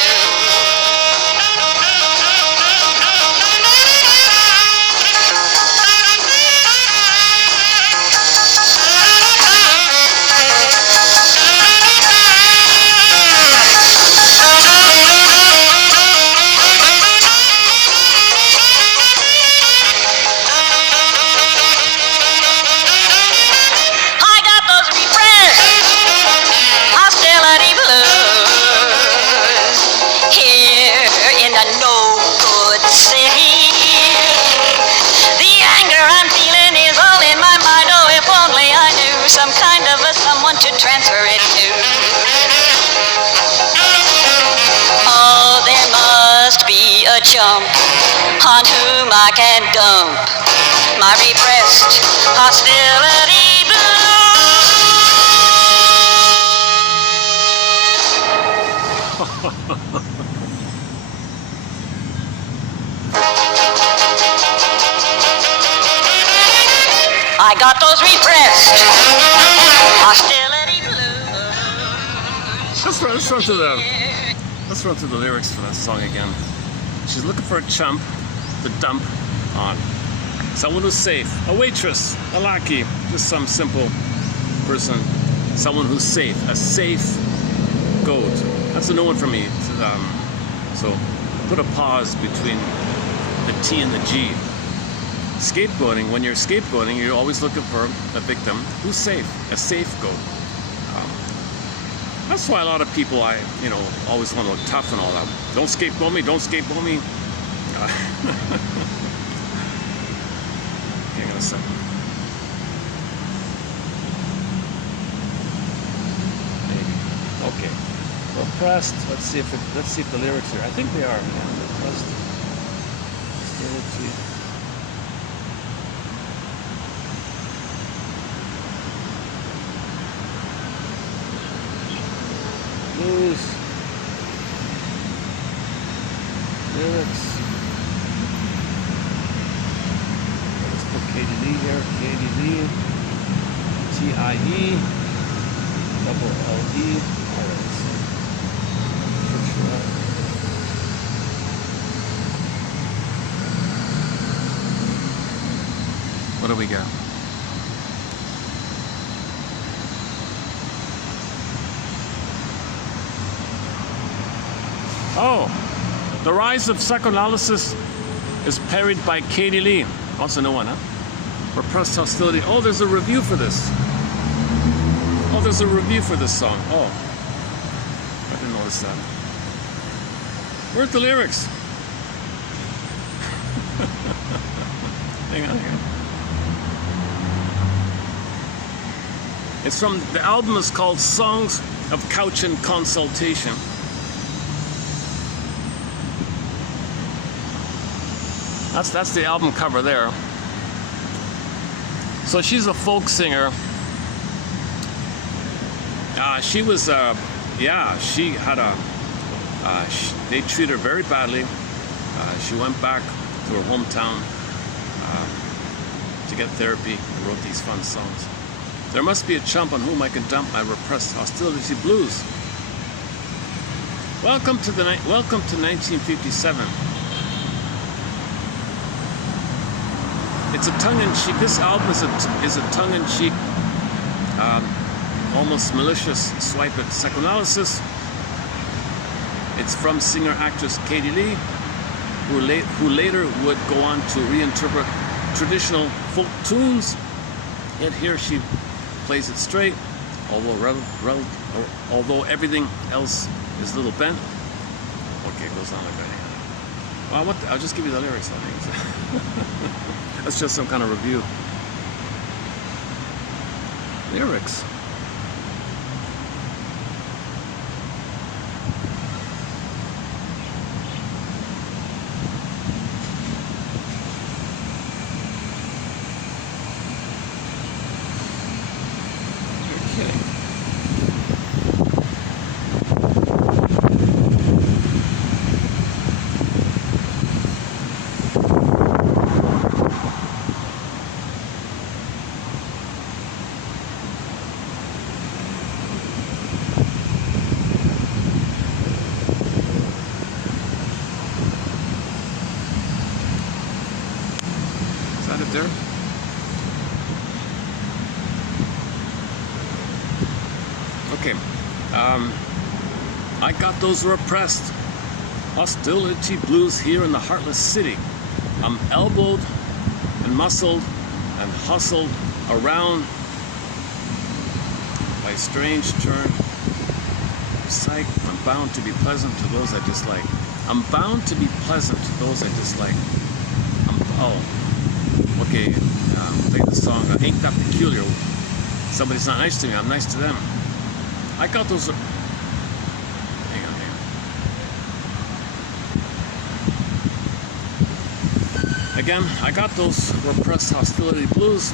To transfer it to. Oh, there must be a chump on whom I can dump my repressed hostility I got those repressed hostility blues. Let's run through the lyrics for that song again. She's looking for a chump to dump on. Someone who's safe. A waitress, a lackey, just some simple person. Someone who's safe. A safe goat. That's a new one for me. So put a pause between the T and the G. scapegoating, when you're scapegoating, you're always looking for a victim who's safe, a scapegoat. That's why a lot of people, always want to look tough and all that. Don't scapegoat me, don't scapegoat me. Hang on a second. Maybe. Okay. Repressed. Let's see if the lyrics are. I think they are. Yeah. Repressed. Hostility. Blues. Lyrics. Let's put KDD here. KDD. TIE. Double LE. Alright. What do we got? Oh, The Rise of Psychoanalysis is parried by Katie Lee. Also no one, huh? Repressed Hostility. Oh, there's a review for this. Oh, there's a review for this song. Oh, I didn't notice that. Where's the lyrics? Hang on. It's from, the album is called Songs of Couch and Consultation. That's the album cover there. So she's a folk singer. She was, she had they treated her very badly. She went back to her hometown to get therapy and wrote these fun songs. There must be a chump on whom I can dump my repressed hostility blues. Welcome to 1957. It's a tongue-in-cheek. This album is a tongue-in-cheek, almost malicious swipe at psychoanalysis. It's from singer-actress Katie Lee, who later would go on to reinterpret traditional folk tunes. Yet here she plays it straight, although everything else is a little bent. Okay, it goes on like that. Well, I'll just give you the lyrics, I think. That's just some kind of review. Lyrics. There. Okay, I got those repressed hostility blues here in the heartless city. I'm elbowed and muscled and hustled around by a strange turn. Psych, I'm bound to be pleasant to those I dislike. I'm bound to be pleasant to those I dislike. Okay, play the song, Ain't That Peculiar? Somebody's not nice to me, I'm nice to them. I got those... Hang on. Again, I got those repressed hostility blues.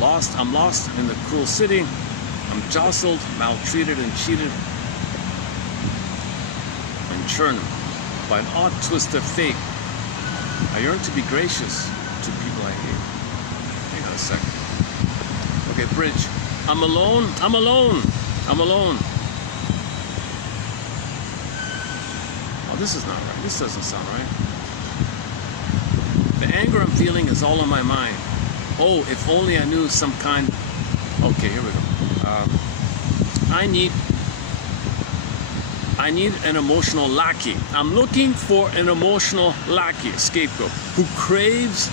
I'm lost in the cruel city. I'm jostled, maltreated, and cheated. And churned by an odd twist of fate. I yearn to be gracious to people I hate. Hang on a second. Okay, bridge. I'm alone. I'm alone. I'm alone. Oh, this is not right. This doesn't sound right. The anger I'm feeling is all on my mind. Oh, if only I knew some kind... Okay, here we go. I need an emotional lackey. I'm looking for an emotional lackey, a scapegoat, who craves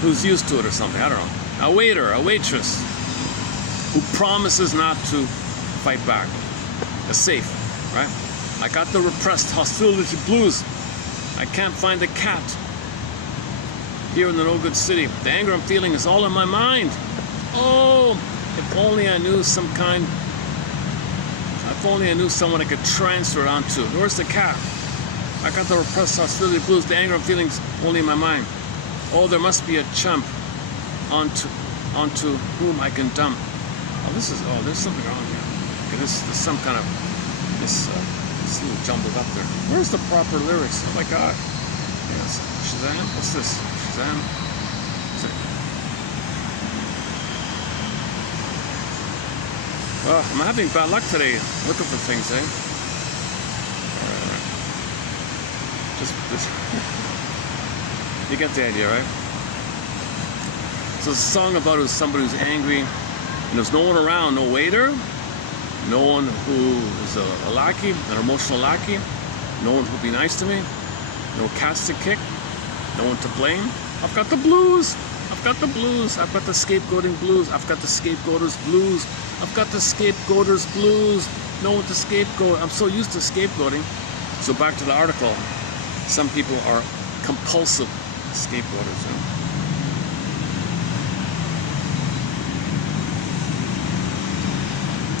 who's used to it or something, I don't know. A waiter, a waitress, who promises not to fight back. A safe, right? I got the repressed hostility blues. I can't find a cat here in the no good city. The anger I'm feeling is all in my mind. Oh, if only I knew someone I could transfer it onto. Where's the cat? I got the repressed hostility blues. The anger I'm feeling is only in my mind. Oh, there must be a chump onto whom I can dump. Oh, there's something wrong here. Okay, there's some kind of, this little jumbled up there. Where's the proper lyrics? Oh my God. Yes. Shazam? What's this? Shazam? Oh, I'm having bad luck today looking for things, eh? Just you get the idea, right? So it's a song about somebody who's angry, and there's no one around, no waiter, no one who is a lackey, an emotional lackey, no one who'll be nice to me, no cats to kick, no one to blame. I've got the blues. I've got the blues. I've got the scapegoating blues. I've got the scapegoater's blues. I've got the scapegoater's blues. No one to scapegoat. I'm so used to scapegoating. So back to the article. Some people are compulsive scapegoaters.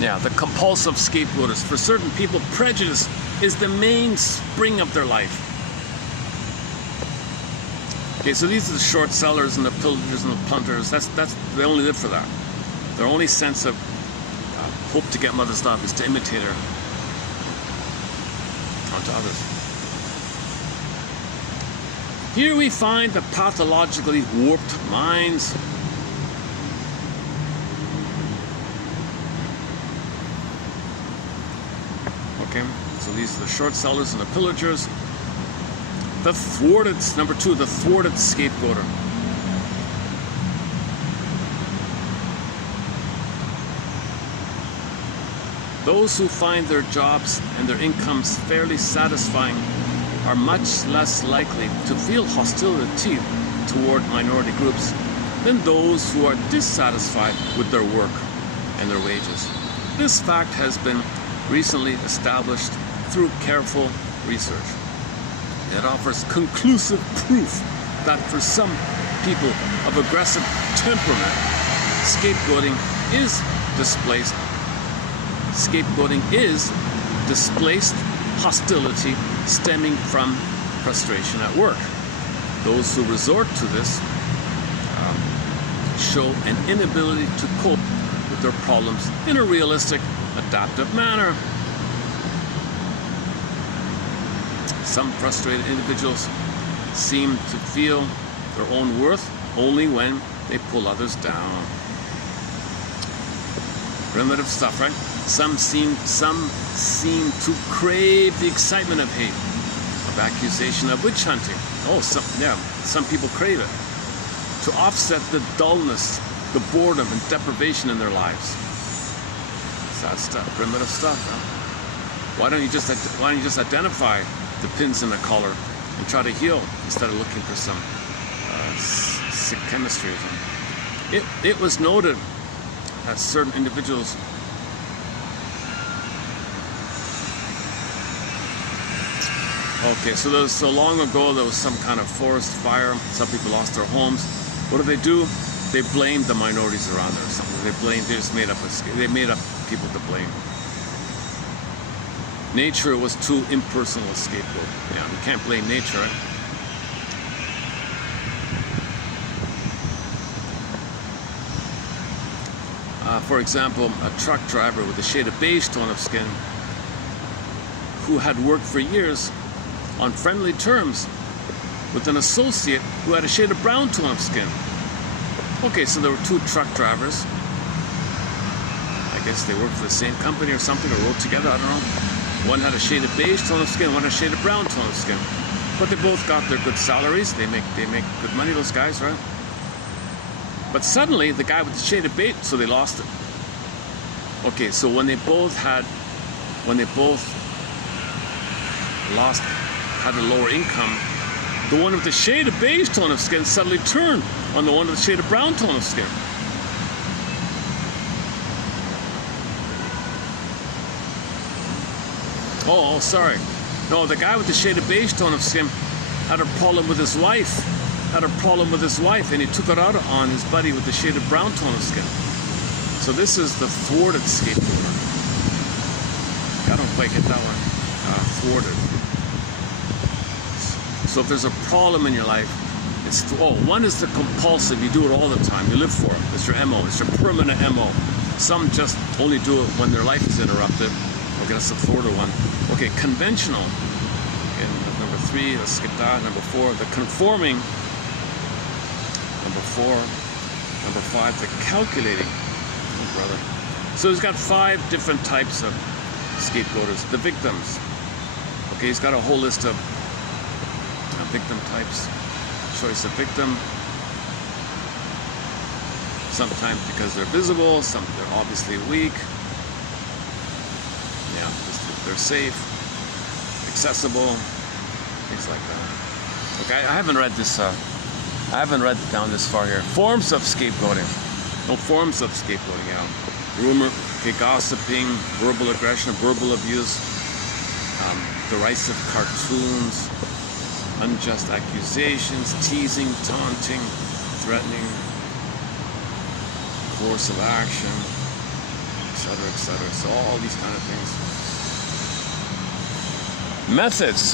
You know? Yeah, the compulsive scapegoaters. For certain people, prejudice is the mainspring of their life. Okay, so these are the short sellers and the pillagers and the plunderers. They only live for that. Their only sense of hope to get mother's love is to imitate her onto others. Here we find the pathologically warped minds. Okay, so these are the short sellers and the pillagers. The thwarted, number two, the thwarted scapegoater. Those who find their jobs and their incomes fairly satisfying are much less likely to feel hostility toward minority groups than those who are dissatisfied with their work and their wages. This fact has been recently established through careful research. It offers conclusive proof that for some people of aggressive temperament, scapegoating is displaced hostility stemming from frustration at work. Those who resort to this show an inability to cope with their problems in a realistic, adaptive manner. Some frustrated individuals seem to feel their own worth only when they pull others down. Primitive stuff, right? Some seem to crave the excitement of hate, of accusation, of witch hunting. Oh, some people crave it to offset the dullness, the boredom, and deprivation in their lives. Sad stuff, primitive stuff. Huh? Why don't you just identify the pins in the collar and try to heal instead of looking for some sick chemistry or something? It was noted that certain individuals so long ago there was some kind of forest fire. Some people lost their homes. What do? They blamed the minorities around there or something. They just made up people to blame. Nature was too impersonal a scapegoat. Yeah, we can't blame nature, right? For example, a truck driver with a shade of beige tone of skin who had worked for years on friendly terms with an associate who had a shade of brown tone of skin. Okay, so there were two truck drivers. I guess they worked for the same company or something, or rode together, I don't know. One had a shade of beige tone of skin, one had a shade of brown tone of skin. But they both got their good salaries. They make good money, those guys, right? But suddenly, the guy with the shade of beige, so they lost it. Okay, so when they both had a lower income, The one with the shade of beige tone of skin suddenly turned on the one with the shade of brown tone of skin. Oh, sorry. No, the guy with the shade of beige tone of skin had a problem with his wife. And he took it out on his buddy with the shade of brown tone of skin. So this is the thwarted scapegoater. I don't quite get that one. Thwarted. So if there's a problem in your life, it's one is the compulsive. You do it all the time. You live for it. It's your MO. It's your permanent MO. Some just only do it when their life is interrupted. Okay, that's the thwarted one. Okay, conventional. And number 3, let's skip that. Number 4, the conforming. Number 4. Number 5, the calculating. Oh, brother. So he's got 5 different types of scapegoaters. The victims. Okay, he's got a whole list of victim types. Choice of victim. Sometimes because they're visible, some they're obviously weak. Yeah, they're safe, accessible, things like that. Okay, I haven't read this. I haven't read down this far here. Forms of scapegoating. No forms of scapegoating. Yeah, rumor, okay, gossiping, verbal aggression, verbal abuse, derisive cartoons, unjust accusations, teasing, taunting, threatening, coercive action, etc., etc. So all these kind of things. Methods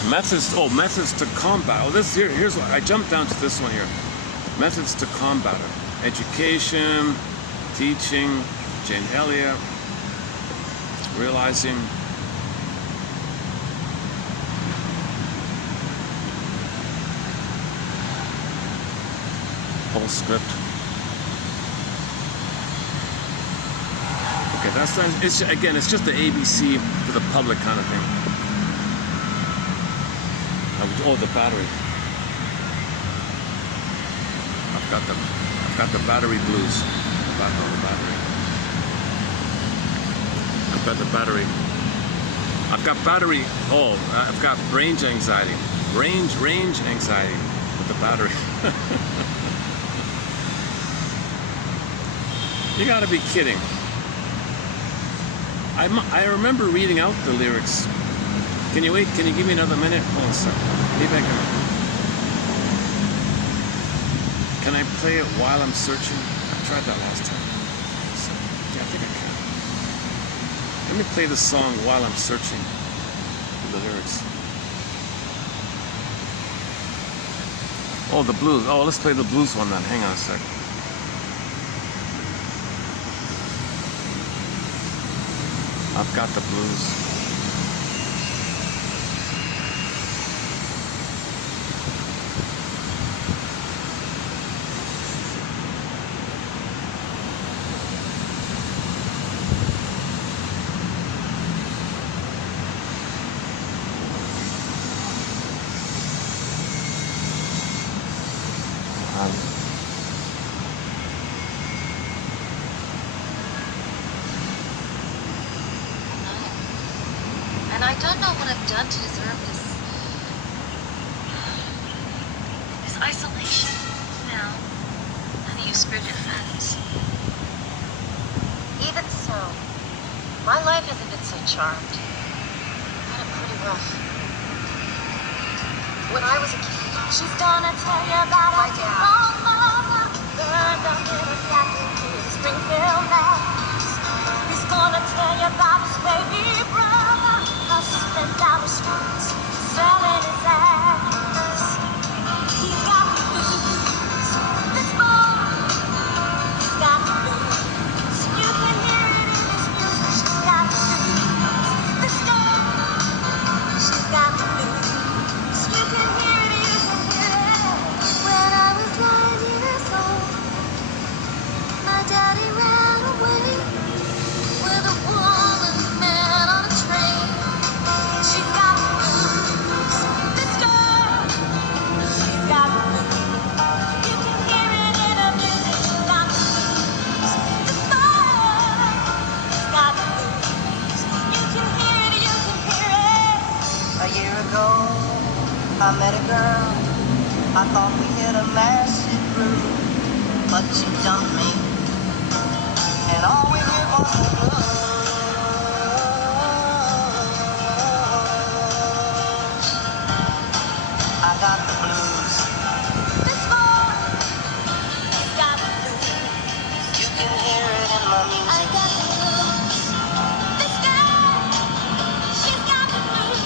to combat. Oh, here's what I jumped down to this one here. Methods to combat it. Education, teaching, Jane Elliott, realizing. Postscript. Okay, it's just the ABC for the public kind of thing. Oh, the battery. I've got the battery blues. I've got range anxiety. Range anxiety with the battery. You gotta be kidding. I remember reading out the lyrics. Can you wait? Can you give me another minute? Hold on a second. Maybe I can I play it while I'm searching? I tried that last time. So, yeah, I think I can. Let me play the song while I'm searching for the lyrics. Oh, the blues. Oh, let's play the blues one then. Hang on a second. I've got the blues. And I don't know what I've done to deserve this isolation now. None of you screwed your friends. Even so, my life hasn't been so charmed. I've had it pretty rough. When I was a kid, she's gonna tell you about my dad. Mama burned up in a factory in Springfield, Mass. He's gonna tell you about his baby brother, hustling down the streets, selling his ass. He's got the blues, this boy. He's got the blues. You can hear it in his music. She's got the blues. This girl, she's got the blues. You can hear it, you can hear it. When I was 9 years old, my daddy ran away with a woman, man on a train. She's got the blues. This girl, she's got the blues. You can hear it in her music. She's got the blues. This boy, she's got the blues. You can hear it, you can hear it. A year ago, I met a girl. I thought we hit a massive groove, but you dumped me, and all we did was the blues. I got the blues. This boy got the blues. You can hear it in my music. I got the blues. This girl, she's got the blues.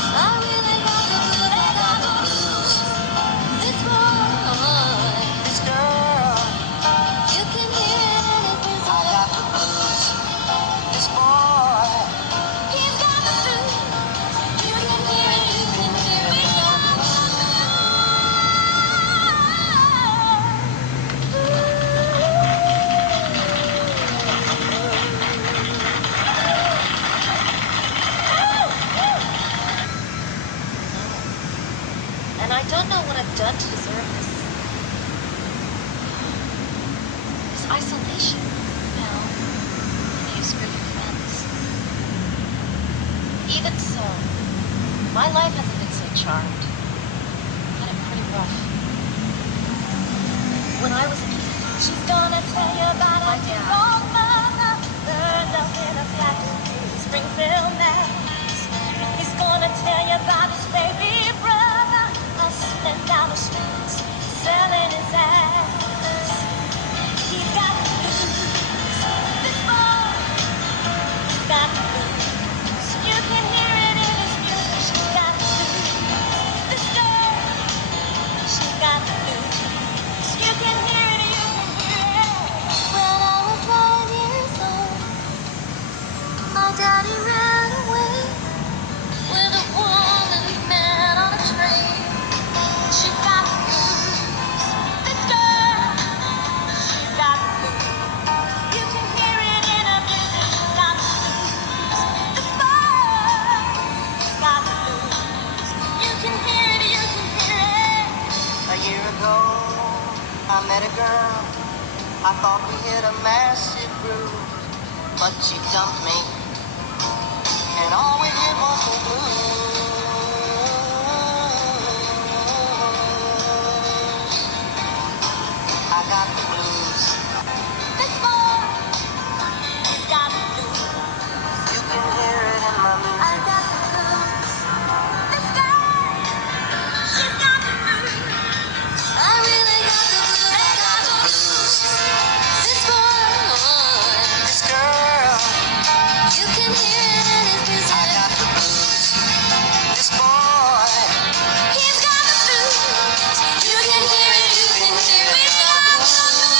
I really got the blues. I got the blues. This boy, This girl, you can hear it in his music. I got the blues. This boy, He's got the blues. You can hear it. You can hear it. And I don't know what I've done to deserve this. This isolation. Now, when you screw your friends. Even so, my life hasn't been so charmed. I've had it pretty rough. When I was a kid, She's gonna tell you about My a dad. old mother burned up in a flat in Springfield, Mass. He's gonna tell you about his baby brother hustling down the streets, selling his ass. He's got the blues. This boy, he's got the blues. You can hear it in his music. She's got the blues. This girl, she's got the blues. You can hear it, you can hear it. When I was 5 years old, my daddy ran away with a woman man on a train. She got the blues. This girl, she's got the blues. You can hear it in her music. She's got the blues. This boy, she's got the blues. You can hear it, you can hear it. a year ago, I met a girl. I thought we hit a massive groove, but she dumped me, and all we did was the blues. I got the blues. This boy, he's got the blues. You can hear it in my I music. got the blues. This girl, she's got the blues. I really got the blues. I got the blues. This boy, This girl, you can hear it in his music. I got the blues. This boy, He's got the blues. You can hear it. You can hear it. We got the blues.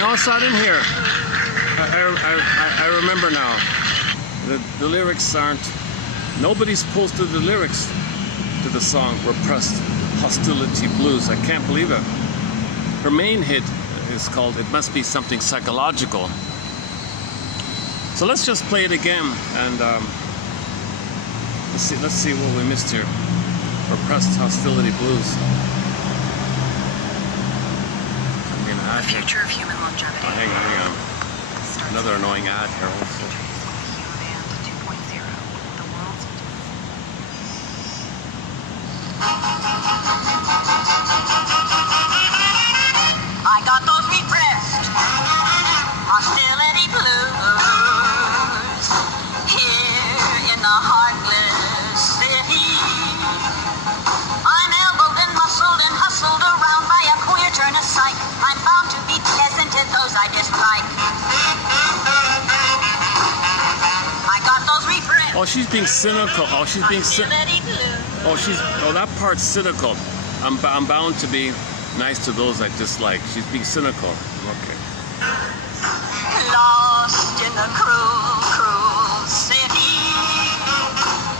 No, it's not in here. I remember now. The lyrics aren't. Nobody's posted the lyrics to the song "Repressed Hostility Blues." I can't believe it. Her main hit is called "It Must Be Something Psychological." So let's just play it again and let's see what we missed here. "Repressed Hostility Blues." I'm gonna The add here. future of human longevity. Oh, hang on. Starts Another annoying ad here also. Human 2.0. The world's I got those repressed hostility blues here in the heartless city. I'm elbowed and muscled and hustled around by a queer turn of psych. I'm bound to be pleasant to those I dislike. I got those repressed Oh, she's being cynical. Oh, she's being hostility blues. that part's cynical. I'm bound to be nice to those I dislike. She's being cynical. Okay. Lost in the cruel, cruel city.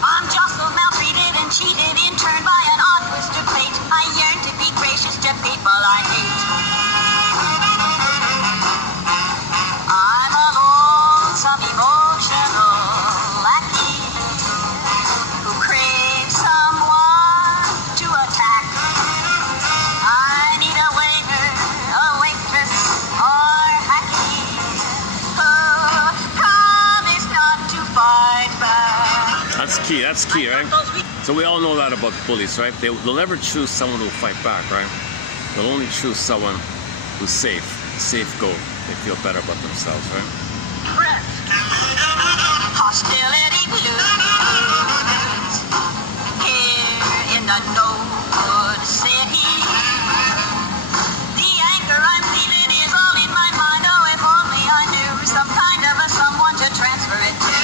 I'm jostled, maltreated, and cheated in turn by an odd twisted fate. I yearn to be gracious to people I hate. I'm a lonesome, emotional lackey who craves someone to attack. I need a waiter, a waitress, or hacky who key. That's key, right? So we all know that about bullies, right? They'll never choose someone who'll fight back, right? They'll only choose someone who's safe. Safe go. They feel better about themselves, right? Hostility blues here in the no-good city. The anger I'm feeling is all in my mind. Oh, if only I knew some kind of a someone to transfer it to.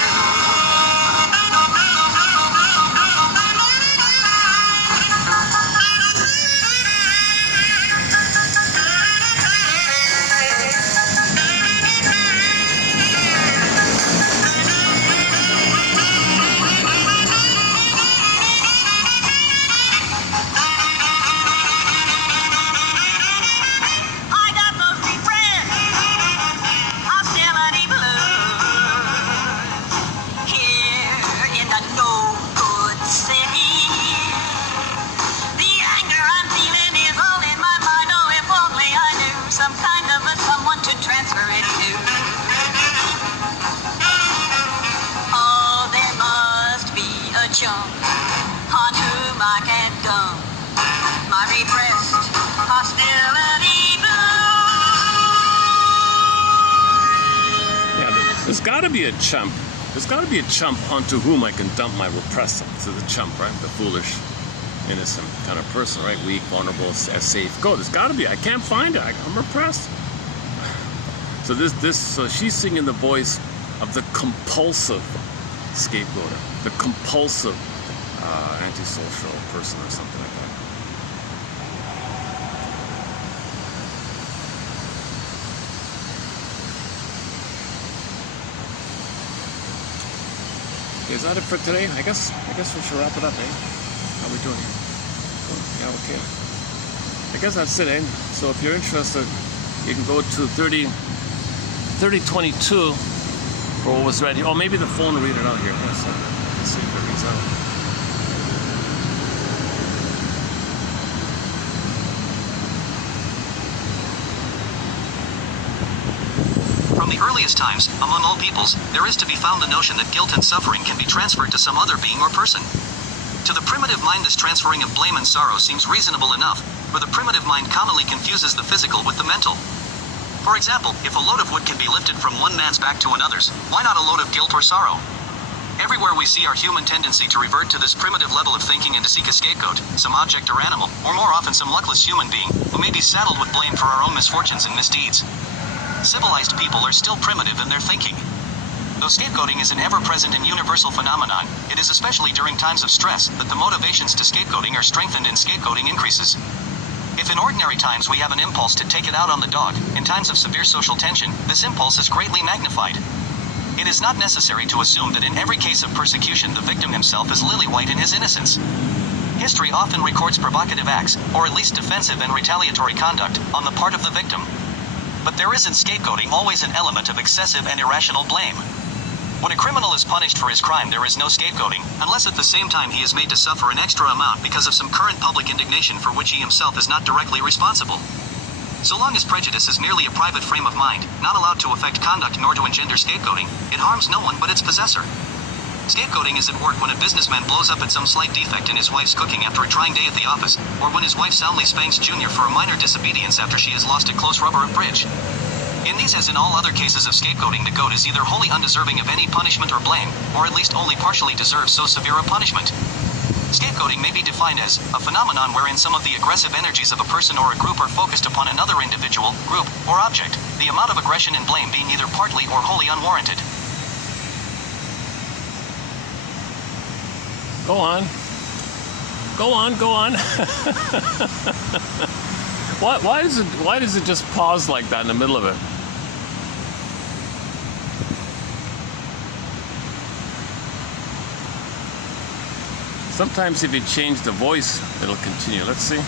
On whom I can dump my repressed hostility blue. Yeah, there's got to be a chump. There's got to be a chump onto whom I can dump my repressed. So the chump, right? The foolish, innocent kind of person, right? Weak, vulnerable, safe. Go. There's got to be. I can't find it. I'm repressed. So so she's singing the voice of the compulsive scapegoater, the compulsive antisocial person or something like that. Okay, is that it for today? I guess we should wrap it up, eh? How we doing? Cool. Yeah, okay. I guess that's it, eh? So if you're interested, you can go to 3022 for what was ready. Oh, maybe the phone will read it out here. Yes, let's see if it reads out. From the earliest times, among all peoples, there is to be found the notion that guilt and suffering can be transferred to some other being or person. To the primitive mind, this transferring of blame and sorrow seems reasonable enough, for the primitive mind commonly confuses the physical with the mental. For example, if a load of wood can be lifted from one man's back to another's, why not a load of guilt or sorrow? Everywhere we see our human tendency to revert to this primitive level of thinking and to seek a scapegoat, some object or animal, or more often some luckless human being, who may be saddled with blame for our own misfortunes and misdeeds. Civilized people are still primitive in their thinking. Though scapegoating is an ever-present and universal phenomenon, it is especially during times of stress that the motivations to scapegoating are strengthened and scapegoating increases. If in ordinary times we have an impulse to take it out on the dog, in times of severe social tension, this impulse is greatly magnified. It is not necessary to assume that in every case of persecution the victim himself is lily-white in his innocence. History often records provocative acts, or at least defensive and retaliatory conduct, on the part of the victim. But there is in scapegoating always an element of excessive and irrational blame. When a criminal is punished for his crime, there is no scapegoating, unless at the same time he is made to suffer an extra amount because of some current public indignation for which he himself is not directly responsible. So long as prejudice is merely a private frame of mind, not allowed to affect conduct nor to engender scapegoating, it harms no one but its possessor. Scapegoating is at work when a businessman blows up at some slight defect in his wife's cooking after a trying day at the office, or when his wife soundly spanks Junior for a minor disobedience after she has lost a close rubber of bridge. In these as in all other cases of scapegoating, the goat is either wholly undeserving of any punishment or blame, or at least only partially deserves so severe a punishment. Scapegoating may be defined as a phenomenon wherein some of the aggressive energies of a person or a group are focused upon another individual, group, or object, the amount of aggression and blame being either partly or wholly unwarranted. Go on. Go on, go on. Why does it just pause like that in the middle of it? Sometimes if you change the voice, it'll continue. Let's see.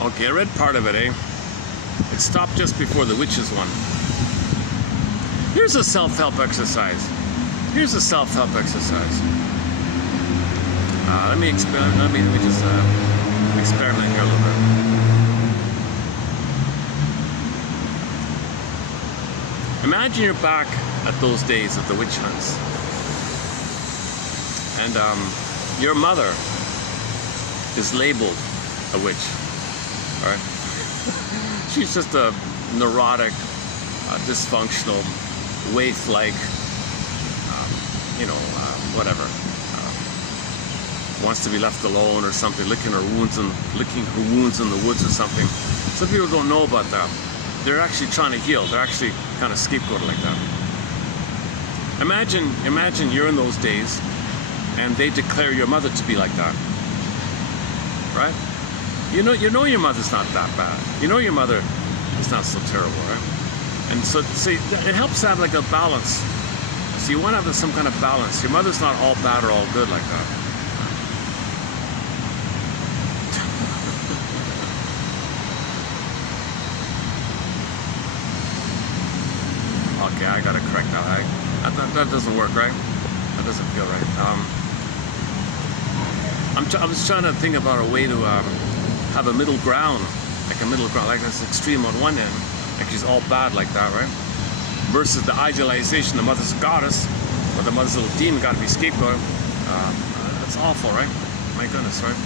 Okay, I read part of it, eh? It stopped just before the witches one. Here's a self-help exercise. Here's a self-help exercise. Let me just experiment here a little bit. Imagine you're back at those days of the witch hunts, and your mother is labeled a witch, right? She's just a neurotic, dysfunctional, waif-like, whatever. Wants to be left alone or something, licking her wounds in the woods or something. Some people don't know about that. They're actually trying to heal. They're actually kind of scapegoated like that. Imagine you're in those days, and they declare your mother to be like that, right? You know your mother's not that bad. You know your mother is not so terrible, right? And so, see, it helps to have like a balance. So you want to have some kind of balance. Your mother's not all bad or all good like that. Okay, I gotta correct that. That doesn't work, right? That doesn't feel right. I was trying to think about a way to have a middle ground, like this extreme on one end, like she's all bad like that, right? Versus the idealization, the mother's a goddess, or the mother's little demon, got to be scapegoat. That's awful, right? My goodness, right?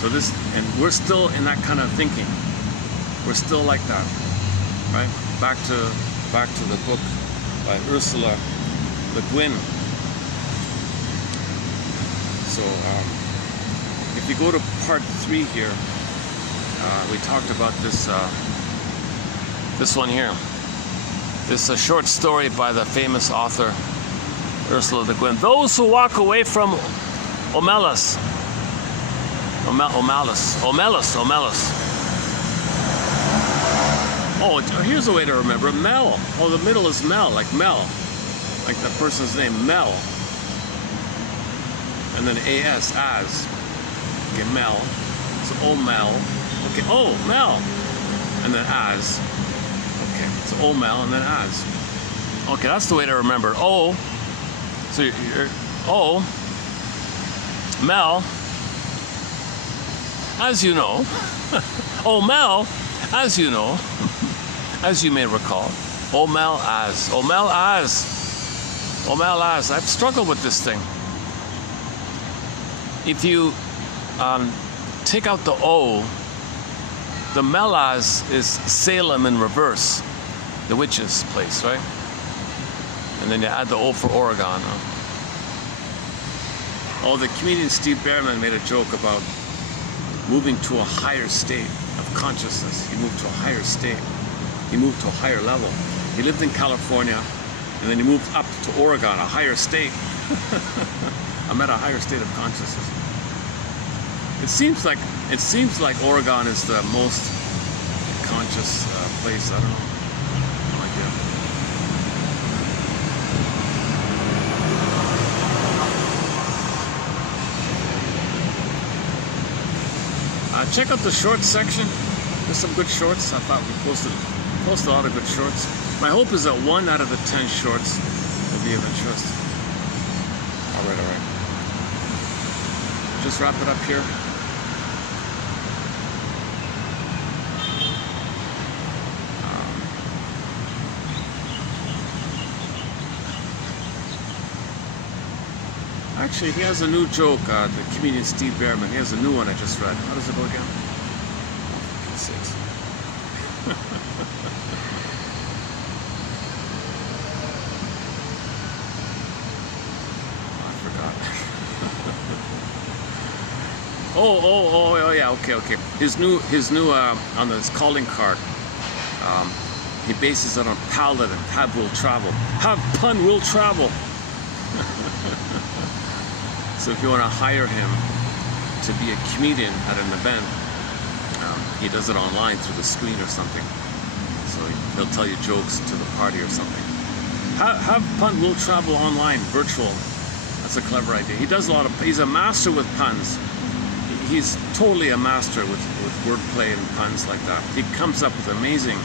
So and we're still in that kind of thinking. We're still like that, right? Back to the book by Ursula Le Guin. So if you go to part 3 here, we talked about this one here. This a short story by the famous author Ursula Le Guin. Those who walk away from Omelas. Oh, here's a way to remember. Mel. Oh, the middle is Mel, like the person's name, Mel. And then as. Okay, Mel. So Mel. Okay, Mel. And then as. Okay, so Mel and then as. Okay, that's the way to remember. So you're Mel. As you know. Mel. As you know. As you may recall. Mel as. I've struggled with this thing. If you take out the O, the Melaz is Salem in reverse, the witch's place, right? And then you add the O for Oregon. The comedian Steve Behrman made a joke about moving to a higher state of consciousness. He moved to a higher state. He moved to a higher level. He lived in California, and then he moved up to Oregon, a higher state. I'm at a higher state of consciousness. It seems like Oregon is the most conscious place. I don't know. No idea. Check out the shorts section. There's some good shorts. I thought we posted a lot of good shorts. My hope is that 1 out of the 10 shorts will be of interest. All right. Just wrap it up here. Actually, he has a new joke, the comedian Steve Behrman. He has a new one I just read. How does it go again? 6. I forgot. Yeah, okay. His new on his calling card, he bases it on palette and have will travel. Have pun will travel. So if you want to hire him to be a comedian at an event, he does it online through the screen or something. So he'll tell you jokes to the party or something. Have pun will travel online, virtual. That's a clever idea. He does he's a master with puns. He's totally a master with wordplay and puns like that. He comes up with amazing,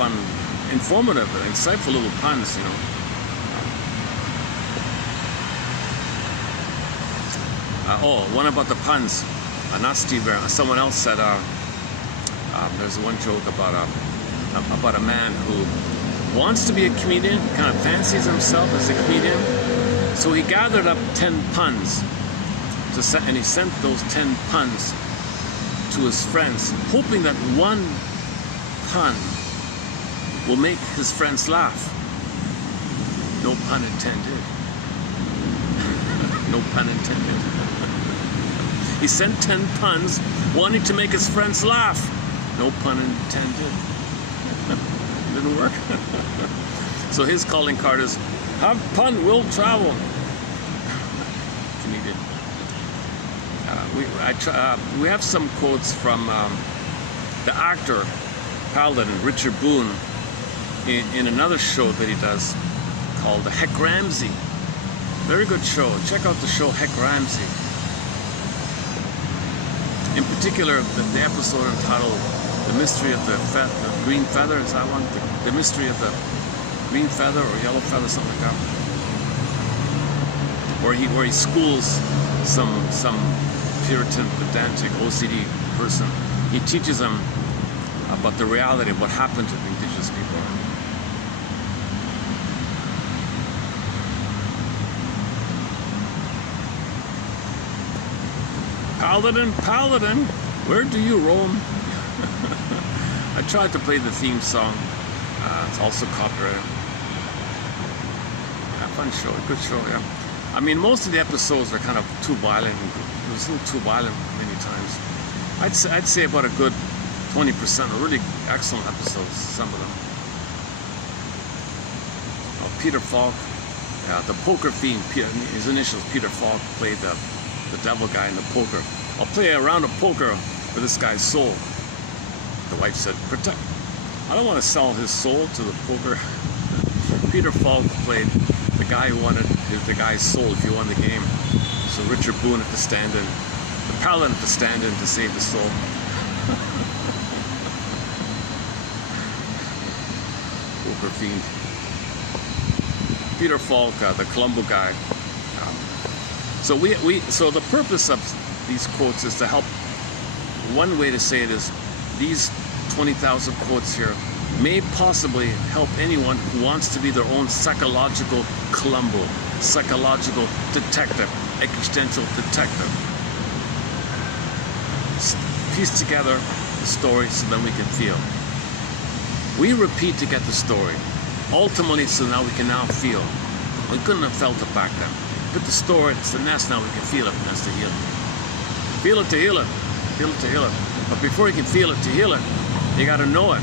fun, informative, insightful little puns, one about the puns. Not Steve Barron. Someone else said there's one joke about a man who wants to be a comedian, kind of fancies himself as a comedian. So he gathered up 10 puns and he sent those 10 puns to his friends, hoping that one pun will make his friends laugh. No pun intended. No pun intended. He sent 10 puns wanting to make his friends laugh. No pun intended. Didn't work. So his calling card is, have pun, will travel. Comedian. We have some quotes from the actor, Paladin, Richard Boone, in another show that he does called Heck Ramsey. Very good show. Check out the show Heck Ramsey. In particular, the episode entitled The Mystery of the Green Feather, is that one? The Mystery of the Green Feather or Yellow Feather, something like that. Where he schools some Puritan, pedantic, OCD person. He teaches them about the reality of what happened to the indigenous people. Paladin, where do you roam? I tried to play the theme song. It's also copyrighted. Yeah, fun show, good show, yeah. I mean, most of the episodes are kind of too violent. It was a little too violent many times. I'd say about a good 20% are really excellent episodes, some of them. Oh, Peter Falk, yeah, the poker fiend, his initials, Peter Falk, played the devil guy in the poker. I'll play a round of poker for this guy's soul. The wife said, protect. I don't want to sell his soul to the poker. Peter Falk played the guy who wanted the guy's soul if he won the game. So Richard Boone had to stand in, the paladin had to stand in to save the soul. Poker fiend. Peter Falk, the Colombo guy. So so the purpose of these quotes is to help. One way to say it is these 20,000 quotes here may possibly help anyone who wants to be their own psychological Columbo, psychological detective, existential detective. Piece together the story so then we can feel. We repeat to get the story. Ultimately, so now we can now feel. We couldn't have felt it back then. But the story, it's the nest, now we can feel it, and that's to heal it. Feel it to heal it. Feel it to heal it. But before you can feel it to heal it, you gotta know it.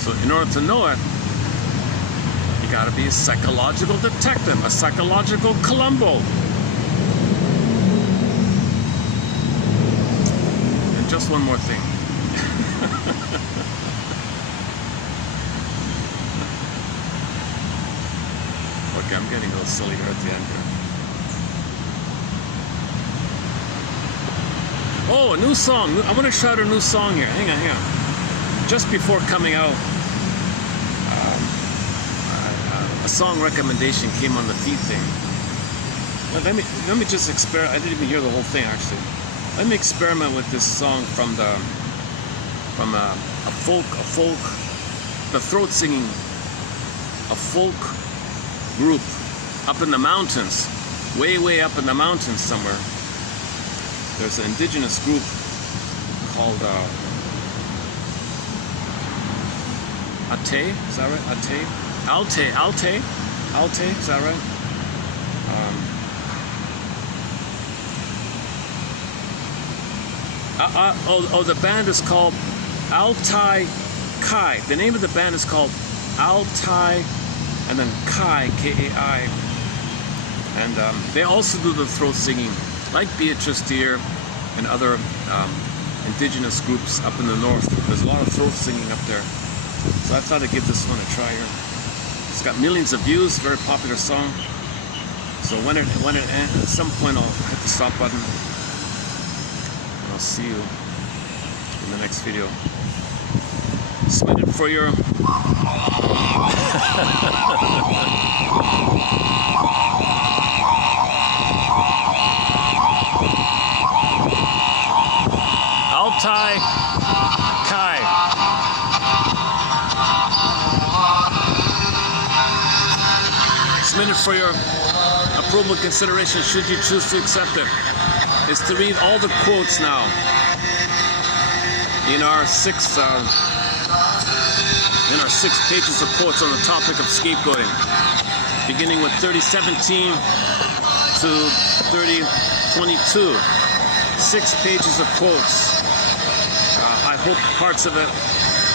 So in order to know it, you gotta be a psychological detective, a psychological Columbo. And just one more thing. Okay, I'm getting a little silly here at the end here. Oh, a new song. I'm going to shout a new song here. Hang on. Just before coming out, a song recommendation came on the feed thing. Well, let me just experiment. I didn't even hear the whole thing actually. Let me experiment with this song from a folk, the throat singing, a folk group up in the mountains, way up in the mountains somewhere. There's an indigenous group called Ate, is that right? Ate? Alte, is that right? The band is called Altai Kai. The name of the band is called Altai and then Kai, K-A-I. And they also do the throat singing, like Beatrice Deer and other indigenous groups up in the north. There's a lot of throat singing up there. So I thought I'd give this one a try here. It's got millions of views, very popular song. So when it ends, at some point I'll hit the stop button. And I'll see you in the next video. Submitted for your Altai Kai. Submitted for your approval and consideration should you choose to accept it is to read all the quotes now in our six pages of quotes on the topic of scapegoating, beginning with 3017 to 3022. 6 pages of quotes. I hope parts of it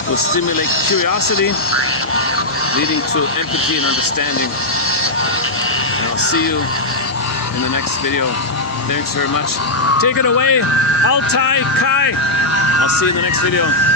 will stimulate curiosity, leading to empathy and understanding. And I'll see you in the next video. Thanks very much. Take it away, Altai Kai. I'll see you in the next video.